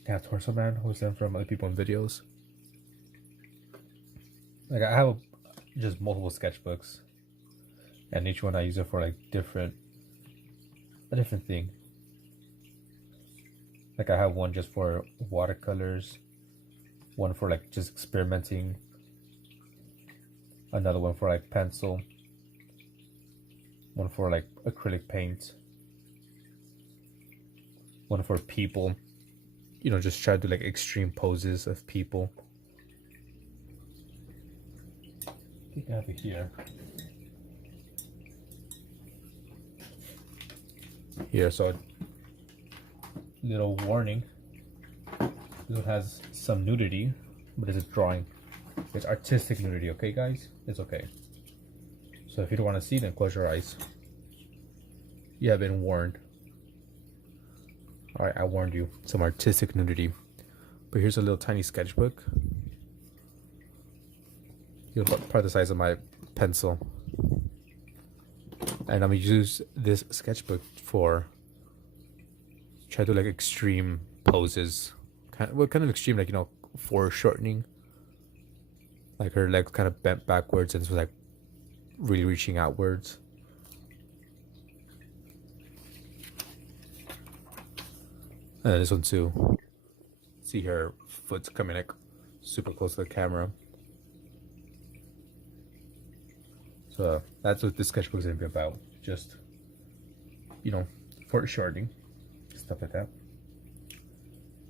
Yeah, Torso Man was in from other people in videos. Like I have just multiple sketchbooks, and each one I use it for like a different thing. Like I have one just for watercolors, one for like just experimenting, another one for like pencil, one for like acrylic paint, one for people. You know, just try to do like extreme poses of people. I think I have it here. Here, so little warning. It has some nudity, but it's a drawing. It's artistic nudity, okay, guys? It's okay. So if you don't want to see, then close your eyes. You have been warned. Alright, I warned you. Some artistic nudity. But here's a little tiny sketchbook. You'll part the size of my pencil. And I'm gonna use this sketchbook for try to like extreme poses. Kind of extreme, like, you know, foreshortening. Like her legs kind of bent backwards and it's like really reaching outwards. And then this one too. See her foot's coming like super close to the camera. So that's what this sketchbook is gonna be about. Just, you know, foreshortening, stuff like that.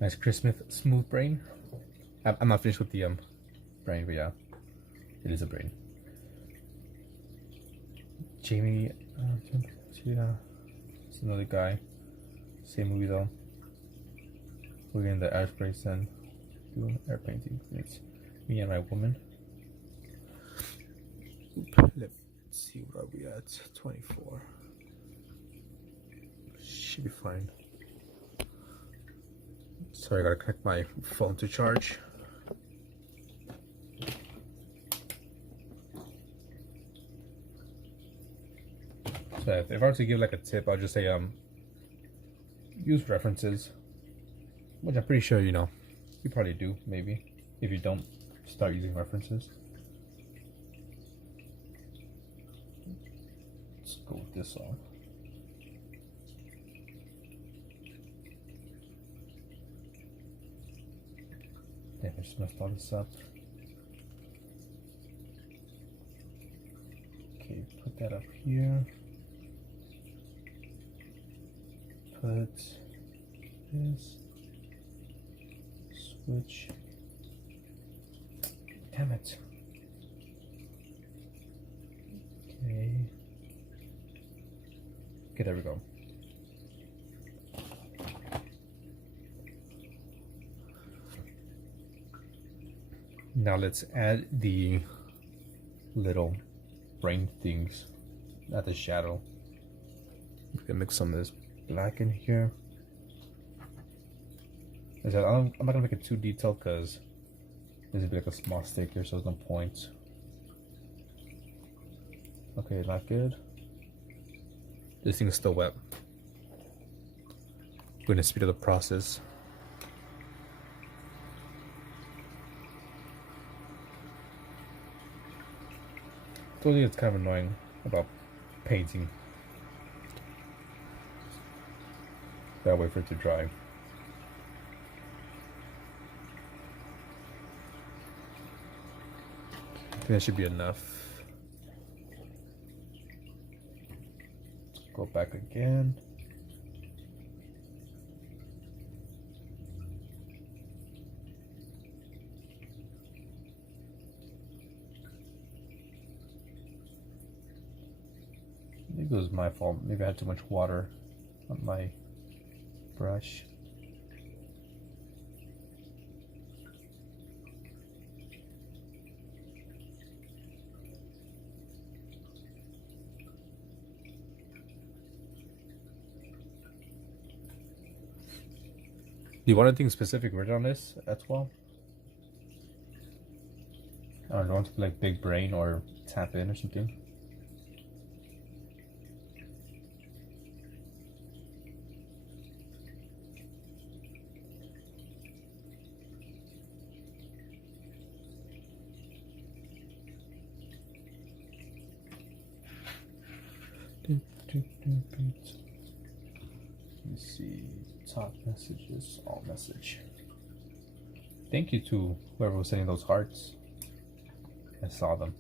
Nice crisp smooth brain. I'm not finished with the brain, but yeah, it is a brain. Jamie, yeah, it's another guy. Same movie though. We're getting the air sprays and doing air painting. It's me and my woman. Let's see, what are we at? 24. Should be fine. Sorry, I gotta connect my phone to charge. So if I were to give like a tip, I'll just say use references, which I'm pretty sure you know you probably do. Maybe if you don't, start using references. Let's go with this one. Damn, I just messed all this up. Okay, put that up here. Put this. Switch. Damn it. Okay. Okay, there we go. Now let's add the little brain things at the shadow. We can mix some of this black in here. As I said, I'm not gonna make it too detailed because this is like a small stick here, so there's no point. Okay, not good. This thing is still wet. We're gonna speed up the process. The only thing that's kind of annoying about painting. Gotta wait for it to dry. I think that should be enough. Go back again. Maybe it was my fault. Maybe I had too much water on my brush. Do you want anything specific written on this as well? I don't know, want to be like big brain or tap in or something. Let's see, top messages, all message. Thank you to whoever was sending those hearts. I saw them.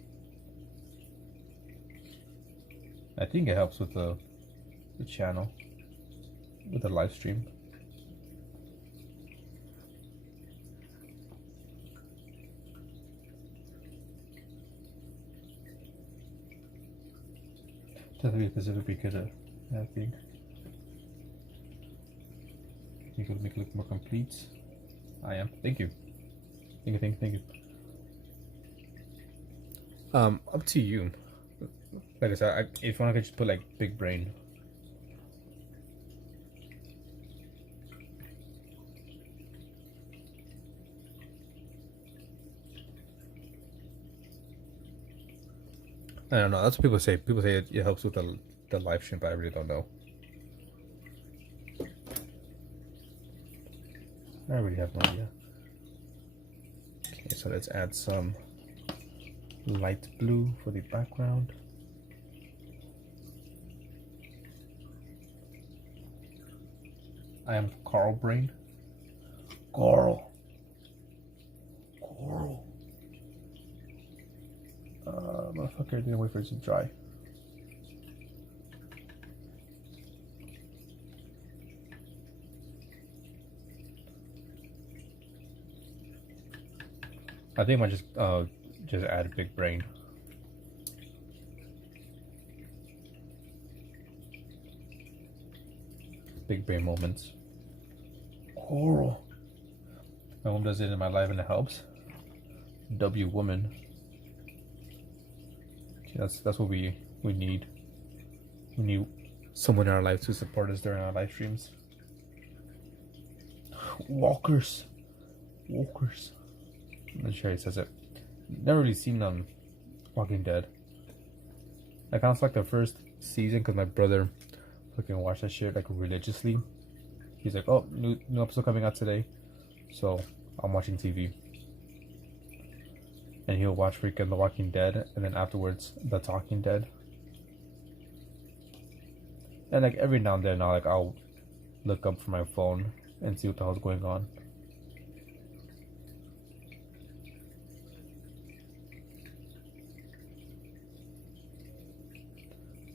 I think it helps with the channel, with the live stream. Doesn't be specific because I think you could make it look more complete. I am. Thank you. Thank you. Up to you. Like I said, if you want, I could just put like big brain. I don't know. That's what people say. People say it helps with the live stream, but I really don't know. I really have no idea. Okay, so let's add some light blue for the background. I am Carl Brain. Carl. Carl. Motherfucker, I didn't wait for it to dry. I think I might just add big brain. Big brain moments. Coral. My mom does it in my life and it helps. W woman. Okay, that's what we need. We need someone in our life to support us during our live streams. Walkers. Walkers. I'm not sure he says it. Never really seen Walking Dead. I kind of like the first season because my brother fucking watched that shit like religiously. He's like, oh, new episode coming out today, so I'm watching TV. And he'll watch freaking The Walking Dead, and then afterwards The Talking Dead. And like every now and then, I'll look up from my phone and see what the hell's going on.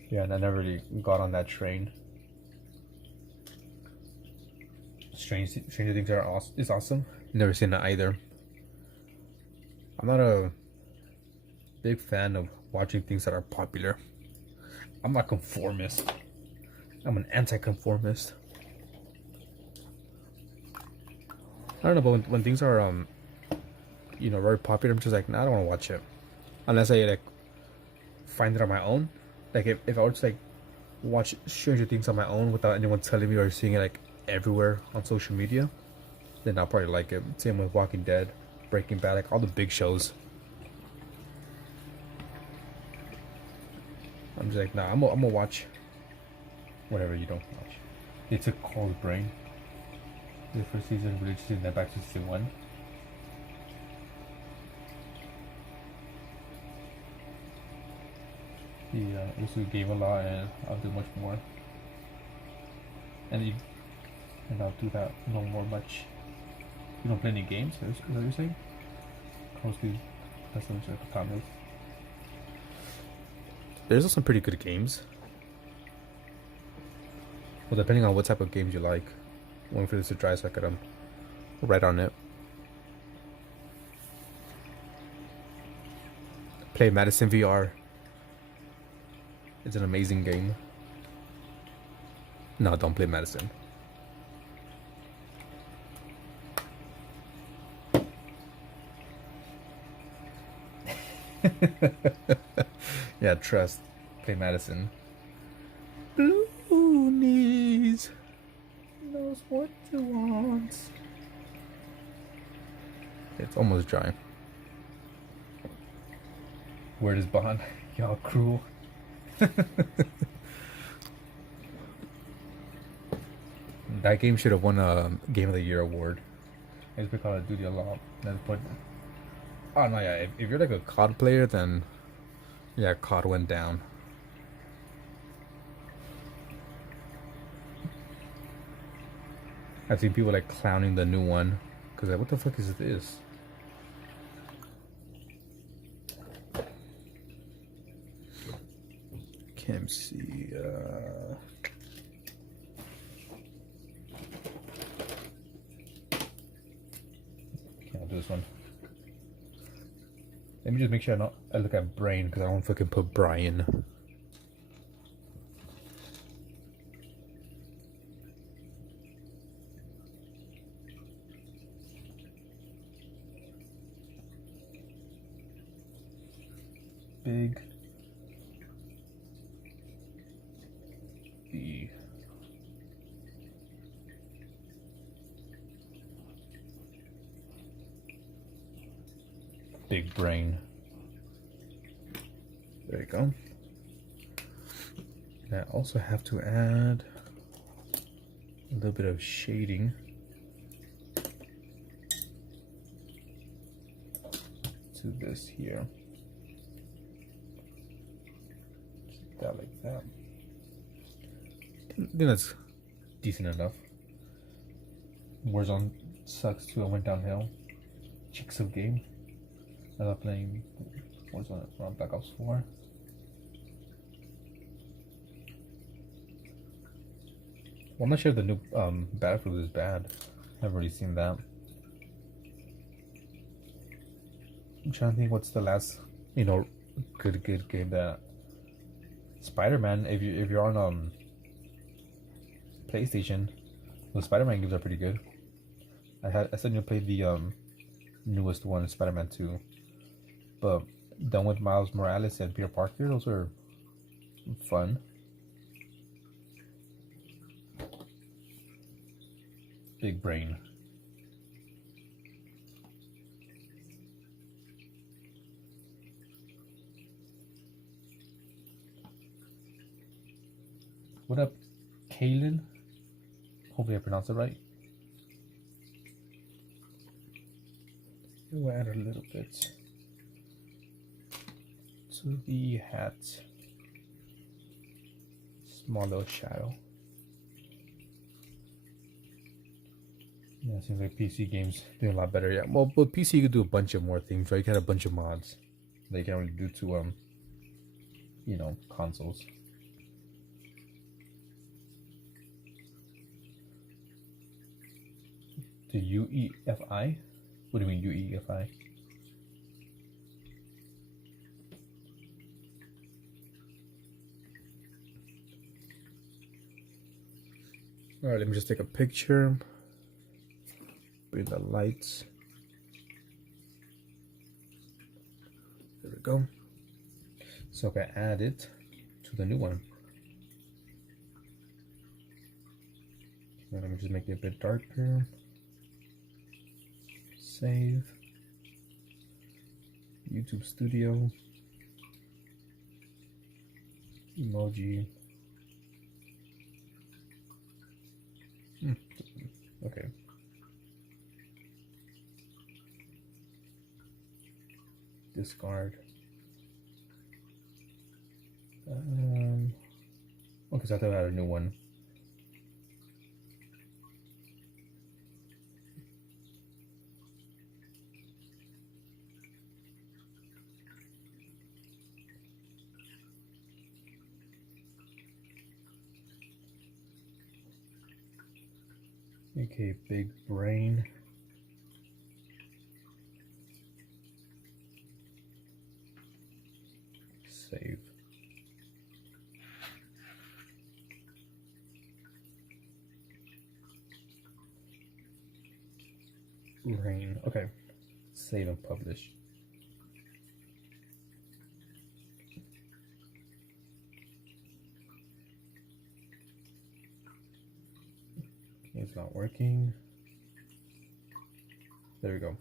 Yeah, and I never really got on that train. Stranger Things is awesome. Never seen it either. I'm not a big fan of watching things that are popular. I'm not conformist. I'm an anti-conformist. I don't know, but when things are very popular, I'm just like, nah, I don't want to watch it unless I like find it on my own. Like if I were to like watch Stranger Things on my own without anyone telling me or seeing it like everywhere on social media, then I'll probably like it. Same with Walking Dead, Breaking Bad, like all the big shows. I'm just like, nah, I'm gonna watch whatever you don't watch. They took Cole's brain. The first season religiously, and then back to season 1. He also gave a lot, and I'll do much more. And I'll do that no more much. You don't play any games? Is that what you're saying? Mostly, that's what the comments. There's some pretty good games. Well, depending on what type of games you like. Waiting for this to dry so I could write on it. Play Madison VR. It's an amazing game. No, don't play Madison. Yeah, trust. Play Madison. Loonies knows what to want. It's almost dry. Where is Bond? Y'all cruel. That game should have won a Game of the Year award. I just play Call of Duty a lot. Oh no, yeah. If you're like a COD player, then yeah, COD went down. I've seen people like clowning the new one because like, what the fuck is this? Can't see. Can't do this one. Let me just make sure I look at brain because I don't fucking put Brian. Big B. Big brain. There you go. And I also have to add a little bit of shading to this here. That like that. I think that's decent enough. Warzone sucks too. I went downhill. Chicks of game. I love playing Warzone on Black Ops 4. Well, I'm not sure if the new Battlefield is bad. I've already seen that. I'm trying to think what's the last, good game that Spider-Man. If you're on PlayStation, the Spider-Man games are pretty good. I still need to play the newest one, Spider-Man 2. But done with Miles Morales and Peter Parker, those are fun. Big brain. What up, Kaylin? Hopefully I pronounced it right. We'll add a little bit to the hat. Small little shadow. Yeah, seems like PC games do a lot better. Yeah, well, but PC you could do a bunch of more things, right? You can have a bunch of mods that you can only do to consoles. To UEFI? What do you mean UEFI? All right, let me just take a picture. Bring the lights. There we go. So I can add it to the new one. Let me just make it a bit darker. Save. YouTube Studio. Emoji. Okay. Discard. Okay, so I thought I had a new one. Okay, big brain. Save. Brain. Okay. Save and publish. It's not working. There we go.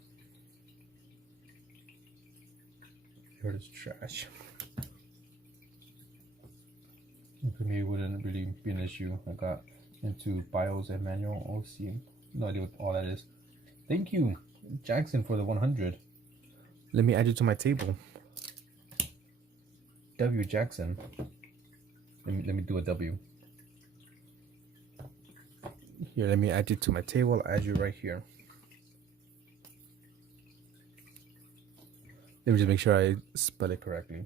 Here it is trash. For me, it wouldn't really be an issue. I got into BIOS and manual OC. No idea what all that is. Thank you, Jackson, for the 100. Let me add you to my table. W Jackson. Let me do a W. Here, let me add you to my table. I'll add you right here. Let me just make sure I spell it correctly.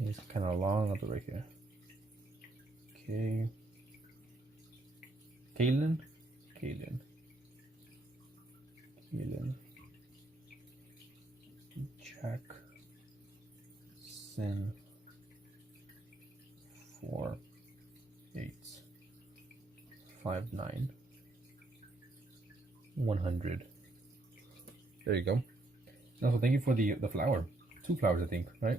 Okay, it's kind of long. I'll do it right here. Okay. Kaylin? Kaylin. Kaylin. Jackson. 4859 100. There you go. Also, thank you for the flower. 2 flowers, I think, right?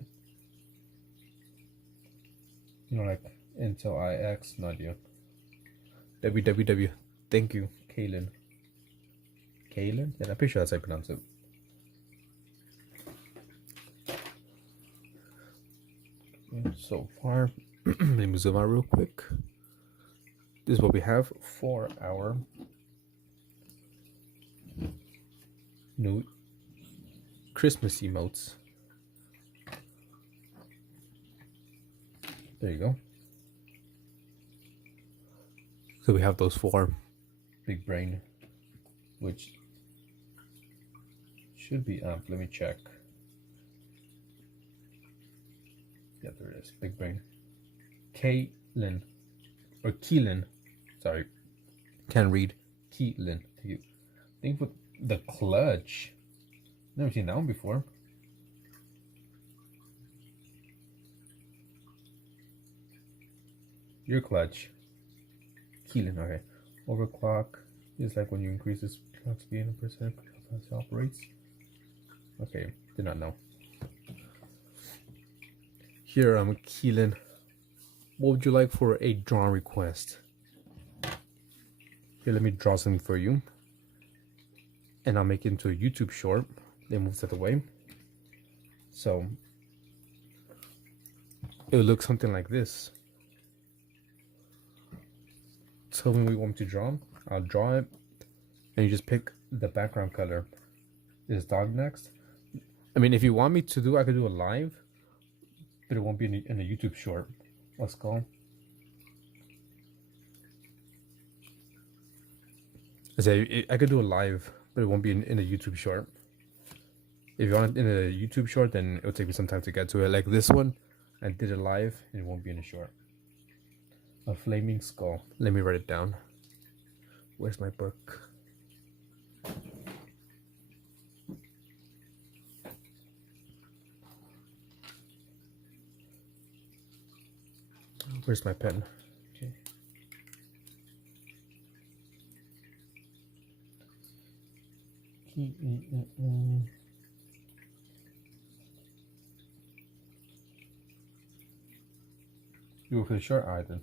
Like Intel IX, no idea. www. Thank you, Kaylin. Kaylin? Yeah, I'm pretty sure that's how I pronounce it. So far, let me zoom out real quick. This is what we have for our new Christmas emotes. There you go. So we have those 4 big brain, which should be up. Let me check. Yeah, there it is. Big brain. Kaylin. Or Keelan. Sorry. Can't read. Keelan. I think with the clutch. Never seen that one before. Your clutch. Keelan, okay. Overclock is like when you increase this clock speed in percent how it operates. Okay, did not know. Here, Keelan. What would you like for a drawing request? Here, let me draw something for you. And I'll make it into a YouTube short. Then move that away. So, it would look something like this. Tell me what you want me to draw. I'll draw it. And you just pick the background color. Is dog next? I mean, if you want me to do, I could do a live. But it won't be in a YouTube short. Let's go. I could do a live, but it won't be in a YouTube short. If you want it in a YouTube short, then it'll take me some time to get to it. Like this one, I did it live, and it won't be in a short. A flaming skull. Let me write it down. Where's my book? Where's my pen? Okay. You go for the short eye then.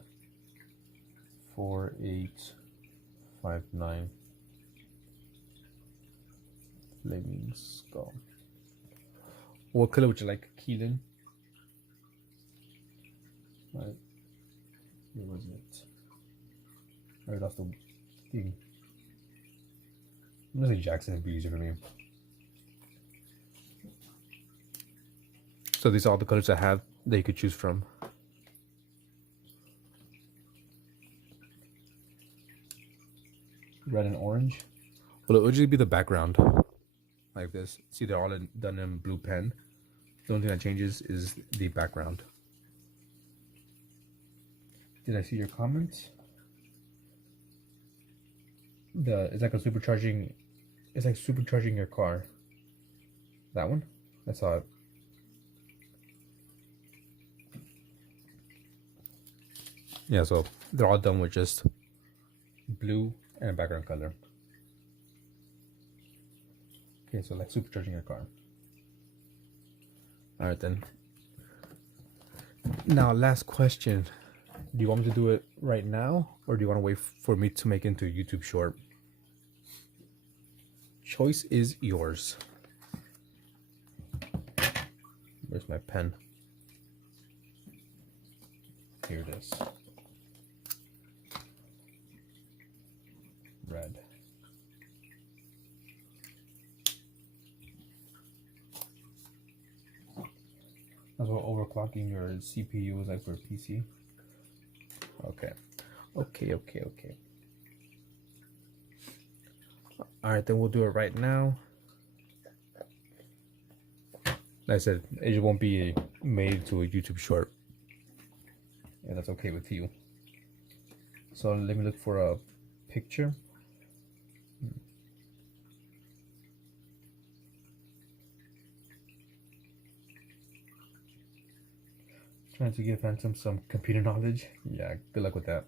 4859. Flaming skull. What color would you like, Keelan? Right. Where was it? Right off the thing. I'm gonna say Jackson would be easier for me. So these are all the colors I have that you could choose from. Red and orange. Well, it would usually be the background, like this. See, they're all done in blue pen. The only thing that changes is the background. Did I see your comments? It's like supercharging your car. That one? I saw it. Yeah, so they're all done with just blue and a background color. Okay, so like supercharging your car. Alright then. Now, last question. Do you want me to do it right now, or do you want to wait for me to make it into a YouTube short? Choice is yours. Where's my pen? Here it is. Red. That's what overclocking your CPU is like for a PC. Okay. Alright, then we'll do it right now. Like I said, it won't be made to a YouTube short. And that's okay with you. So let me look for a picture. Trying to give Phantom some computer knowledge. Yeah, good luck with that.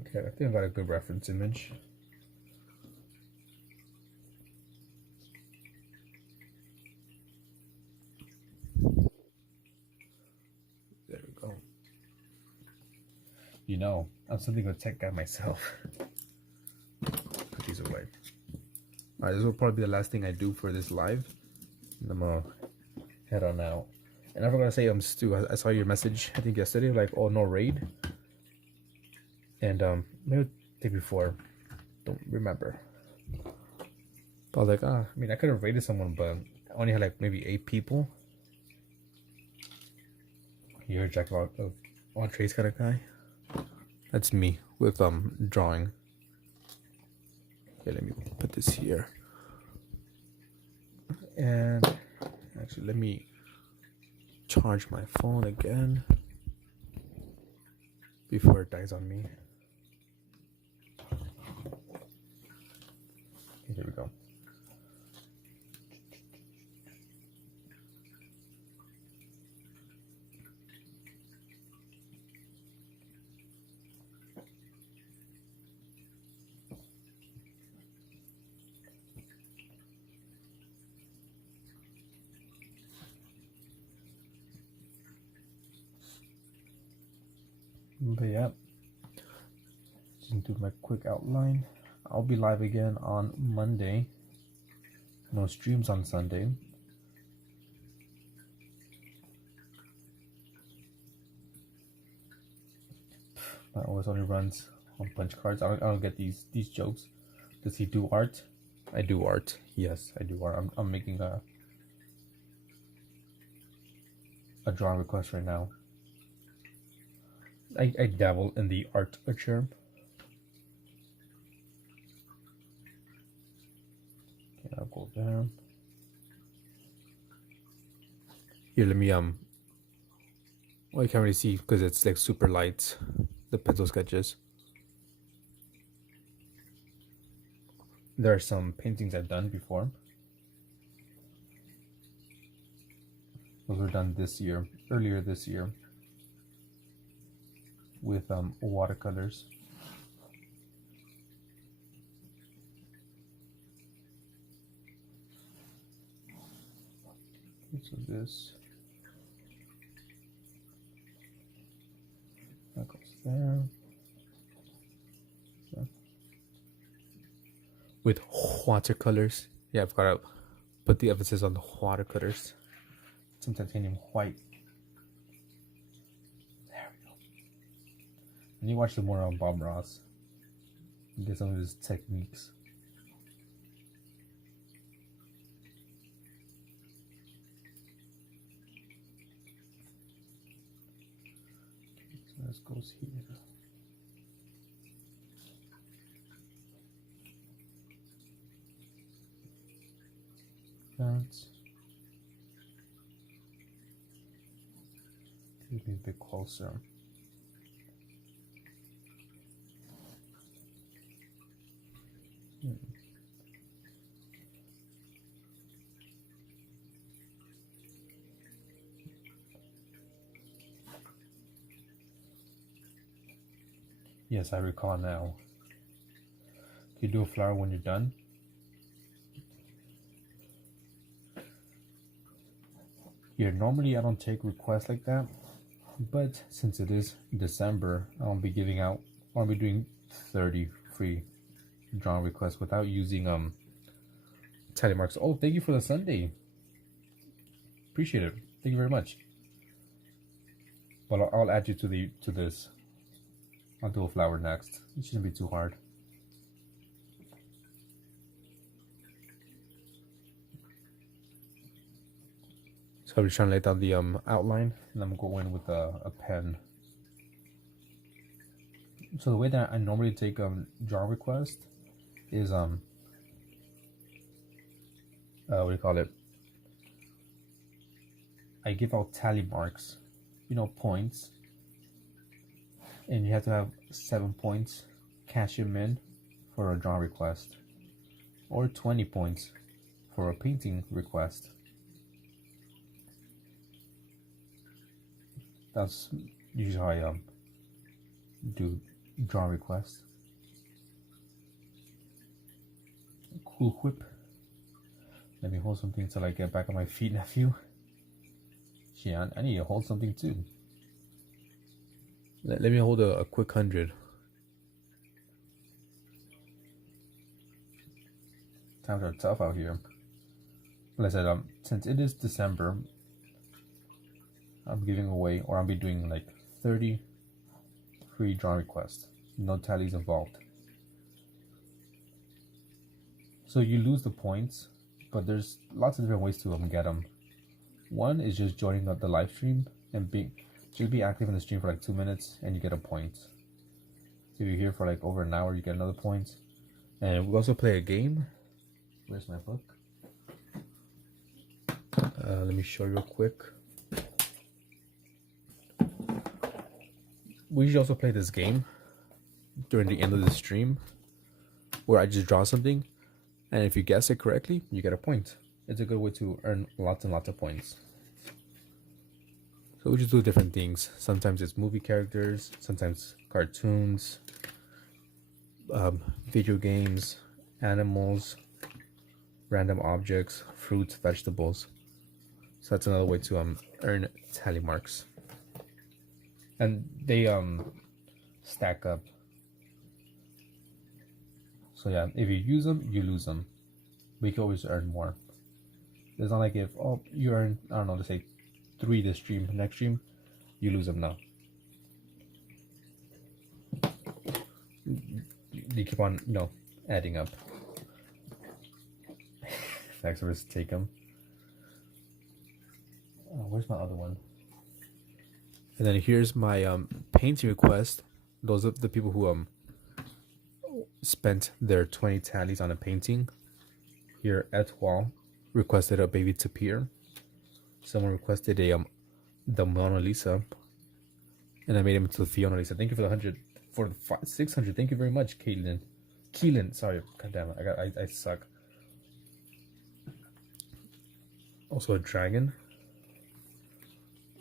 Okay, I think I got a good reference image. There we go. You know, I'm something of a tech guy myself. Put these away. Alright, this will probably be the last thing I do for this live. And I'm gonna head on out. And I forgot to say, Stu, I saw your message, I think yesterday, like, oh, no raid. And maybe the day before, don't remember. But I was like, I mean, I could have raided someone, but I only had like maybe 8 people. You're a jack of Trace kind of guy. That's me with drawing. Okay, let me put this here. And actually, let me charge my phone again before it dies on me. Okay, here we go. But yeah, just do my quick outline. I'll be live again on Monday. No streams on Sunday. My OS only runs on punch cards. I don't get these jokes. Does he do art? I do art. Yes, I do art. I'm making a drawing request right now. I dabble in the art chair. Okay, I'll go down. Here, let me well, you can't really see because it's like super light, the pencil sketches. There are some paintings I've done before. Those were done this year, earlier this year, with watercolors. Okay, so this that goes there. So, with watercolors, yeah, I've got to put the emphasis on the watercolors. Some titanium white. There we go. And you watch some more on Bob Ross. You get some of his techniques. Okay, so this goes here. That's take me a bit closer. Yes, I recall now. You do a flower when you're done. Here, normally I don't take requests like that, but since it is December, I'll be doing 30 free drawing requests without using tally marks. Oh, thank you for the Sunday. Appreciate it. Thank you very much. Well, I'll add you to this. I'll do a flower next. It shouldn't be too hard. So I'm just trying to lay down the outline, and I'm going with a pen. So the way that I normally take drawing request is what do you call it? I give out tally marks, points, and you have to have 7 points, cash them in for a drawing request, or 20 points for a painting request. That's usually how I do drawing requests. Cool whip. Let me hold something until I get back on my feet, nephew. Yeah, I need to hold something too. Let me hold a quick 100. Times are tough out here. Like I said, since it is December, I'm giving away, or I'll be doing like 30 free drawing requests. No tallies involved. So you lose the points, but there's lots of different ways to get them. One is just joining the live stream and Just be active in the stream for like 2 minutes and you get a point. If you're here for like over an hour, you get another point. And we also play a game. Where's my book? Let me show you real quick. We usually also play this game during the end of the stream where I just draw something, and if you guess it correctly, you get a point. It's a good way to earn lots and lots of points. So we just do different things. Sometimes it's movie characters, sometimes cartoons, video games, animals, random objects, fruits, vegetables. So that's another way to earn tally marks. And they stack up. So yeah, if you use them, you lose them. But you can always earn more. It's not like if, oh, you earn, I don't know, let's say 3 this stream, next stream, you lose them now. You keep on, adding up. Next one is take them. Oh, where's my other one? And then here's my painting request. Those are the people who spent their 20 tallies on a painting. Here, Etoile requested a baby tapir. Someone requested the Mona Lisa, and I made him into the Fiona Lisa. Thank you for the 100, for the 600. Thank you very much, Keelan. Sorry, god damn it, I suck. Also a dragon.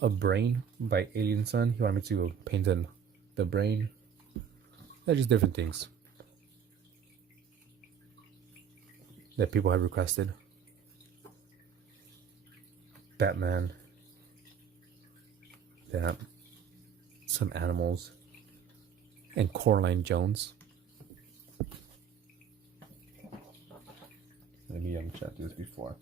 A brain by Alien Sun. He wanted me to paint in the brain. They're just different things that people have requested. Batman. That. Some animals. And Coraline Jones. Let me check this before.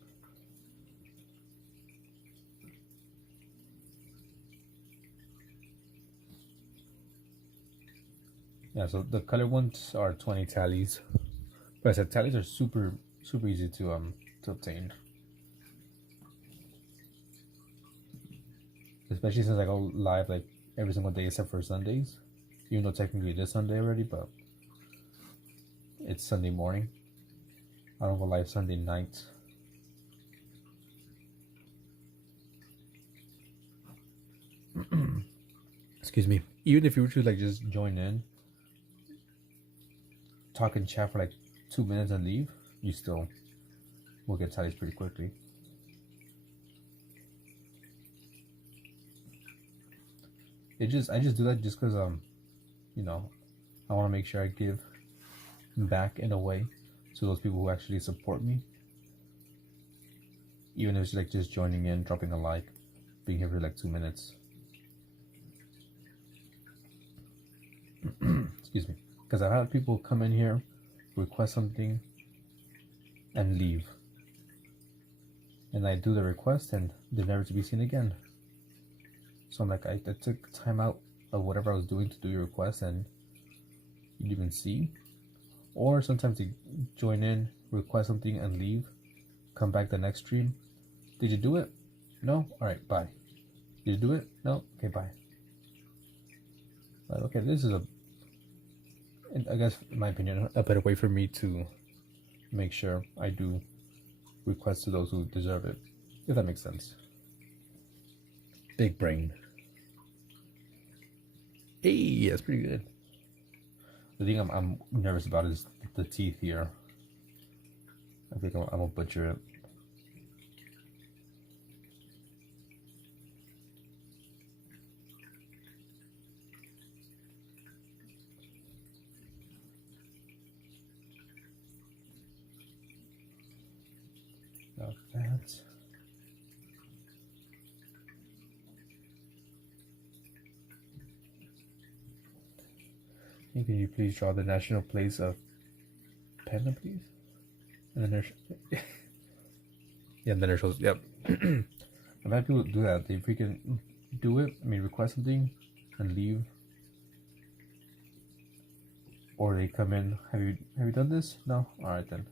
Yeah, so the color ones are 20 tallies. But I said tallies are super easy to obtain. Especially since I go live like every single day except for Sundays. Even though technically it is Sunday already, but it's Sunday morning. I don't go live Sunday night. Excuse me. Even if you were to like just join in, talk and chat for like 2 minutes and leave, you still will get tallies pretty quickly. I just do that just because I want to make sure I give back in a way to those people who actually support me. Even if it's like just joining in, dropping a like, being here for like 2 minutes. Excuse me. Because I've had people come in here, request something, and leave. And I do the request and they're never to be seen again. So I'm like, I took time out of whatever I was doing to do your request and you didn't even see. Or sometimes you join in, request something and leave, come back the next stream. Did you do it? No? Alright, bye. Did you do it? No? Okay, bye. But okay, this is I guess, in my opinion, a better way for me to make sure I do requests to those who deserve it, if that makes sense. Big brain. Hey, that's pretty good. The thing I'm nervous about is the teeth here. I think I'm gonna butcher it. Like that. Can you please draw the national place of Panda, please? And then there's yeah, and then there's shows. Yep. I've had people do that. They freaking do it. I mean, request something and leave, or they come in. Have you done this? No. All right then.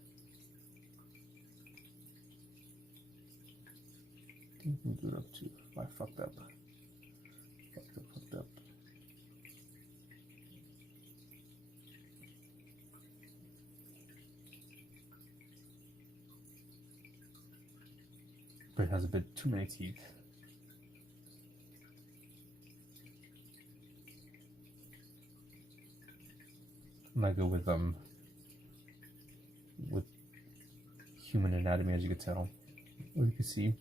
I think we'll do it up to. I fucked up. Fucked up. But it has a bit too many teeth. I'm not good with human anatomy, as you can tell, or you can see.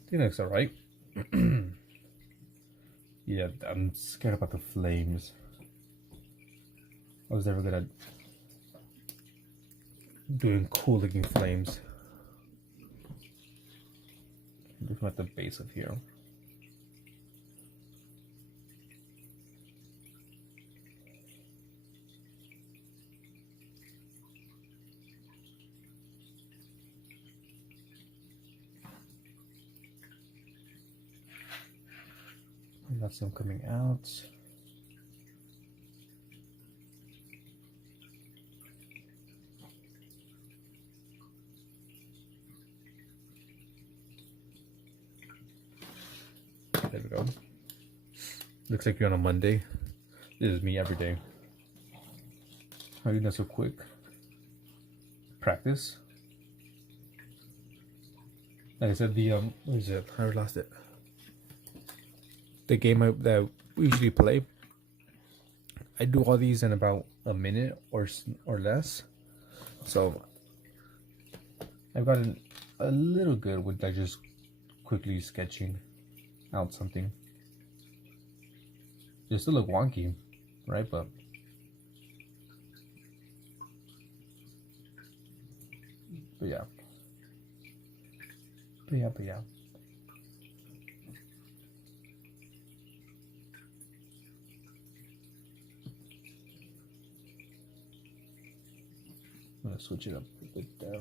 I think that's alright. Yeah, I'm scared about the flames. I was never good at doing cool looking flames. Looking at the base of here. And that's some coming out. There we go. Looks like you're on a Monday. This is me every day. How are you doing so quick? Practice. Like I said, the what is it? I lost it. The game that we usually play, I do all these in about a minute or less. So I've gotten a little good with like just quickly sketching out something. They still look wonky, right? But yeah. But yeah. I'm gonna switch it up a bit there.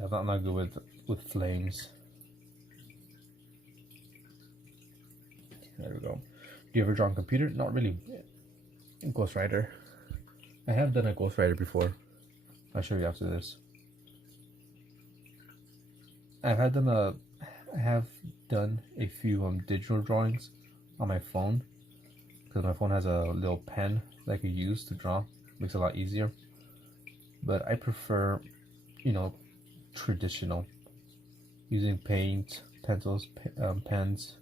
I'm not good with flames. There we go. Do you ever draw on computer? Not really. Ghost Rider. I have done a Ghost Rider before. I'll show you after this. I have done a few digital drawings on my phone, because my phone has a little pen that I could use to draw. Makes it a lot easier. But I prefer, traditional, using paint, pencils, pens.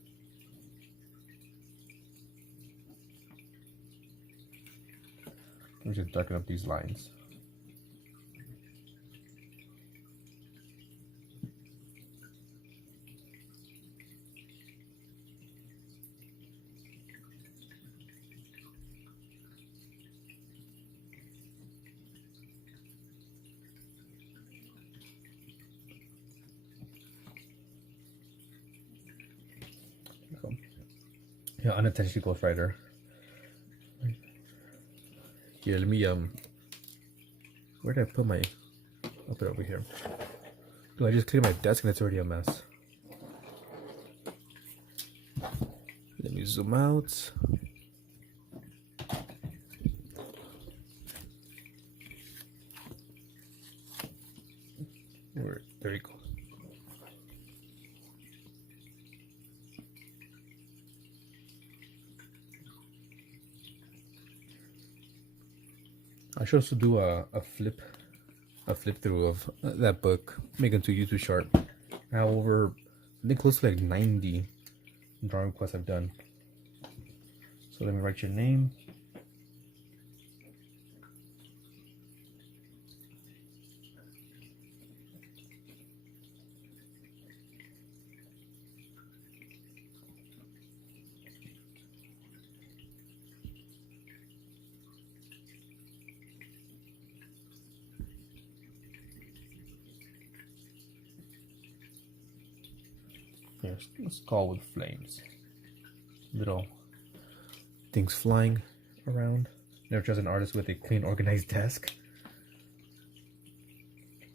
Let me just darken up these lines. Yeah, unintentionally Ghost Rider. Here, let me where did I put my? I'll put it over here. Do I just clear my desk and it's already a mess? Let me zoom out. There you go. I should also do a flip through of that book, Make It to YouTube Sharp. I have over, I think, close to like 90 drawing requests I've done. So let me write your name. Here's a skull with flames. Little things flying around. Never trust an artist with a clean, organized desk.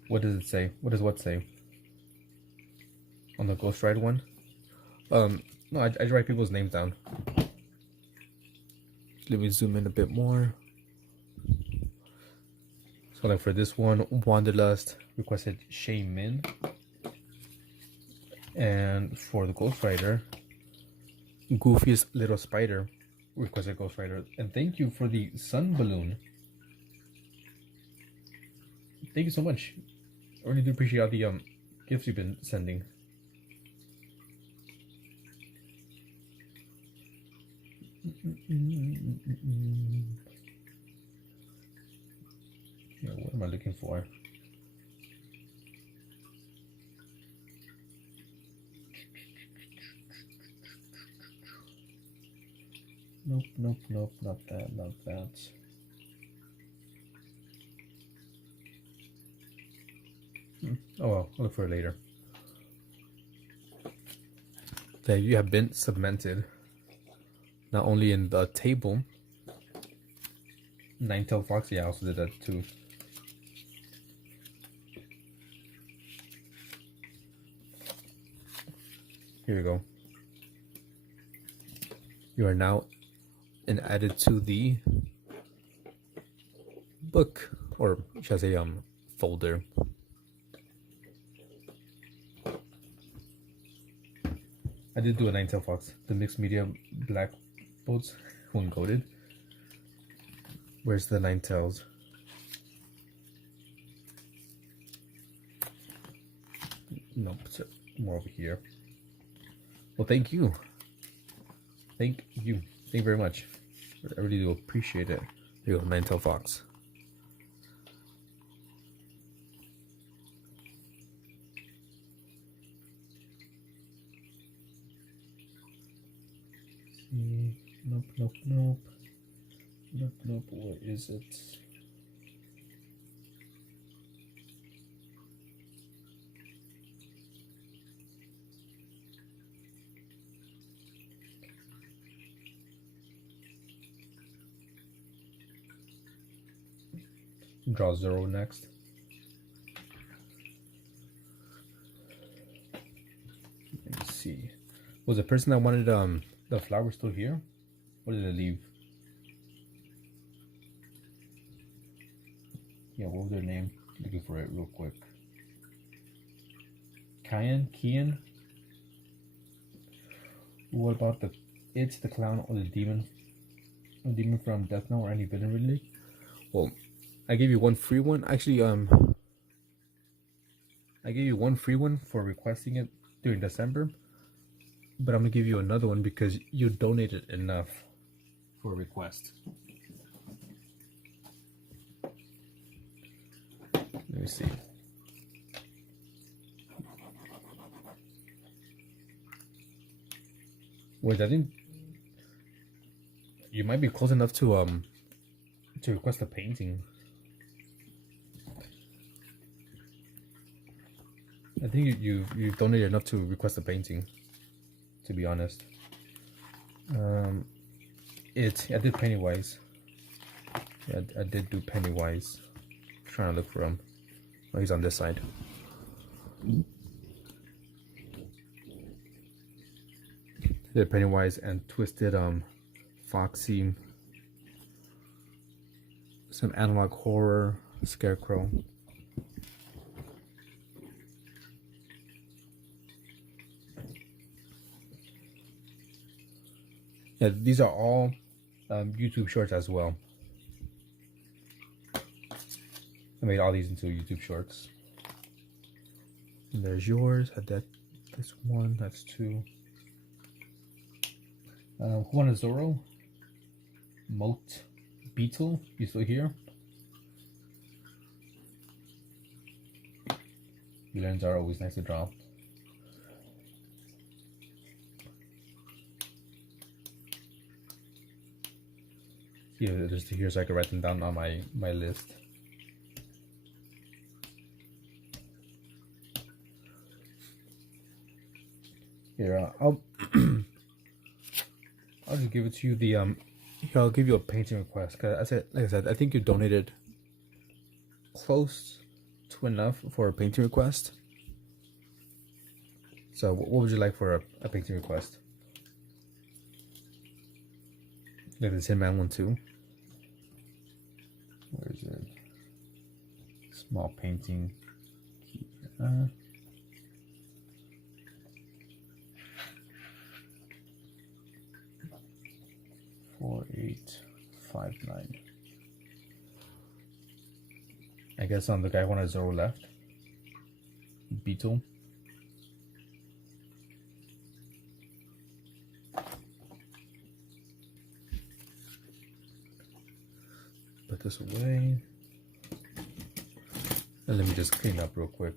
What does it say? What does what say? On the Ghost Ride one? No, I just write people's names down. Let me zoom in a bit more. So like for this one, Wanderlust requested Shay Min. And for the Ghost Rider, Goofiest Little Spider requested Ghost Rider. And thank you for the sun balloon. Thank you so much. I really do appreciate all the gifts you've been sending. Yeah, what am I looking for? Nope, nope, nope, not that, not that. Oh well, I'll look for it later. That you have been segmented. Not only in the table. Nine-tailed fox, yeah, I also did that too. Here we go. You are now added to the book, or should I say folder. I did do a nine-tailed fox, the mixed media black boats, one coated. Where's the nine tails? Nope, it's more over here. Well, thank you. Thank you. Thank you very much. I really do appreciate it. Here you go, nine-tailed fox. Nope, nope, nope. Nope, nope, where is it? Draw 0 next. Let me see. Was the person that wanted the flower still here? Or did it leave? Yeah, what was their name? Looking for it real quick. Kian? What about the clown or the demon? A demon from Death Note or any villain really? Well, I gave you one free one. Actually, I gave you one free one for requesting it during December. But I'm gonna give you another one because you donated enough for a request. Let me see. Wait, I think you might be close enough to request a painting. I think you donated enough to request a painting, to be honest. I did Pennywise. Yeah, I did do Pennywise. Trying to look for him. Oh, he's on this side. Did Pennywise and Twisted Foxy. Some analog horror, Scarecrow. Yeah, these are all YouTube shorts as well. I made all these into YouTube shorts. And there's yours. I did this one. That's 2. Who wanted Zorro? Moat Beetle. You still here? Villains are always nice to draw. Yeah, just here so I can write them down on my list. Here, I'll just give it to you. Here, I'll give you a painting request. Cause like I said, I think you donated close to enough for a painting request. So, what would you like for a painting request? Like the Tin Man one too. Where is it? Small painting. 4859. I guess the guy who has 0 left. Beetle. Put this away. And let me just clean up real quick.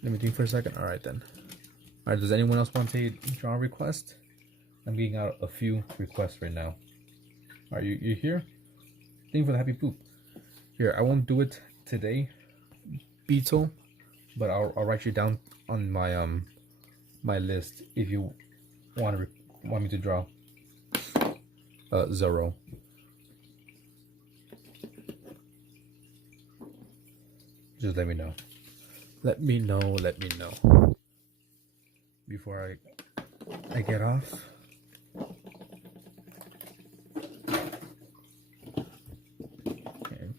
Let me think for a second. All right then. All right. Does anyone else want to draw a request? I'm getting out a few requests right now. Are you here? Thank you for the happy poop. Here, I won't do it today, Beetle, but I'll write you down on my my list if you want me to draw 0. Just let me know. Let me know before I get off. Okay.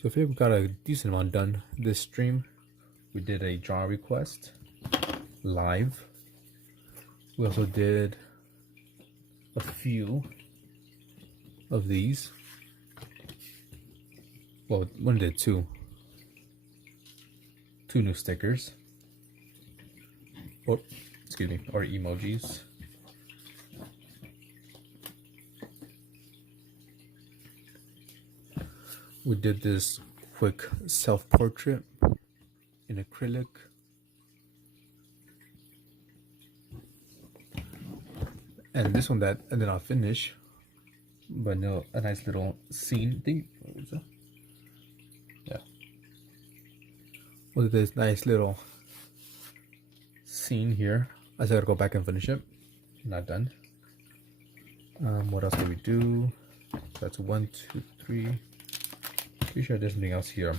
So I feel we got a decent amount done this stream. We did a draw request live. We also did a few of these. Well, one did two new stickers. Or, excuse me, or emojis. We did this quick self-portrait in acrylic. And this one and then I'll finish. But no, a nice little scene thing. Yeah. With this nice little scene here. I just gotta go back and finish it. Not done. What else did we do? That's 1, 2, 3. Pretty sure there's something else here.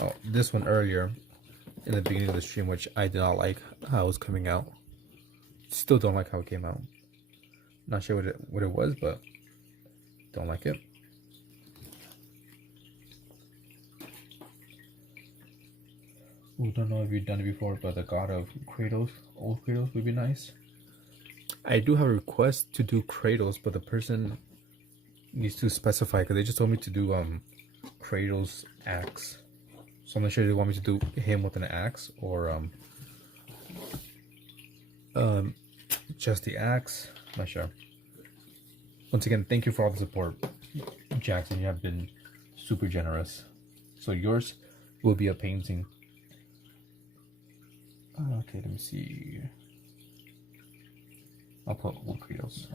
Oh, this one earlier in the beginning of the stream, which I did not like how it was coming out. Still don't like how it came out. Not sure what it was, but don't like it. Ooh, don't know if you've done it before, but the God of Kratos, old Kratos would be nice. I do have a request to do Kratos, but the person needs to specify because they just told me to do Kratos axe. So I'm not sure if they want me to do him with an axe or just the axe. Not sure. Once again, thank you for all the support, Jackson. You have been super generous. So yours will be a painting. Okay, let me see. I'll put one Kratos.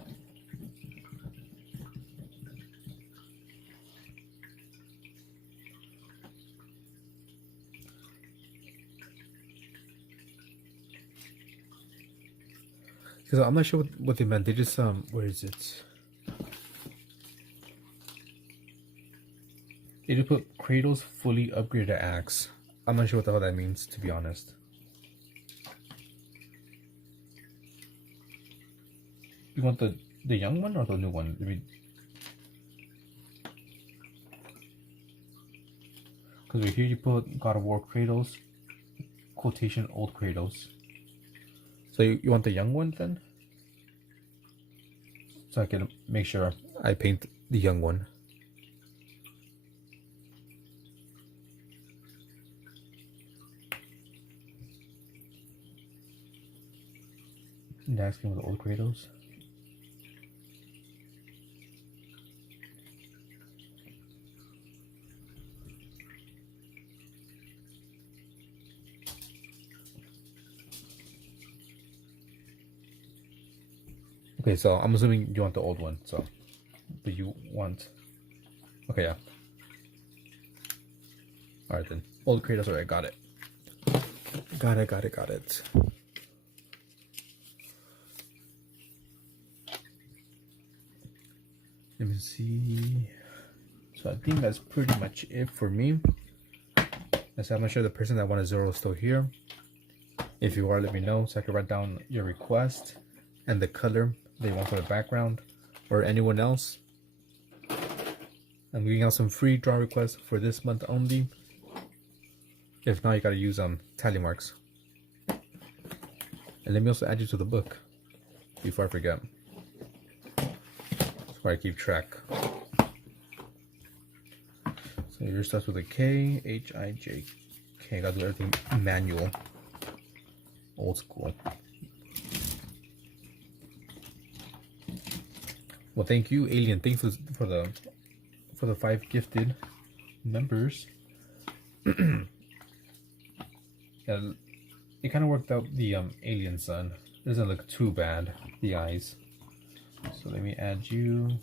Because I'm not sure what they meant. They just where is it? They just put Kratos fully upgraded axe. I'm not sure what the hell that means, to be honest. You want the young one or the new one? I mean, because right here you put God of War Kratos, quotation old Kratos. So you want the young one then? So I can make sure I paint the young one. Next game with the old Kratos. Okay, so I'm assuming you want the old one, so but you want okay, yeah. Alright then. Old Kratos, alright, got it. Got it. Let me see. So I think that's pretty much it for me. Let's I'm not sure the person that wanted 0 is still here. If you are, let me know so I can write down your request and the color that you want for the background, or anyone else. I'm giving out some free draw requests for this month only. If not, you gotta use tally marks. And let me also add you to the book before I forget. So I keep track. So yours starts with a K, H-I-J-K. Gotta do everything manual. Old school. Well, thank you, Alien. Thanks for the 5 gifted members. Yeah, it kind of worked out the alien sun. It doesn't look too bad, the eyes. So let me add you.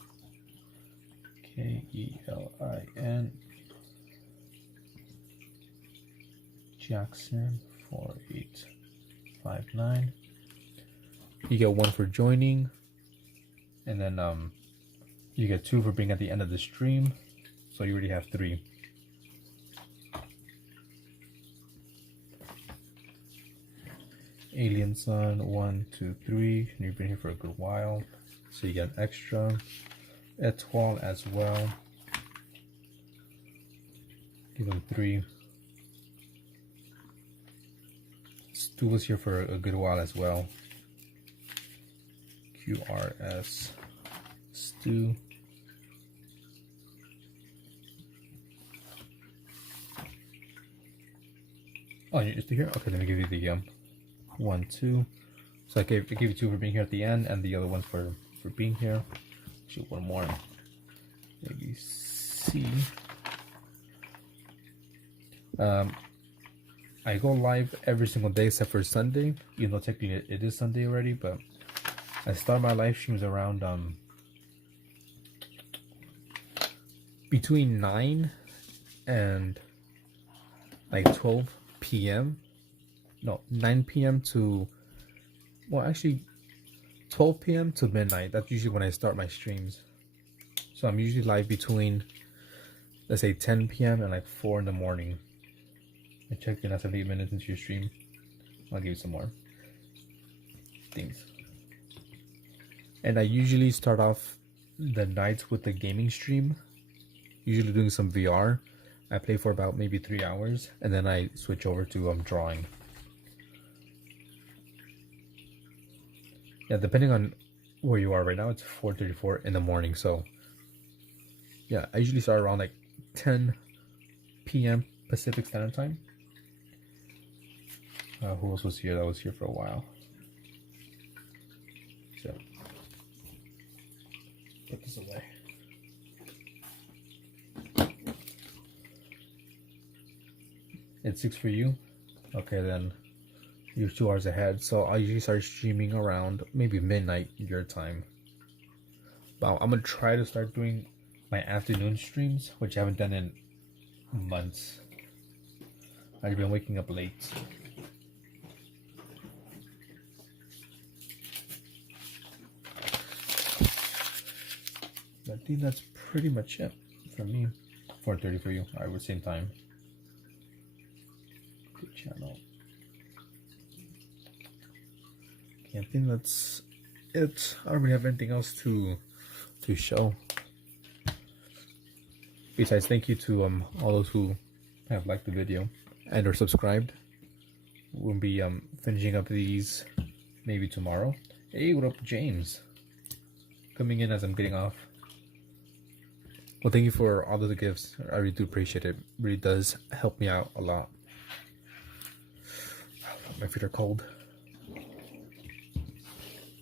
Kelin Jackson 4859. You get 1 for joining, and then you get 2 for being at the end of the stream. So you already have 3. Alien Sun 1, 2, 3. And you've been here for a good while, so you get an extra. Etoile as well. Give them 3. Stu was here for a good while as well. QRS Stu. Oh, you're still here? Okay, let me give you the 1, 2. So I gave you 2 for being here at the end, and the other one for being here. Actually, 1 more. Maybe C. I go live every single day except for Sunday, even though technically it is Sunday already. But I start my live streams around between 9 and like 12 p.m. No, 9 p.m. to, well, actually 12 p.m. to midnight. That's usually when I start my streams. So I'm usually live between, let's say, 10 p.m. and like 4 in the morning. I checked in, that's 8 minutes into your stream. I'll give you some more things. And I usually start off the nights with the gaming stream, usually doing some VR. I play for about maybe 3 hours, and then I switch over to drawing. Yeah, depending on where you are right now, it's 4:34 in the morning. So yeah, I usually start around like 10 p.m. Pacific Standard Time. Who else was here? That was here for a while. So put this away. It's 6 for you. Okay, then you're 2 hours ahead. So I usually start streaming around maybe midnight your time. But I'm gonna try to start doing my afternoon streams, which I haven't done in months. I've been waking up late. I think that's pretty much it for me. 4:30 for you. Alright, we're same time. Good channel. Okay, I think that's it. I don't really have anything else to show. Besides, thank you to all those who have liked the video and or subscribed. We'll be finishing up these maybe tomorrow. Hey, what up, James? Coming in as I'm getting off. Well, thank you for all of the gifts. I really do appreciate it. It really does help me out a lot. My feet are cold.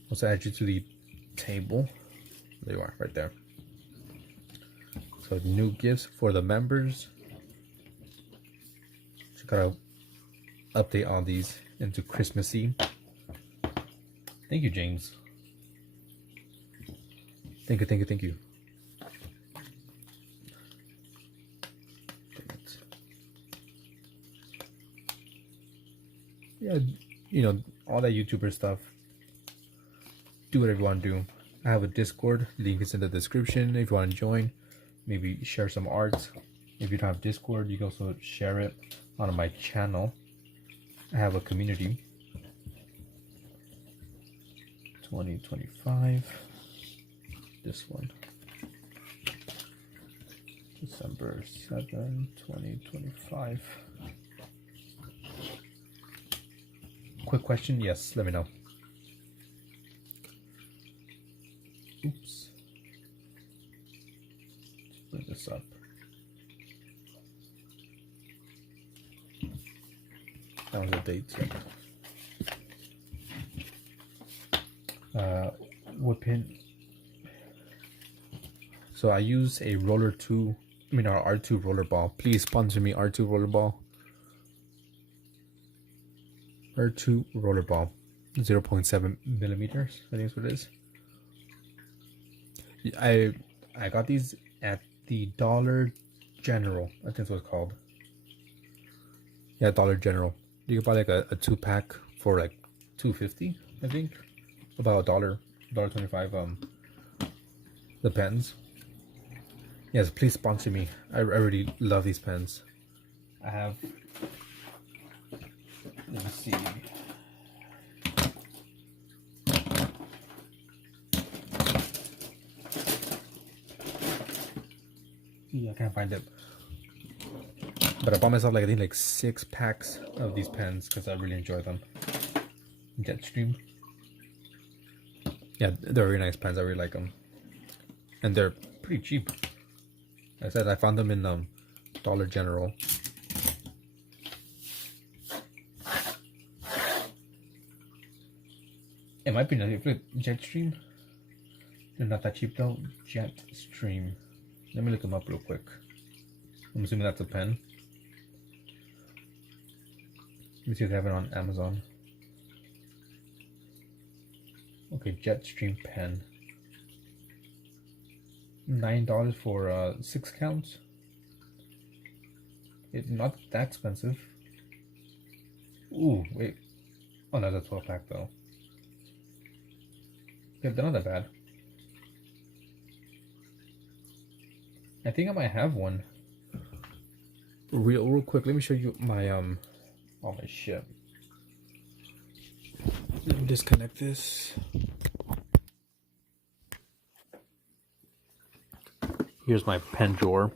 Let's add you to the table. There you are, right there. So new gifts for the members. Just gotta update all these into Christmassy. Thank you, James. Thank you, thank you, thank you. Yeah, you know, all that YouTuber stuff. Do whatever you want to do. I have a Discord. Link is in the description if you want to join. Maybe share some art. If you don't have Discord, you can also share it on my channel. I have a community. 2025. This one. December 7, 2025. Quick question? Yes, let me know. Oops. Let's bring this up. That was the date. What pin? So I use a our R2 rollerball. Please sponsor me, R2 rollerball. R2 rollerball. 0.7 millimeters, I think that's what it is. I got these at the Dollar General. I think that's what it's called. Yeah, Dollar General. You can buy like a 2-pack for like $2.50, I think. About $1.25. The pens. Yes, please sponsor me. I really love these pens. I have. Let me see. Yeah, I can't find it. But I bought myself like I think like 6 packs of these pens because I really enjoy them. Jetstream. Yeah, they're really nice pens. I really like them, and they're pretty cheap. Like I said, I found them in Dollar General. It might be nice. Jetstream. They're not that cheap though. Jetstream. Let me look them up real quick. I'm assuming that's a pen. Let me see if they have it on Amazon. Okay, Jetstream pen. $9 for 6 counts. It's not that expensive. Ooh, wait. Oh, that's a 12-pack though. Yeah, they're not that bad. I think I might have one. Real quick, let me show you my all my shit. Let me disconnect this. Here's my pen drawer.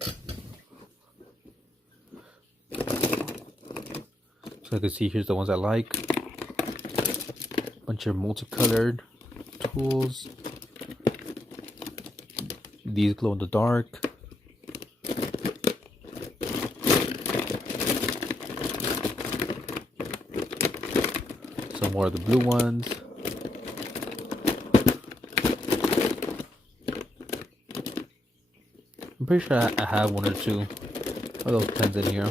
So I can see here's the ones I like. Bunch of multicolored tools. These glow in the dark. Some more of the blue ones. I'm pretty sure I have one or two of those pens in here.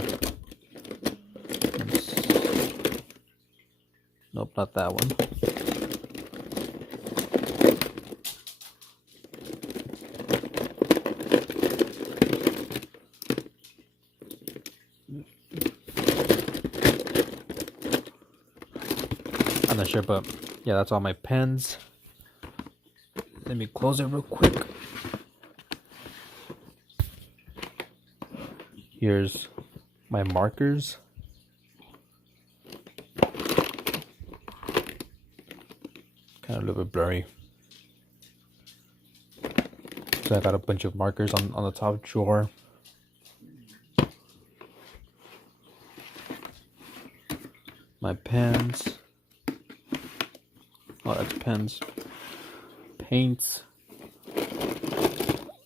Nope, not that one. I'm not sure, but yeah, that's all my pens. Let me close it real quick. Here's my markers. Kind of a little bit blurry. So I got a bunch of markers on the top drawer. My pens. Oh, that's pens. Paints.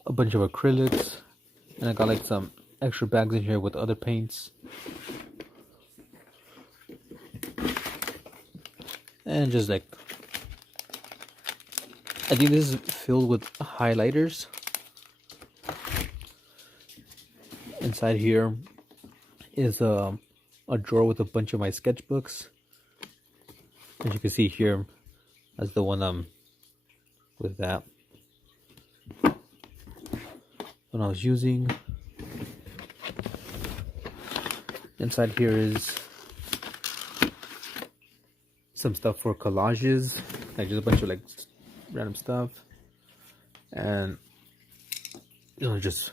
A bunch of acrylics. And I got like some extra bags in here with other paints. And just like, I think this is filled with highlighters. Inside here is a drawer with a bunch of my sketchbooks. As you can see here, that's the one with that. one I was using. Inside here is some stuff for collages, like just a bunch of like random stuff, and just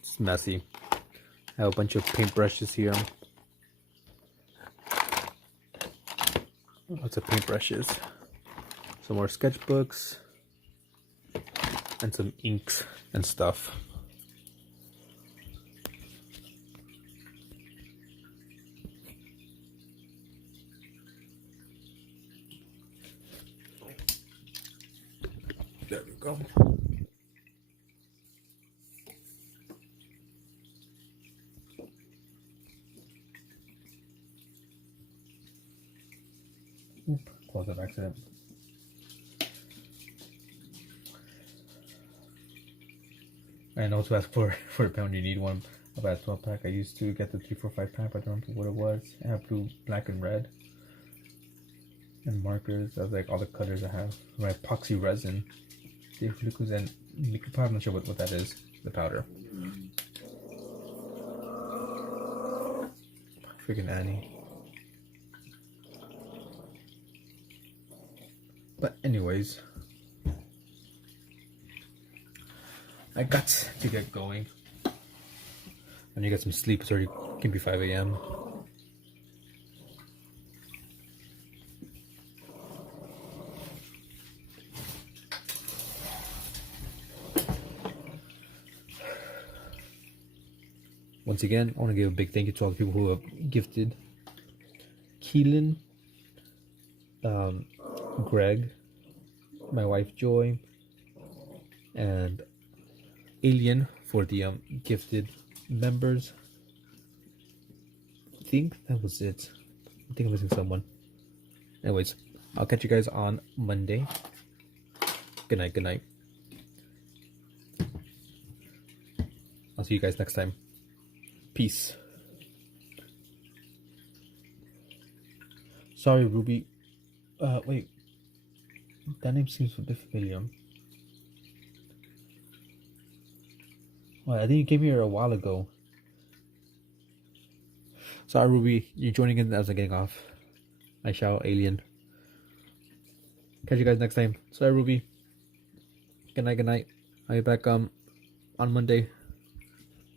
it's messy. I have a bunch of paintbrushes here. Lots of paintbrushes, some more sketchbooks, and some inks and stuff. There we go. Oop, close that accident. I know to ask for a pound you need one. I bought a 12 pack. I used to get the 345 pack, but I don't remember what it was. I have blue, black, and red. And markers. That's like all the cutters I have. My epoxy resin. The glucose and liquid powder. I'm not sure what that is. The powder. Freaking Annie. But anyways, I got to get going. I need to get some sleep. It's already can be 5 a.m. Once again, I want to give a big thank you to all the people who have gifted. Keelan, Greg, my wife Joy, and Alien for the gifted members. I think that was it. I think I'm missing someone. Anyways, I'll catch you guys on Monday. Good night, good night. I'll see you guys next time. Peace. Sorry, Ruby. Wait. That name seems a bit familiar. Well, I think you came here a while ago. Sorry, Ruby. You're joining in as I'm getting off. I shall alien. Catch you guys next time. Sorry, Ruby. Good night, good night. I'll be back on Monday.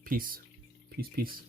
Peace. Peace, peace.